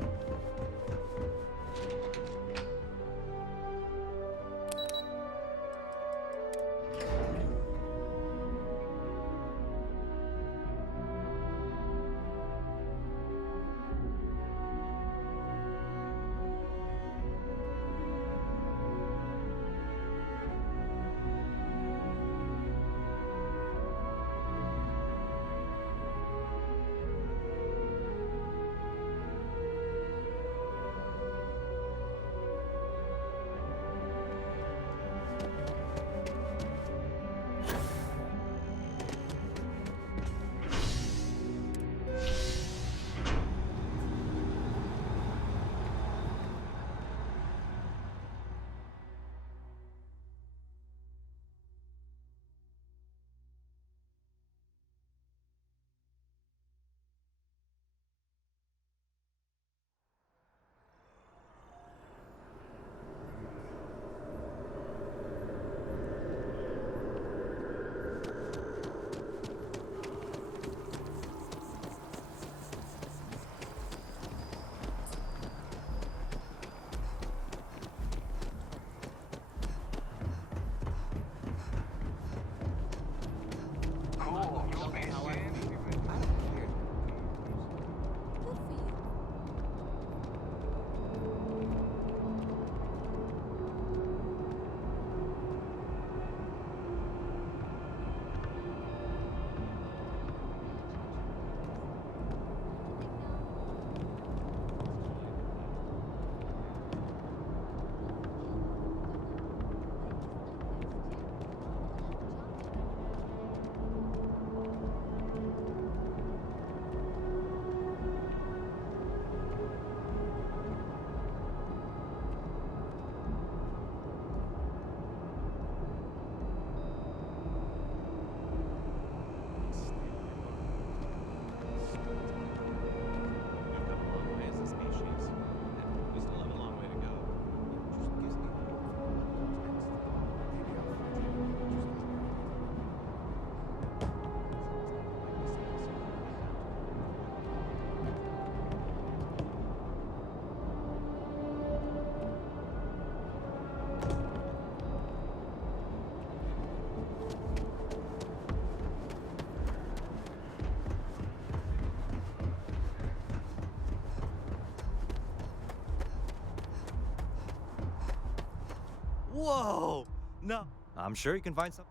Whoa! No. I'm sure you can find some.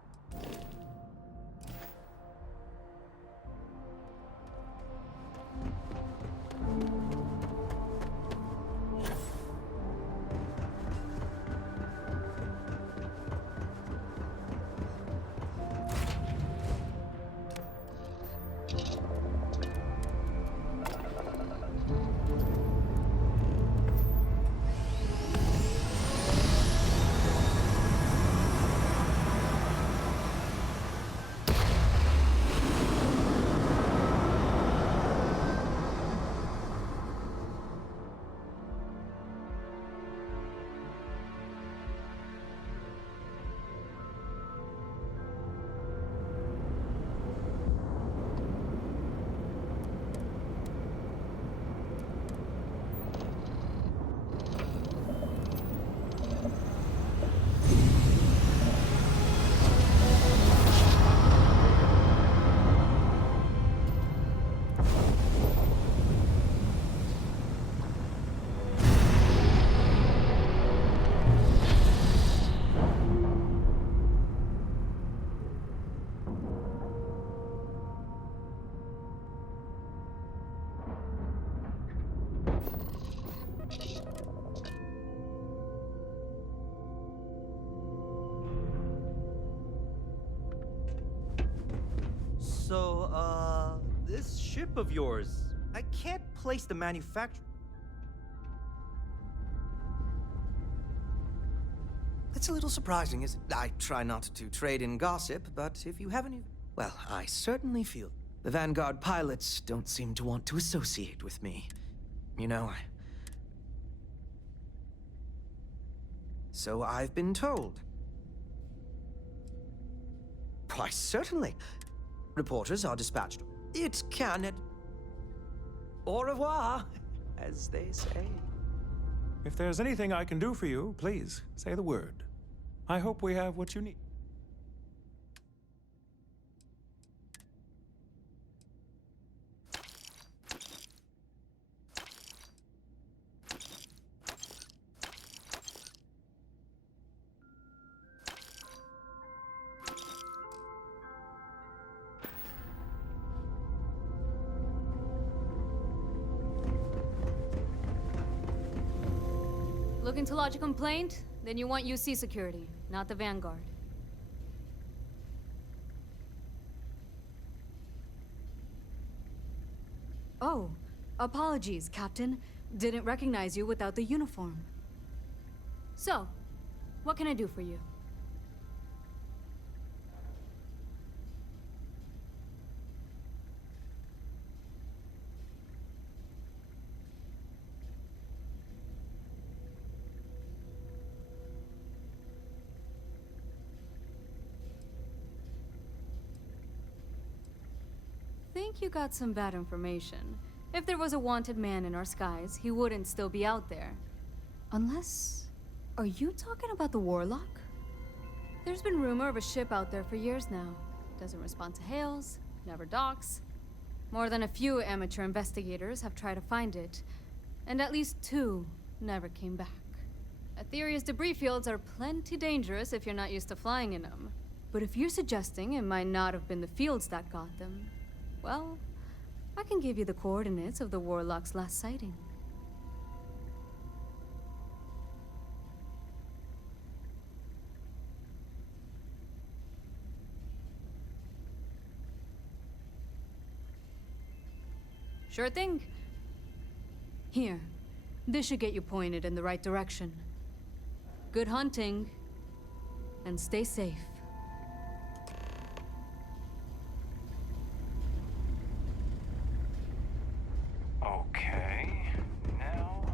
So, this ship of yours, I can't place the manufacturer. It's a little surprising, isn't it? I try not to trade in gossip, but if you have any... Well, I certainly feel the Vanguard pilots don't seem to want to associate with me. You know, So I've been told. Why, certainly. Reporters are dispatched. It's canon. Au revoir, as they say. If there's anything I can do for you, please say the word. I hope we have what you need. Looking to lodge a complaint? Then you want UC security, not the Vanguard. Oh, apologies, Captain. Didn't recognize you without the uniform. So, what can I do for you? Think you got some bad information. If there was a wanted man in our skies, he wouldn't still be out there. Unless... Are you talking about the Warlock? There's been rumor of a ship out there for years now. Doesn't respond to hails, never docks. More than a few amateur investigators have tried to find it, and at least 2 never came back. Aetheria's debris fields are plenty dangerous if you're not used to flying in them. But if you're suggesting it might not have been the fields that got them, well, I can give you the coordinates of the Warlock's last sighting. Sure thing. Here, this should get you pointed in the right direction. Good hunting, and stay safe. Okay, now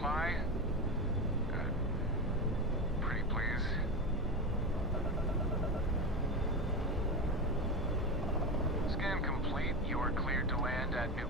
reply? Pretty please. Scan complete. You are cleared to land at New...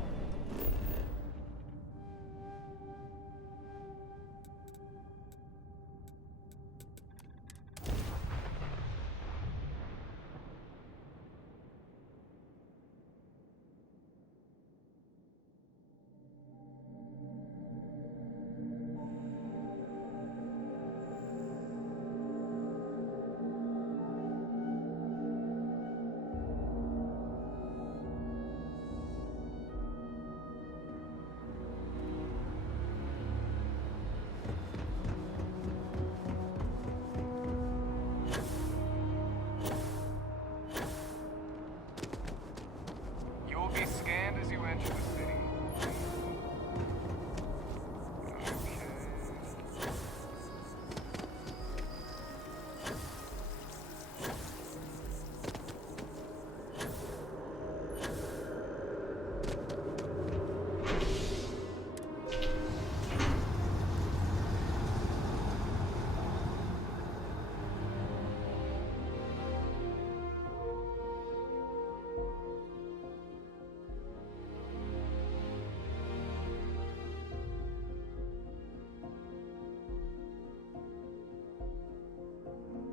Be scanned as you enter the city.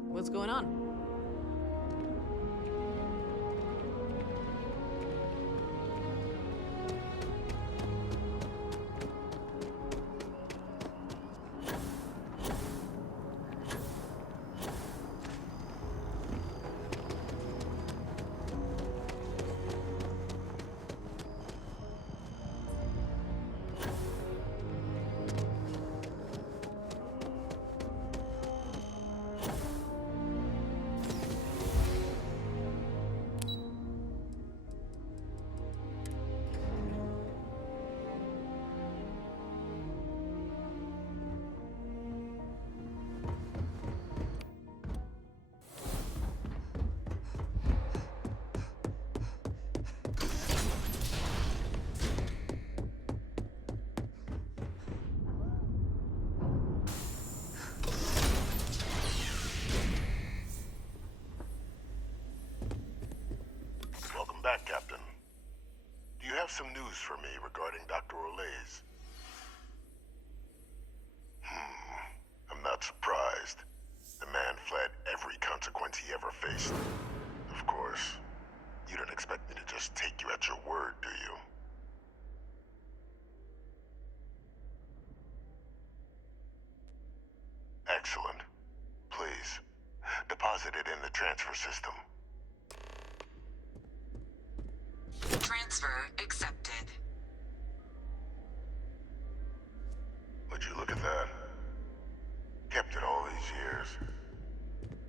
What's going on? Back, Captain. Do you have some news for me regarding Dr. Olays? I'm not surprised. The man fled every consequence he ever faced. Of course, you don't expect me to just take you at your word, do you? Excellent. Please, deposit it in the transfer system. Transfer accepted. Would you look at that? Kept it all these years.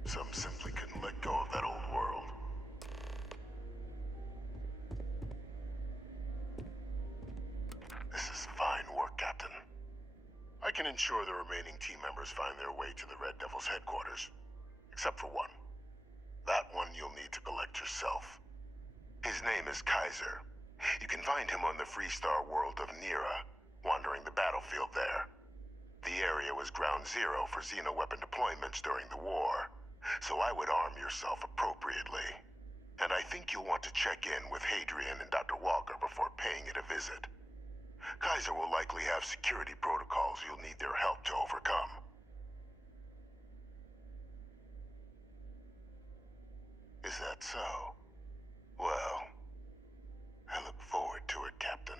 Some simply couldn't let go of that old world. This is fine work, Captain. I can ensure the remaining team members find their way to the Red Devil's headquarters. Except for one. That one you'll need to collect yourself. His name is Kaiser. You can find him on the Freestar world of Nira, wandering the battlefield there. The area was ground zero for xeno-weapon deployments during the war, so I would arm yourself appropriately. And I think you'll want to check in with Hadrian and Dr. Walker before paying it a visit. Kaiser will likely have security protocols you'll need their help to overcome. Is that so? Well, I look forward to it, Captain.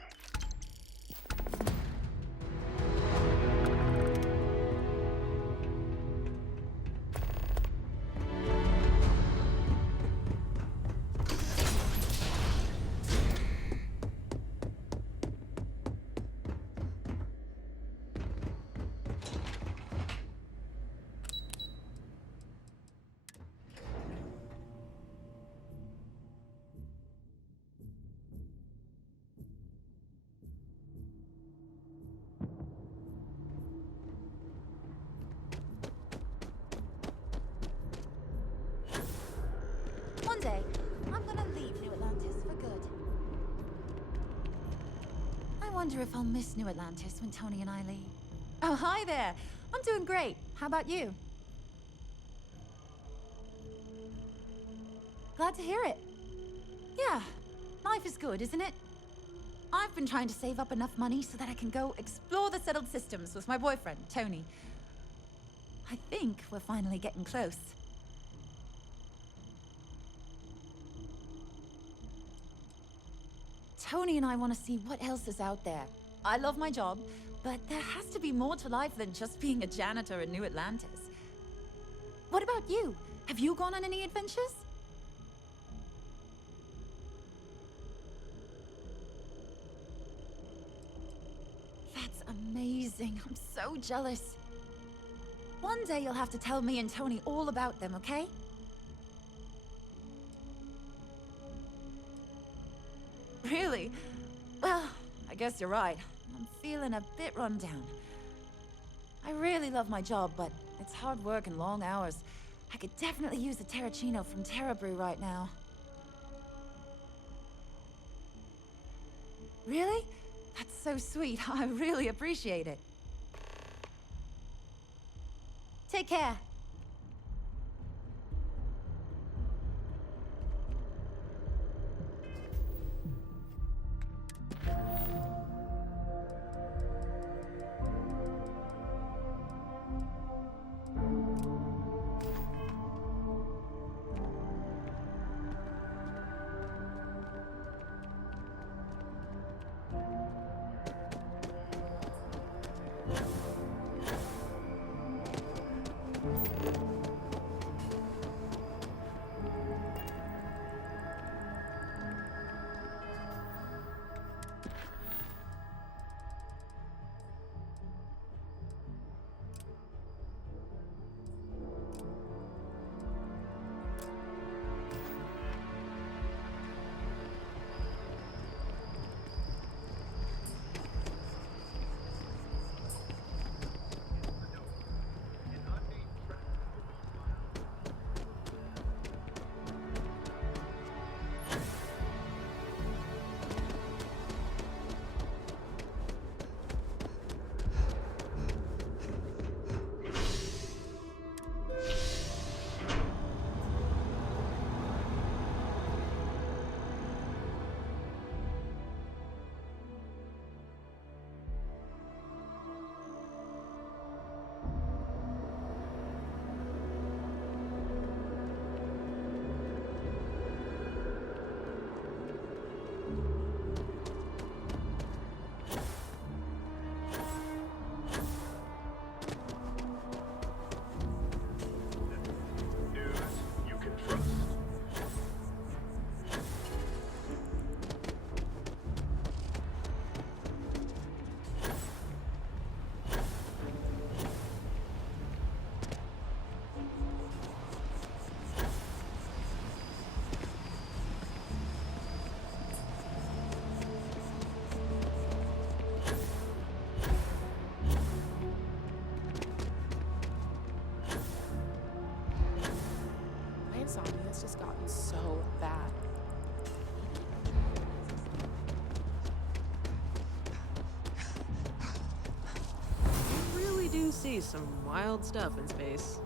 One day, I'm gonna leave New Atlantis for good. I wonder if I'll miss New Atlantis when Tony and I leave. hi there. I'm doing great. How about you? Glad to hear it. Yeah, life is good, isn't it? I've been trying to save up enough money so that I can go explore the settled systems with my boyfriend, Tony. I think we're finally getting close. Tony and I want to see what else is out there. I love my job, but there has to be more to life than just being a janitor in New Atlantis. What about you? Have you gone on any adventures? That's amazing. I'm so jealous. One day you'll have to tell me and Tony all about them, okay? Really? Well, I guess you're right. I'm feeling a bit run down. I really love my job, but it's hard work and long hours. I could definitely use a Terracino from Terra Brew right now. Really? That's so sweet. I really appreciate it. Take care. Insomnia has just gotten so bad. You really do see some wild stuff in space.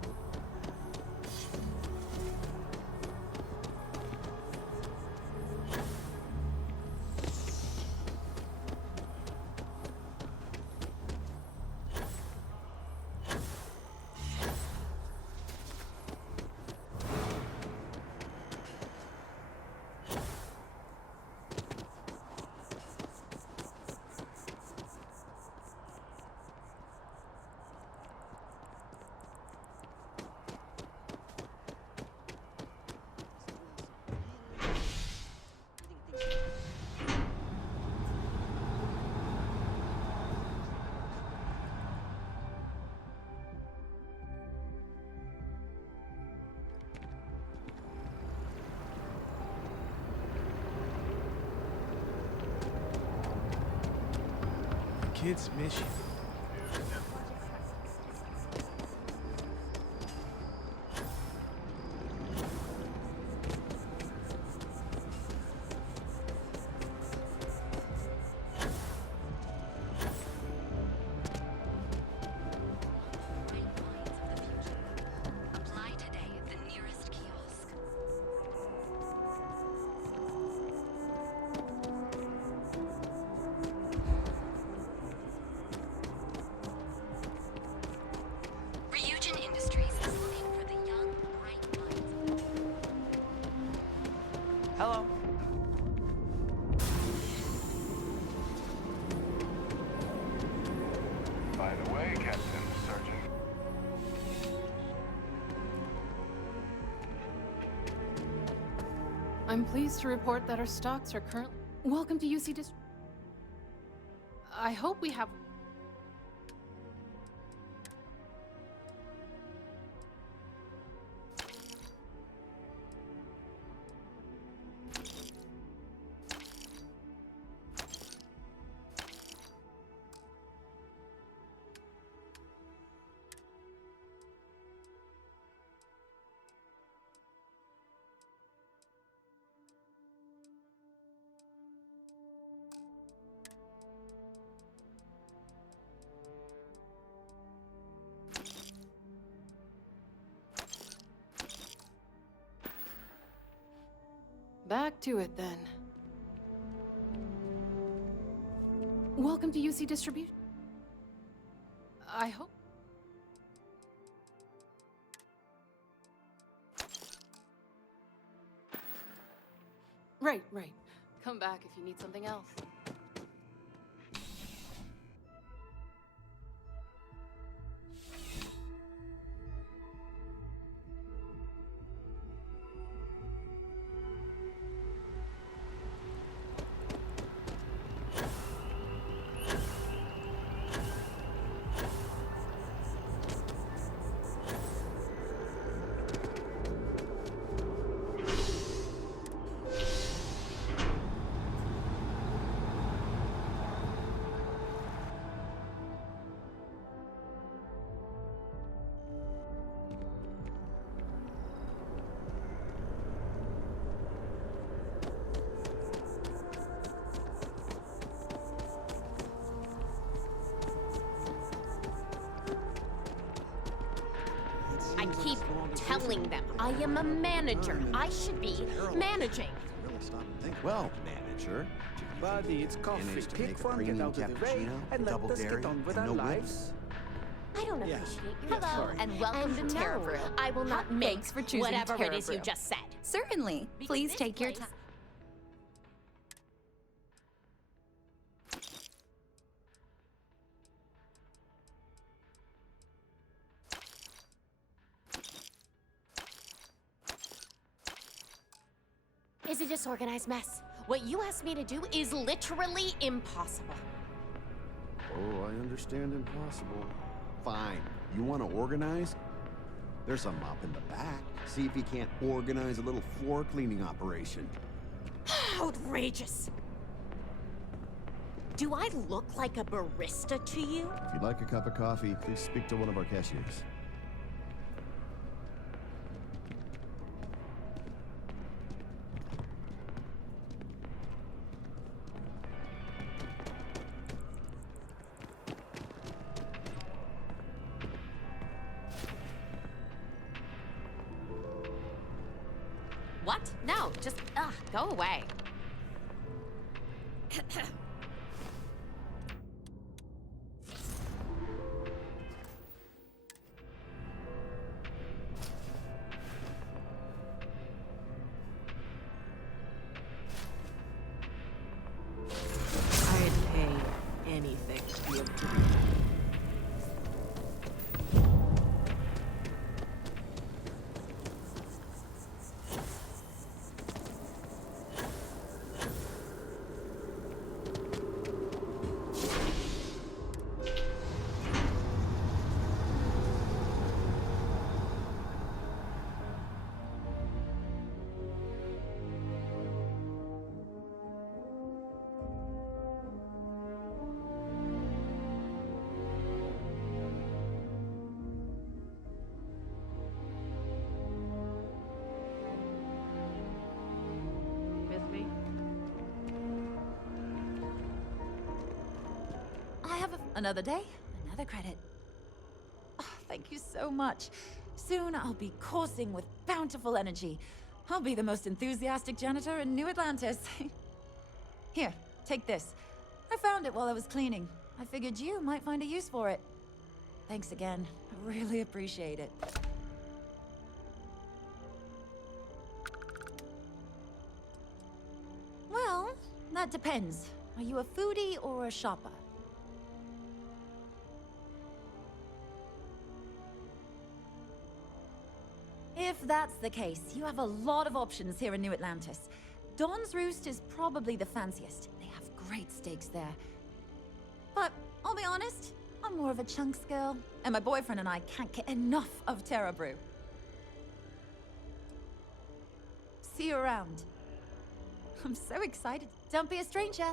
Kids miss you. By the way, Captain, Sergeant. I'm pleased to report that our stocks are currently... Welcome to UC I hope we have... Back to it, then. Welcome to UC Distribution. I hope... Right. Come back if you need something else. I keep telling them I am a manager. I should be managing. Well, manager, Buddy, it's coffee. managed to Pick make a one, get premium out of the way, cappuccino, and let double us dairy, get on with and our no lives. I don't Yes. appreciate your Hello, and welcome to Terra Brew. I will not make Thanks for choosing whatever Terra it is you Brew. just said. Certainly. Please take your time. Is a disorganized mess. What you asked me to do is literally impossible. Oh, I understand impossible. Fine. You want to organize? There's a mop in the back. See if he can't organize a little floor cleaning operation. Outrageous. Do I look like a barista to you? If you'd like a cup of coffee, please speak to one of our cashiers. What? No, just, go away. I'd pay anything to be able to... Miss me? I have another day, another credit. Oh, thank you so much. Soon I'll be coursing with bountiful energy. I'll be the most enthusiastic janitor in New Atlantis. Here, take this. I found it while I was cleaning. I figured you might find a use for it. Thanks again. I really appreciate it. Well, that depends. Are you a foodie or a shopper? If that's the case, you have a lot of options here in New Atlantis. Dawn's Roost is probably the fanciest. They have great steaks there. But I'll be honest, I'm more of a chunks girl, and my boyfriend and I can't get enough of Terra Brew. See you around. I'm so excited. Don't be a stranger.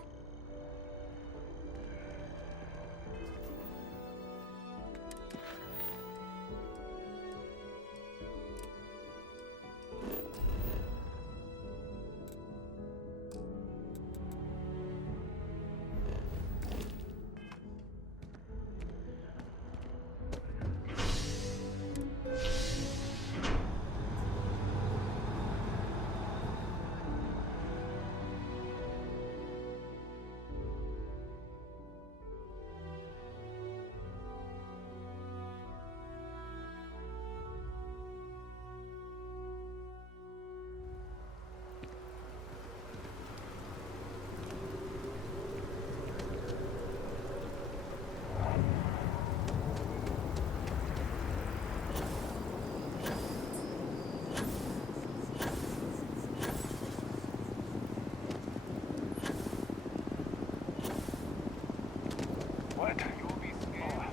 What? You'll be scared.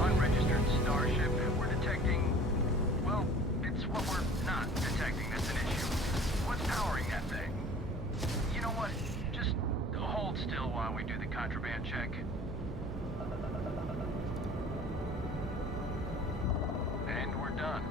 Unregistered starship. We're detecting... Well, it's what we're not detecting that's an issue. What's powering that thing? You know what? Just hold still while we do the contraband check. And we're done.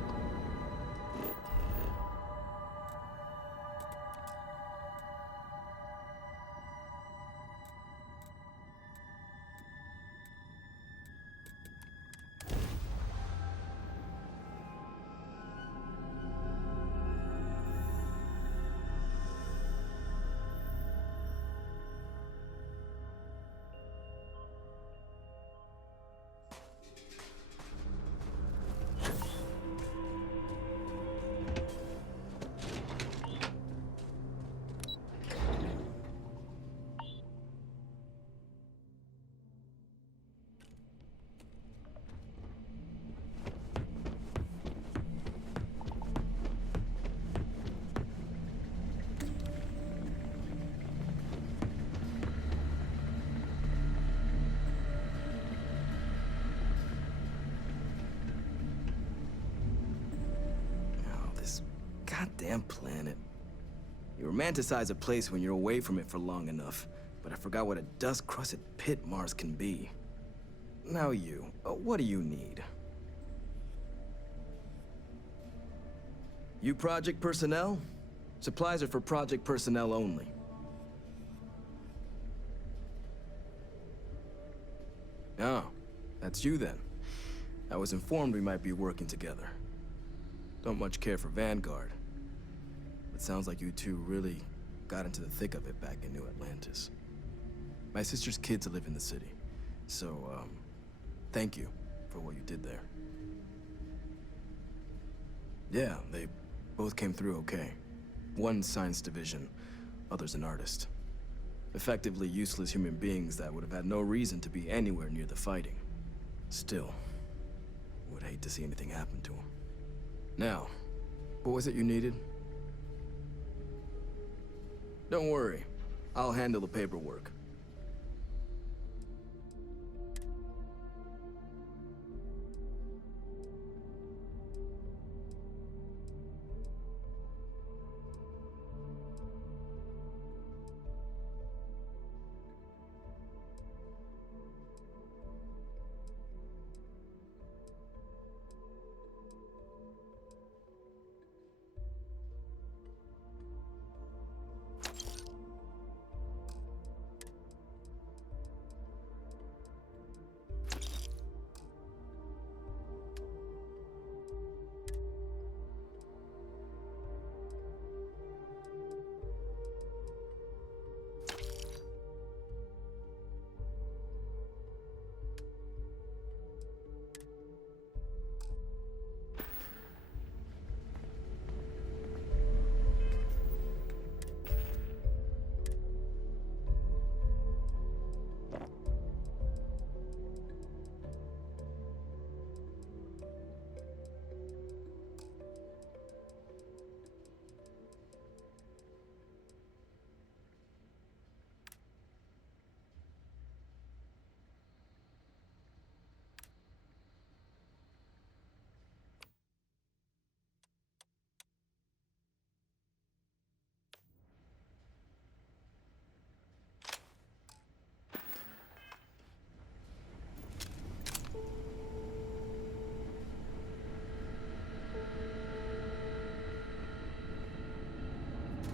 Goddamn planet. You romanticize a place when you're away from it for long enough, but I forgot what a dust-crusted pit Mars can be. Now what do you need? You project personnel? Supplies are for project personnel only. Oh, that's you then. I was informed we might be working together. Don't much care for Vanguard. It sounds like you two really got into the thick of it back in New Atlantis. My sister's kids live in the city, so, thank you for what you did there. Yeah, they both came through okay. One science division, other's an artist. Effectively useless human beings that would have had no reason to be anywhere near the fighting. Still, would hate to see anything happen to them. Now, what was it you needed? Don't worry, I'll handle the paperwork.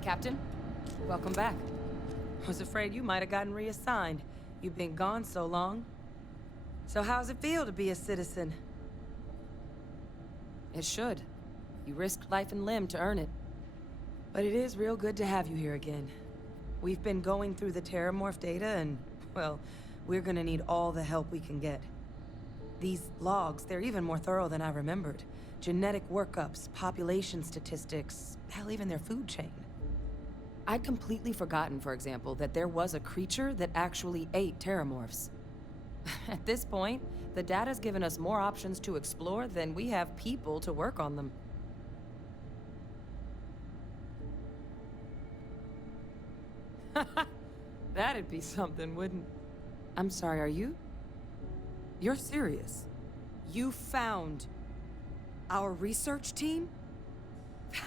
Captain, welcome back. Was afraid you might have gotten reassigned. You've been gone so long. So how's it feel to be a citizen? It should. You risked life and limb to earn it. But it is real good to have you here again. We've been going through the Terramorph data and, well, we're gonna need all the help we can get. These logs, they're even more thorough than I remembered. Genetic workups, population statistics, hell, even their food chain. I'd completely forgotten, for example, that there was a creature that actually ate Terramorphs. At this point, the data's given us more options to explore than we have people to work on them. That'd be something, wouldn't... I'm sorry, are you? You're serious? You found our research team?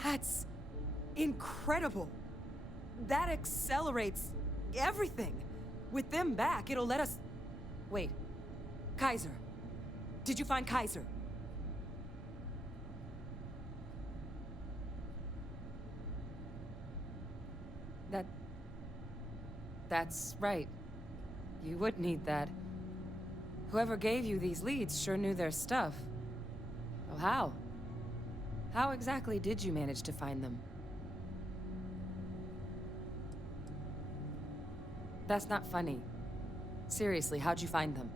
That's incredible. That accelerates everything. With them back, it'll let us... Wait. Kaiser. Did you find Kaiser? That's right. You would need that. Whoever gave you these leads sure knew their stuff. Oh, how? How exactly did you manage to find them? That's not funny. Seriously, how'd you find them?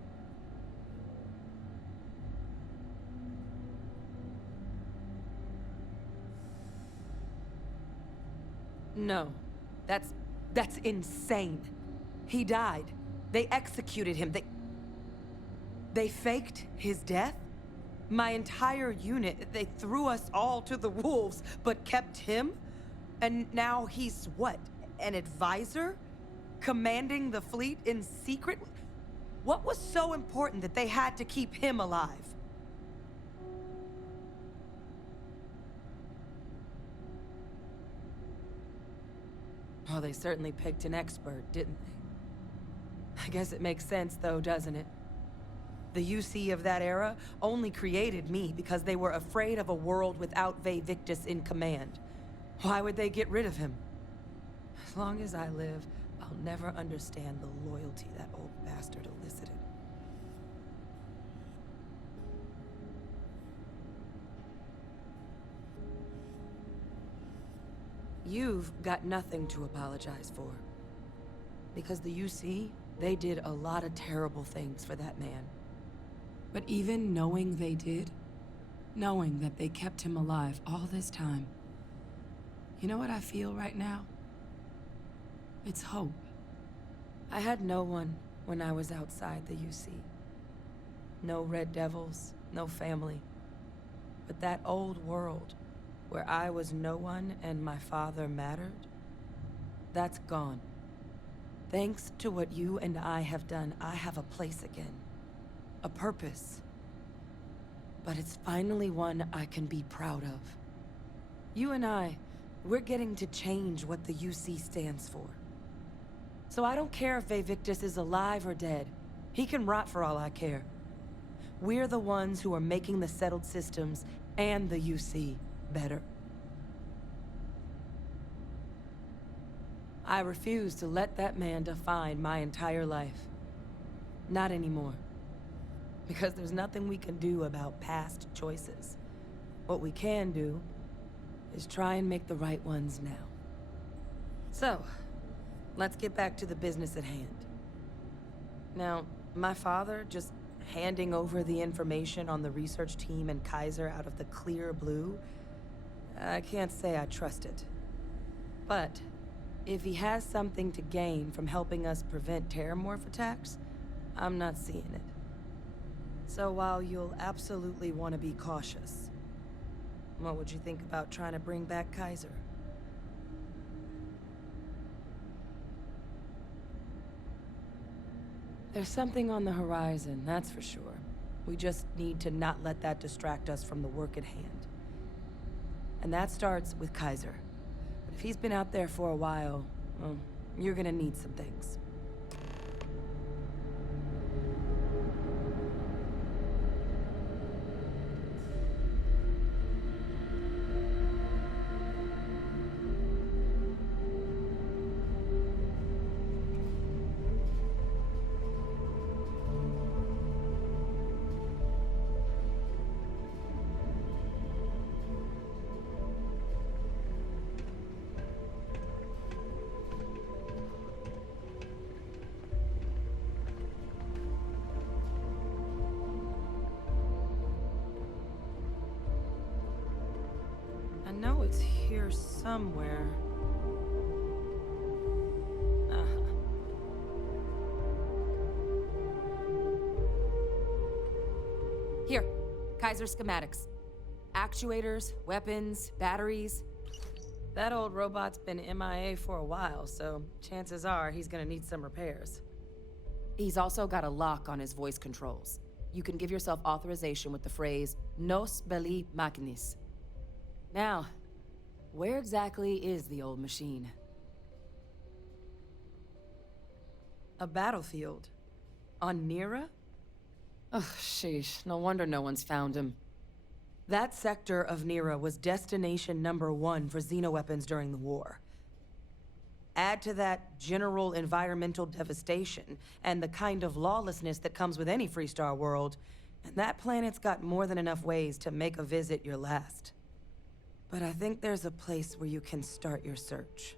No. That's insane. He died. They executed him. They faked his death? My entire unit, they threw us all to the wolves, but kept him? And now he's what? An advisor? Commanding the fleet in secret? What was so important that they had to keep him alive? Well, they certainly picked an expert, didn't they? I guess it makes sense, though, doesn't it? The UC of that era only created me because they were afraid of a world without Vae Victis in command. Why would they get rid of him? As long as I live, I'll never understand the loyalty that old bastard elicited. You've got nothing to apologize for. Because the UC, they did a lot of terrible things for that man. But even knowing they did, knowing that they kept him alive all this time, you know what I feel right now? It's hope. I had no one when I was outside the UC. No Red Devils, no family. But that old world, where I was no one and my father mattered, that's gone. Thanks to what you and I have done, I have a place again. A purpose. But it's finally one I can be proud of. You and I, we're getting to change what the UC stands for. So I don't care if Vivictus is alive or dead. He can rot for all I care. We're the ones who are making the settled systems and the UC better. I refuse to let that man define my entire life. Not anymore. Because there's nothing we can do about past choices. What we can do is try and make the right ones now. So, let's get back to the business at hand. Now, my father just handing over the information on the research team and Kaiser out of the clear blue, I can't say I trust it. But if he has something to gain from helping us prevent Terramorph attacks, I'm not seeing it. So while you'll absolutely want to be cautious, what would you think about trying to bring back Kaiser? There's something on the horizon, that's for sure. We just need to not let that distract us from the work at hand. And that starts with Kaiser. But if he's been out there for a while, well, you're gonna need some things. I know it's here somewhere. Here, Kaiser schematics. Actuators, weapons, batteries. That old robot's been MIA for a while, so chances are he's gonna need some repairs. He's also got a lock on his voice controls. You can give yourself authorization with the phrase, Nos belli machinis. Now, where exactly is the old machine? A battlefield? On Nira? Ugh, sheesh. No wonder no one's found him. That sector of Nira was destination #1 for xenoweapons during the war. Add to that general environmental devastation and the kind of lawlessness that comes with any Freestar world, and that planet's got more than enough ways to make a visit your last. But I think there's a place where you can start your search.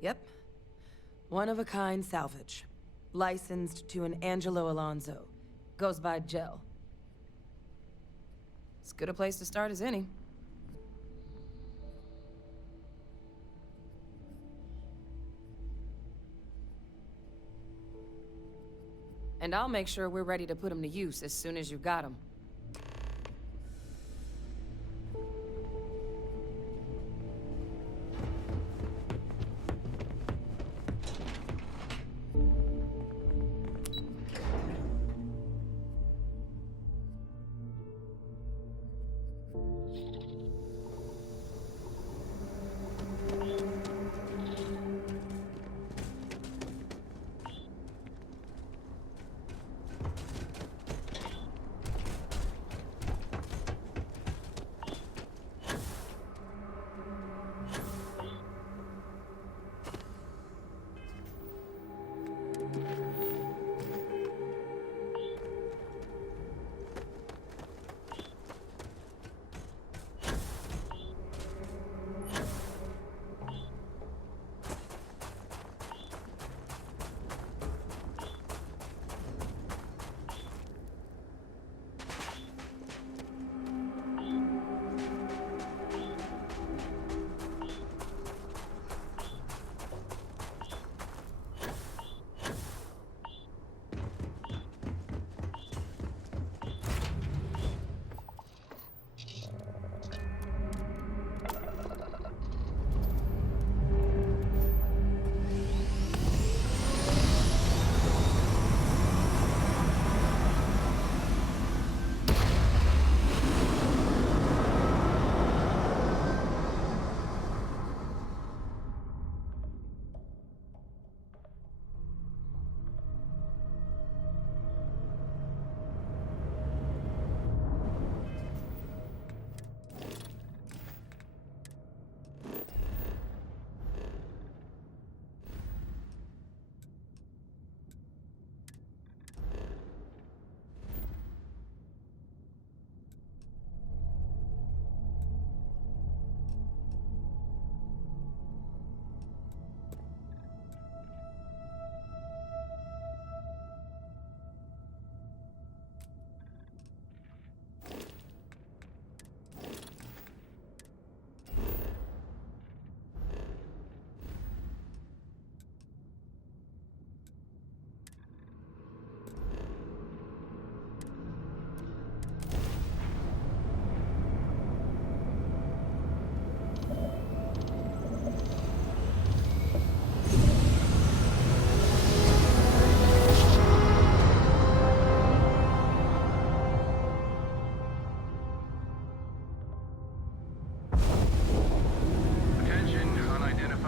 Yep. One-of-a-kind salvage. Licensed to an Angelo Alonso. Goes by Gel. As good a place to start as any. And I'll make sure we're ready to put him to use as soon as you've got him.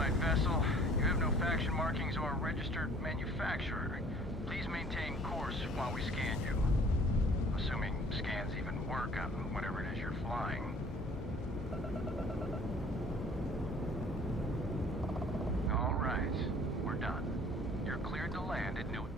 right, vessel. You have no faction markings or a registered manufacturer. Please maintain course while we scan you. Assuming scans even work on whatever it is you're flying. All right, we're done. You're cleared to land at Newton.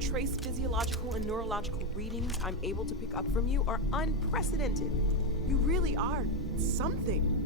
Trace physiological and neurological readings I'm able to pick up from you are unprecedented. You really are something.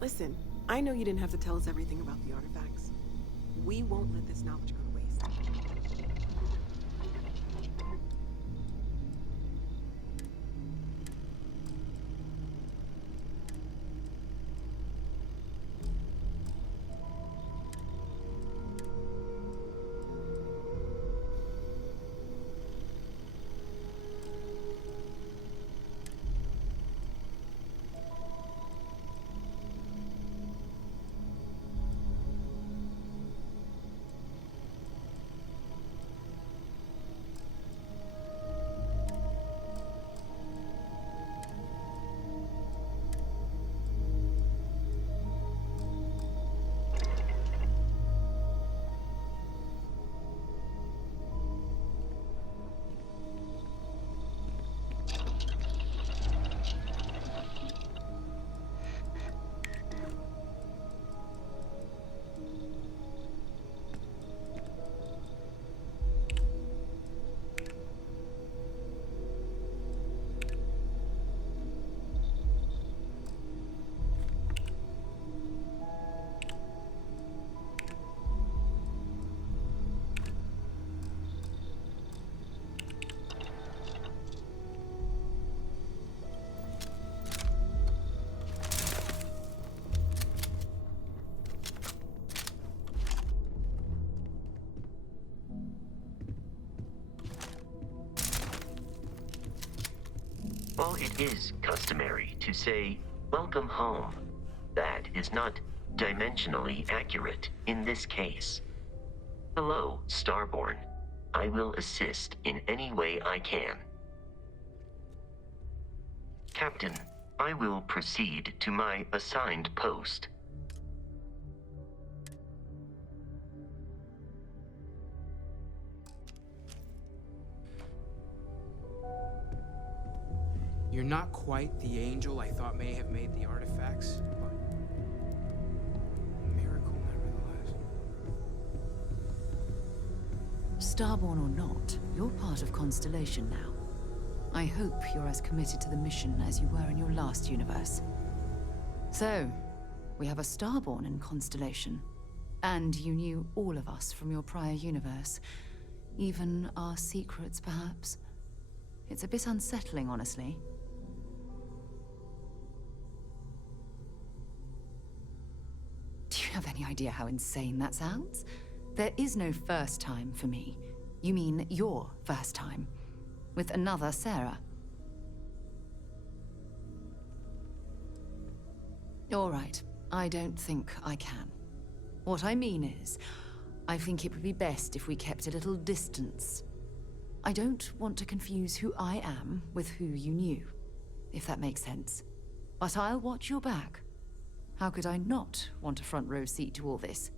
Listen, I know you didn't have to tell us everything about the artifacts. We won't let this knowledge go to waste. While it is customary to say, "Welcome home," that is not dimensionally accurate in this case. Hello, Starborn. I will assist in any way I can. Captain, I will proceed to my assigned post. You're not quite the angel I thought may have made the artifacts, but a miracle nevertheless. Starborn or not, you're part of Constellation now. I hope you're as committed to the mission as you were in your last universe. So, we have a Starborn in Constellation. And you knew all of us from your prior universe. Even our secrets, perhaps. It's a bit unsettling, honestly. Do you have any idea how insane that sounds? There is no first time for me. You mean your first time. With another Sarah. All right, I don't think I can. What I mean is, I think it would be best if we kept a little distance. I don't want to confuse who I am with who you knew, if that makes sense. But I'll watch your back. How could I not want a front row seat to all this?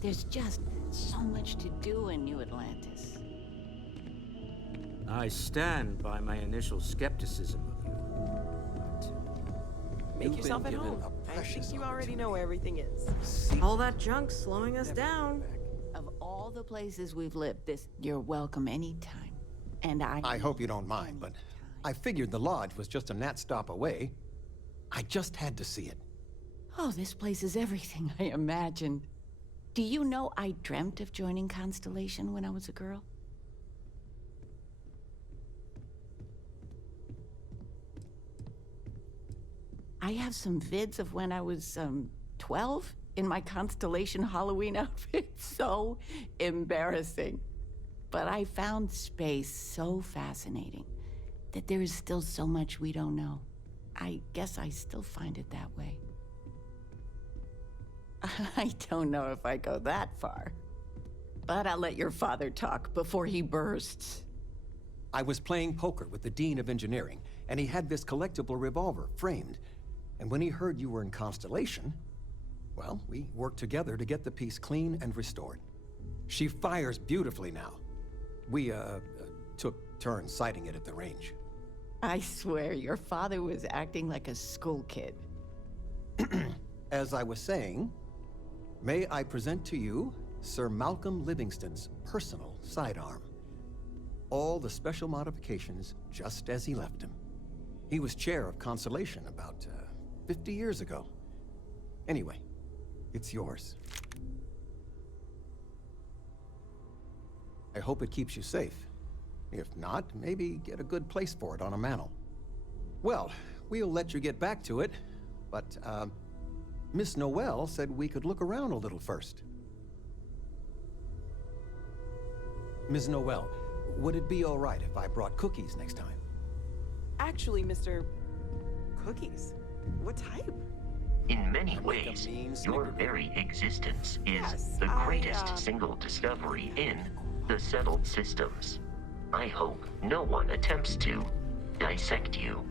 There's just so much to do in New Atlantis. I stand by my initial skepticism of you. Make You've yourself been at given home. a I think you already know where everything is. All that junk's slowing us down. Of all the places we've lived, you're welcome anytime. And I hope you don't mind, but I figured the lodge was just a gnat stop away. I just had to see it. Oh, this place is everything I imagined. Do you know I dreamt of joining Constellation when I was a girl? I have some vids of when I was 12 in my Constellation Halloween outfit. So embarrassing. But I found space so fascinating that there is still so much we don't know. I guess I still find it that way. I don't know if I go that far. But I'll let your father talk before he bursts. I was playing poker with the Dean of Engineering, and he had this collectible revolver framed. And when he heard you were in Constellation, well, we worked together to get the piece clean and restored. She fires beautifully now. We, took turns sighting it at the range. I swear, your father was acting like a school kid. As I was saying, may I present to you Sir Malcolm Livingston's personal sidearm. All the special modifications just as he left him. He was chair of Constellation about 50 years ago. Anyway, it's yours. I hope it keeps you safe. If not, maybe get a good place for it on a mantle. Well, we'll let you get back to it, but, Miss Noel said we could look around a little first. Ms. Noel, would it be all right if I brought cookies next time? Actually, Mr. Cookies? What type? In many ways, your very existence is the greatest single discovery in the settled systems. I hope no one attempts to dissect you.